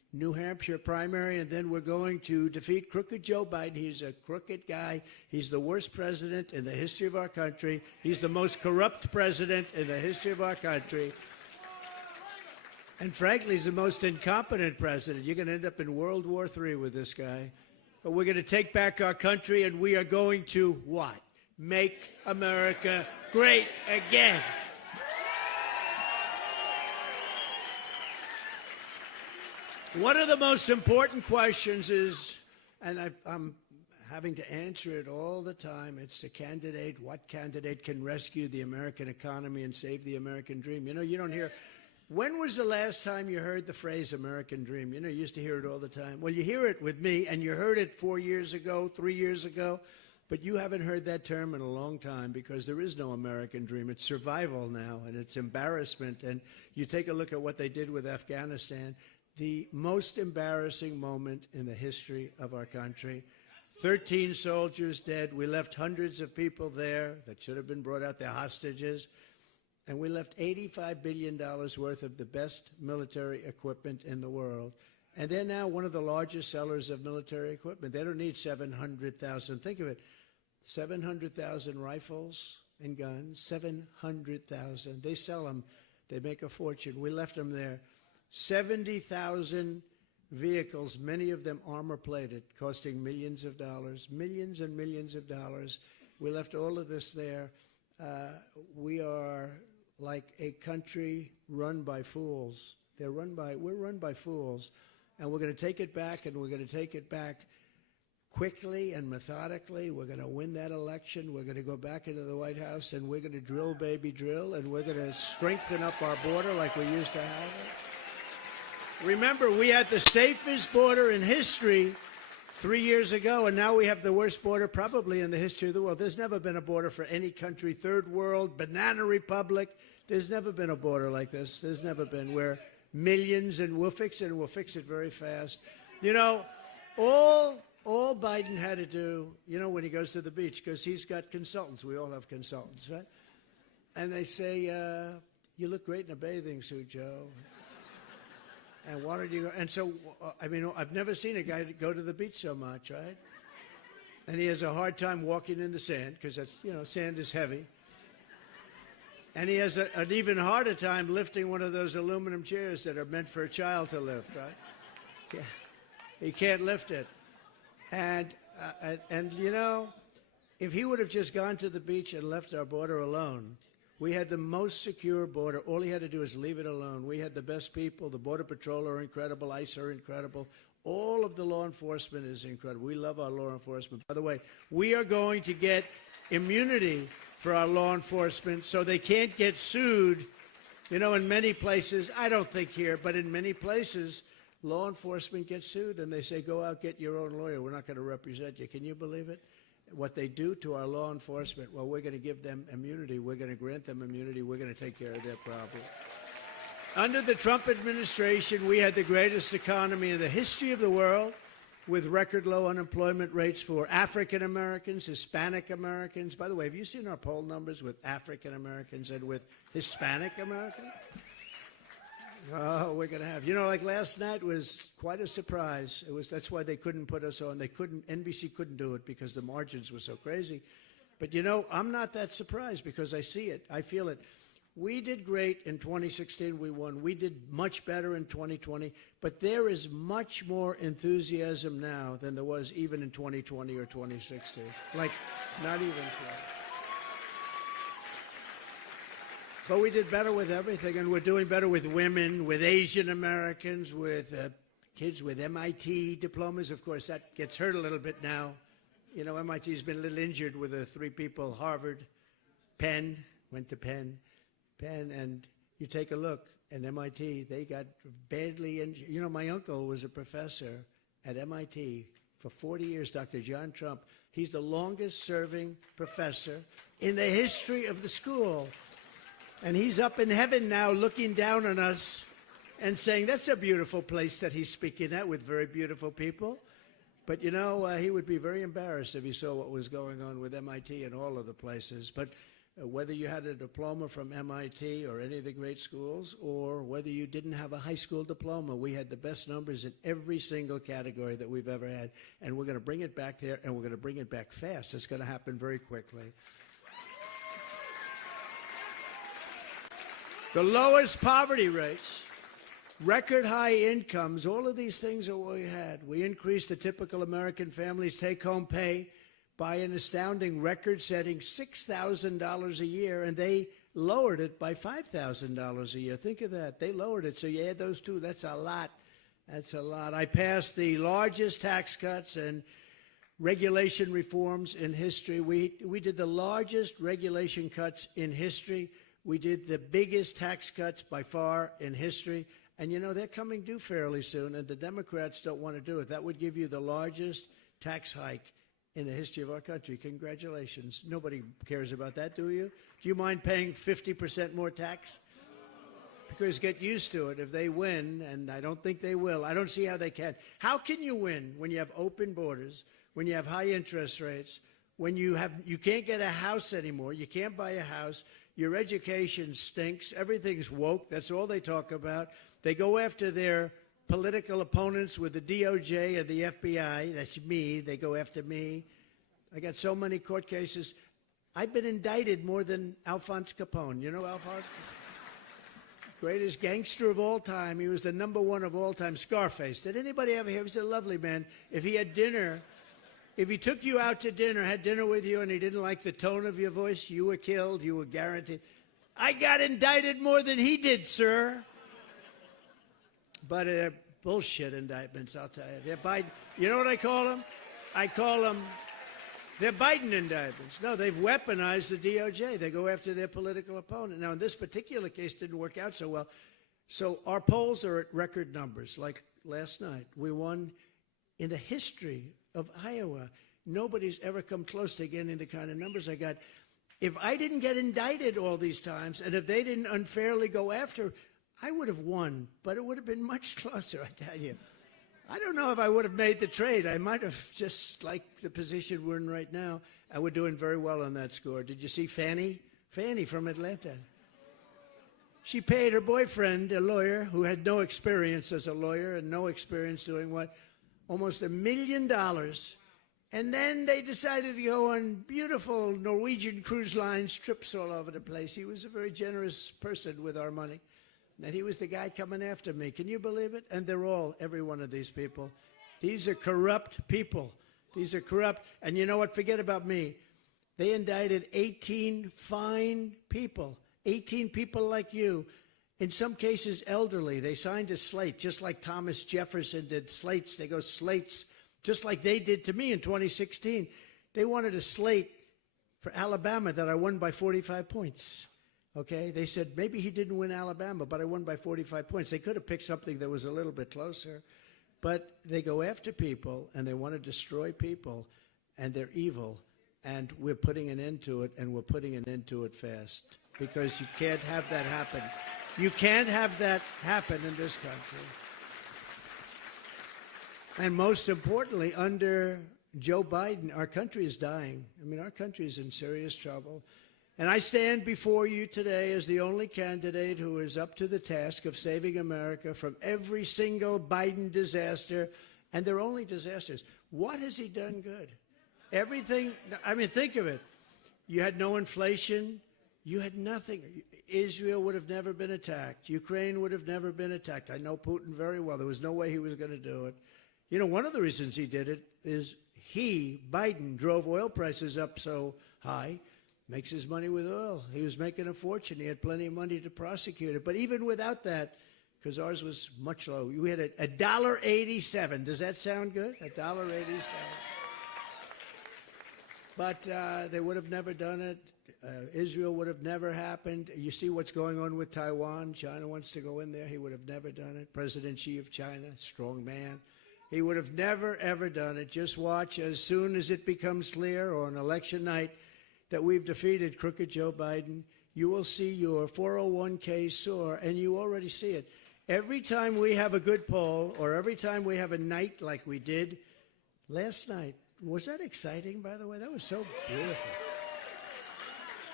New Hampshire primary, and then we're going to defeat crooked Joe Biden. He's a crooked guy. He's the worst president in the history of our country. He's the most corrupt president in the history of our country. And frankly, he's the most incompetent president. You're going to end up in World War III with this guy. But we're going to take back our country, and we are going to what? Make America great again. One of the most important questions is, and I'm having to answer it all the time, it's the candidate, what candidate can rescue the American economy and save the American dream? You know, you don't hear, when was the last time you heard the phrase American dream? You know, you used to hear it all the time. Well, you hear it with me, and you heard it 4 years ago, 3 years ago, but you haven't heard that term in a long time because there is no American dream. It's survival now, and it's embarrassment. And you take a look at what they did with Afghanistan, the most embarrassing moment in the history of our country. 13 soldiers dead. We left hundreds of people there that should have been brought out. They're hostages. And we left $85 billion worth of the best military equipment in the world. And they're now one of the largest sellers of military equipment. They don't need 700,000. Think of it. 700,000 rifles and guns. 700,000. They sell them. They make a fortune. We left them there. 70,000 vehicles, many of them armor-plated, costing millions of dollars, millions and millions of dollars. We left all of this there. We are like a country run by fools. We're run by fools, and we're going to take it back, and we're going to take it back quickly and methodically. We're going to win that election. We're going to go back into the White House, and we're going to drill, baby, drill, and we're going to strengthen up our border like we used to have it. Remember, we had the safest border in history 3 years ago, and now we have the worst border probably in the history of the world. There's never been a border for any country, third world, banana republic. There's never been a border like this. There's never been. We're millions, and we'll fix it, and we'll fix it very fast. You know, all Biden had to do, you know, when he goes to the beach, because he's got consultants. We all have consultants, right? And they say, you look great in a bathing suit, Joe. And why don't you go? And so, I mean, I've never seen a guy go to the beach so much, right? And he has a hard time walking in the sand because that's, you know, sand is heavy. And he has an even harder time lifting one of those aluminum chairs that are meant for a child to lift, right? Yeah. He can't lift it. And you know, if he would have just gone to the beach and left our border alone, we had the most secure border. All he had to do is leave it alone. We had the best people. The Border Patrol are incredible. ICE are incredible. All of the law enforcement is incredible. We love our law enforcement. By the way, we are going to get immunity for our law enforcement so they can't get sued. You know, in many places, I don't think here, but in many places, law enforcement gets sued and they say, go out, get your own lawyer. We're not going to represent you. Can you believe it? What they do to our law enforcement, well, we're going to give them immunity. We're going to grant them immunity. We're going to take care of their problem. Under the Trump administration, we had the greatest economy in the history of the world, with record low unemployment rates for African Americans, Hispanic Americans. By the way, have you seen our poll numbers with African Americans and with Hispanic Americans? Oh, we're going to have. You know, like last night was quite a surprise. That's why they couldn't put us on. NBC couldn't do it because the margins were so crazy. But, you know, I'm not that surprised because I see it. I feel it. We did great in 2016. We won. We did much better in 2020. But there is much more enthusiasm now than there was even in 2020 or 2016. Like, not even close. But we did better with everything, and we're doing better with women, with Asian Americans, with kids with MIT diplomas. Of course, that gets hurt a little bit now. You know, MIT's been a little injured with the three people, Harvard, Penn, went to Penn, and you take a look at MIT, they got badly injured. You know, my uncle was a professor at MIT for 40 years, Dr. John Trump. He's the longest-serving professor in the history of the school. And he's up in heaven now looking down on us and saying, that's a beautiful place that he's speaking at with very beautiful people. But, you know, he would be very embarrassed if he saw what was going on with MIT and all of the places. But whether you had a diploma from MIT or any of the great schools, or whether you didn't have a high school diploma. We had the best numbers in every single category that we've ever had, and we're going to bring it back there, and we're going to bring it back fast. It's going to happen very quickly. The lowest poverty rates, record high incomes, all of these things are what we had. We increased the typical American family's take-home pay by an astounding record-setting $6,000 a year, and they lowered it by $5,000 a year. Think of that. They lowered it. So you add those two, that's a lot. That's a lot. I passed the largest tax cuts and regulation reforms in history. We did the largest regulation cuts in history. We did the biggest tax cuts by far in history. And, you know, they're coming due fairly soon, and the Democrats don't want to do it. That would give you the largest tax hike in the history of our country. Congratulations. Nobody cares about that, do you? Do you mind paying 50% more tax? Because get used to it. If they win, and I don't think they will, I don't see how they can. How can you win when you have open borders, when you have high interest rates, when you can't get a house anymore, you can't buy a house, your education stinks, everything's woke, that's all they talk about. They go after their political opponents with the DOJ and the FBI. That's me. They go after me. I got so many court cases. I've been indicted more than Alphonse Capone. You know Alphonse? Greatest gangster of all time. He was the #1 of all time. Scarface. Did anybody ever hear? He was a lovely man. If he had dinner, if he took you out to dinner, had dinner with you, and he didn't like the tone of your voice, you were killed. You were guaranteed. I got indicted more than he did, sir. But they're bullshit indictments, I'll tell you. They're Biden. You know what I call them? I call them, they're Biden indictments. No, they've weaponized the DOJ. They go after their political opponent. Now, in this particular case, didn't work out so well. So our polls are at record numbers. Like last night, we won in the history of Iowa. Nobody's ever come close to getting the kind of numbers I got. If I didn't get indicted all these times, and if they didn't unfairly go after, I would have won, but it would have been much closer, I tell you. I don't know if I would have made the trade. I might have just liked the position we're in right now. And we're doing very well on that score. Did you see Fannie? Fannie from Atlanta. She paid her boyfriend, a lawyer, who had no experience as a lawyer and no experience doing what? Almost $1 million. And then they decided to go on beautiful Norwegian cruise lines, trips all over the place. He was a very generous person with our money. And he was the guy coming after me. Can you believe it? And they're all, every one of these people. These are corrupt people. These are corrupt. And you know what? Forget about me. They indicted 18 fine people, 18 people like you, in some cases elderly. They signed a slate, just like Thomas Jefferson did slates. They go slates, just like they did to me in 2016. They wanted a slate for Alabama that I won by 45 points. Okay, they said maybe he didn't win Alabama, but I won by 45 points. They could have picked something that was a little bit closer, but they go after people and they want to destroy people, and they're evil, and we're putting an end to it, and we're putting an end to it fast, because you can't have that happen. You can't have that happen in this country. And most importantly, under Joe Biden, our country is dying. I mean, our country is in serious trouble. And I stand before you today as the only candidate who is up to the task of saving America from every single Biden disaster, and they're only disasters. What has he done good? Everything. I mean, think of it. You had no inflation. You had nothing. Israel would have never been attacked. Ukraine would have never been attacked. I know Putin very well. There was no way he was going to do it. You know, one of the reasons he did it is Biden, drove oil prices up so high. Makes his money with oil. He was making a fortune. He had plenty of money to prosecute it. But even without that, because ours was much lower, we had $1.87. Does that sound good? $1.87. But they would have never done it. Israel would have never happened. You see what's going on with Taiwan. China wants to go in there. He would have never done it. President Xi of China, strong man. He would have never, ever done it. Just watch as soon as it becomes clear on election night that we've defeated crooked Joe Biden, you will see your 401k soar, and you already see it. Every time we have a good poll, or every time we have a night like we did last night, was that exciting, by the way? That was so beautiful.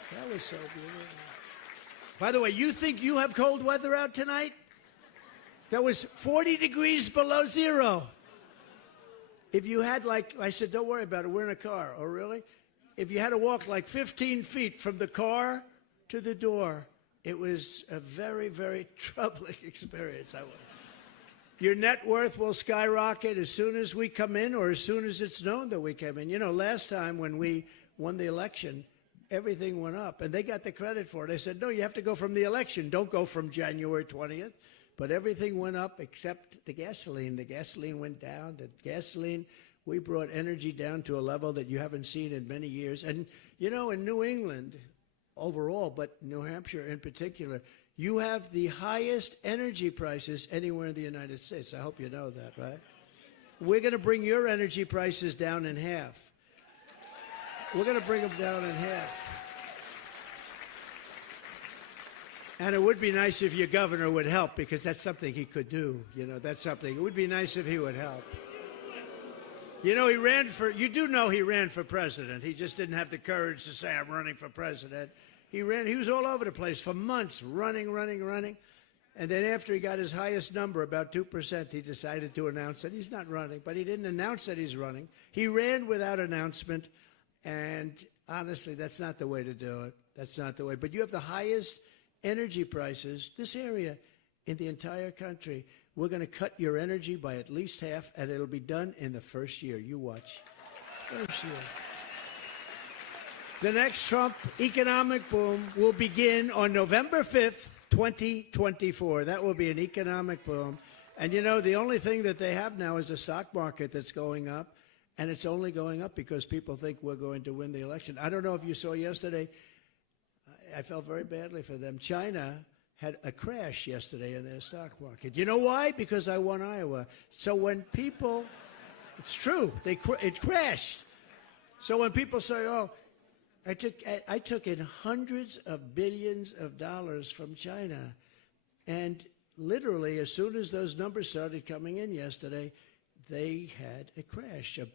That was so beautiful. By the way, you think you have cold weather out tonight? That was 40 degrees below zero. If you had, like, I said, don't worry about it, we're in a car. Oh, really? If you had to walk like 15 feet from the car to the door, it was a very, very troubling experience. Your net worth will skyrocket as soon as we come in or as soon as it's known that we came in. You know, last time when we won the election, everything went up, and they got the credit for it. They said, no, you have to go from the election. Don't go from January 20th. But everything went up except the gasoline. The gasoline went down. The gasoline, we brought energy down to a level that you haven't seen in many years. And, you know, in New England overall, but New Hampshire in particular, you have the highest energy prices anywhere in the United States. I hope you know that, right? We're going to bring your energy prices down in half. We're going to bring them down in half. And it would be nice if your governor would help, because that's something he could do. You know, that's something. It would be nice if he would help. You know, you do know he ran for president. He just didn't have the courage to say, I'm running for president. He was all over the place for months, running. And then after he got his highest number, about 2%, he decided to announce that he's not running. But he didn't announce that he's running. He ran without announcement. And honestly, that's not the way to do it. That's not the way. But you have the highest energy prices, this area, in the entire country. We're going to cut your energy by at least half, and it'll be done in the first year. You watch. First year. The next Trump economic boom will begin on November 5th, 2024. That will be an economic boom. And, you know, the only thing that they have now is a stock market that's going up, and it's only going up because people think we're going to win the election. I don't know if you saw yesterday, I felt very badly for them. China had a crash yesterday in their stock market. You know why? Because I won Iowa. So when people, it's true, it crashed. So when people say, oh, I took in hundreds of billions of dollars from China, and literally as soon as those numbers started coming in yesterday, they had a crash.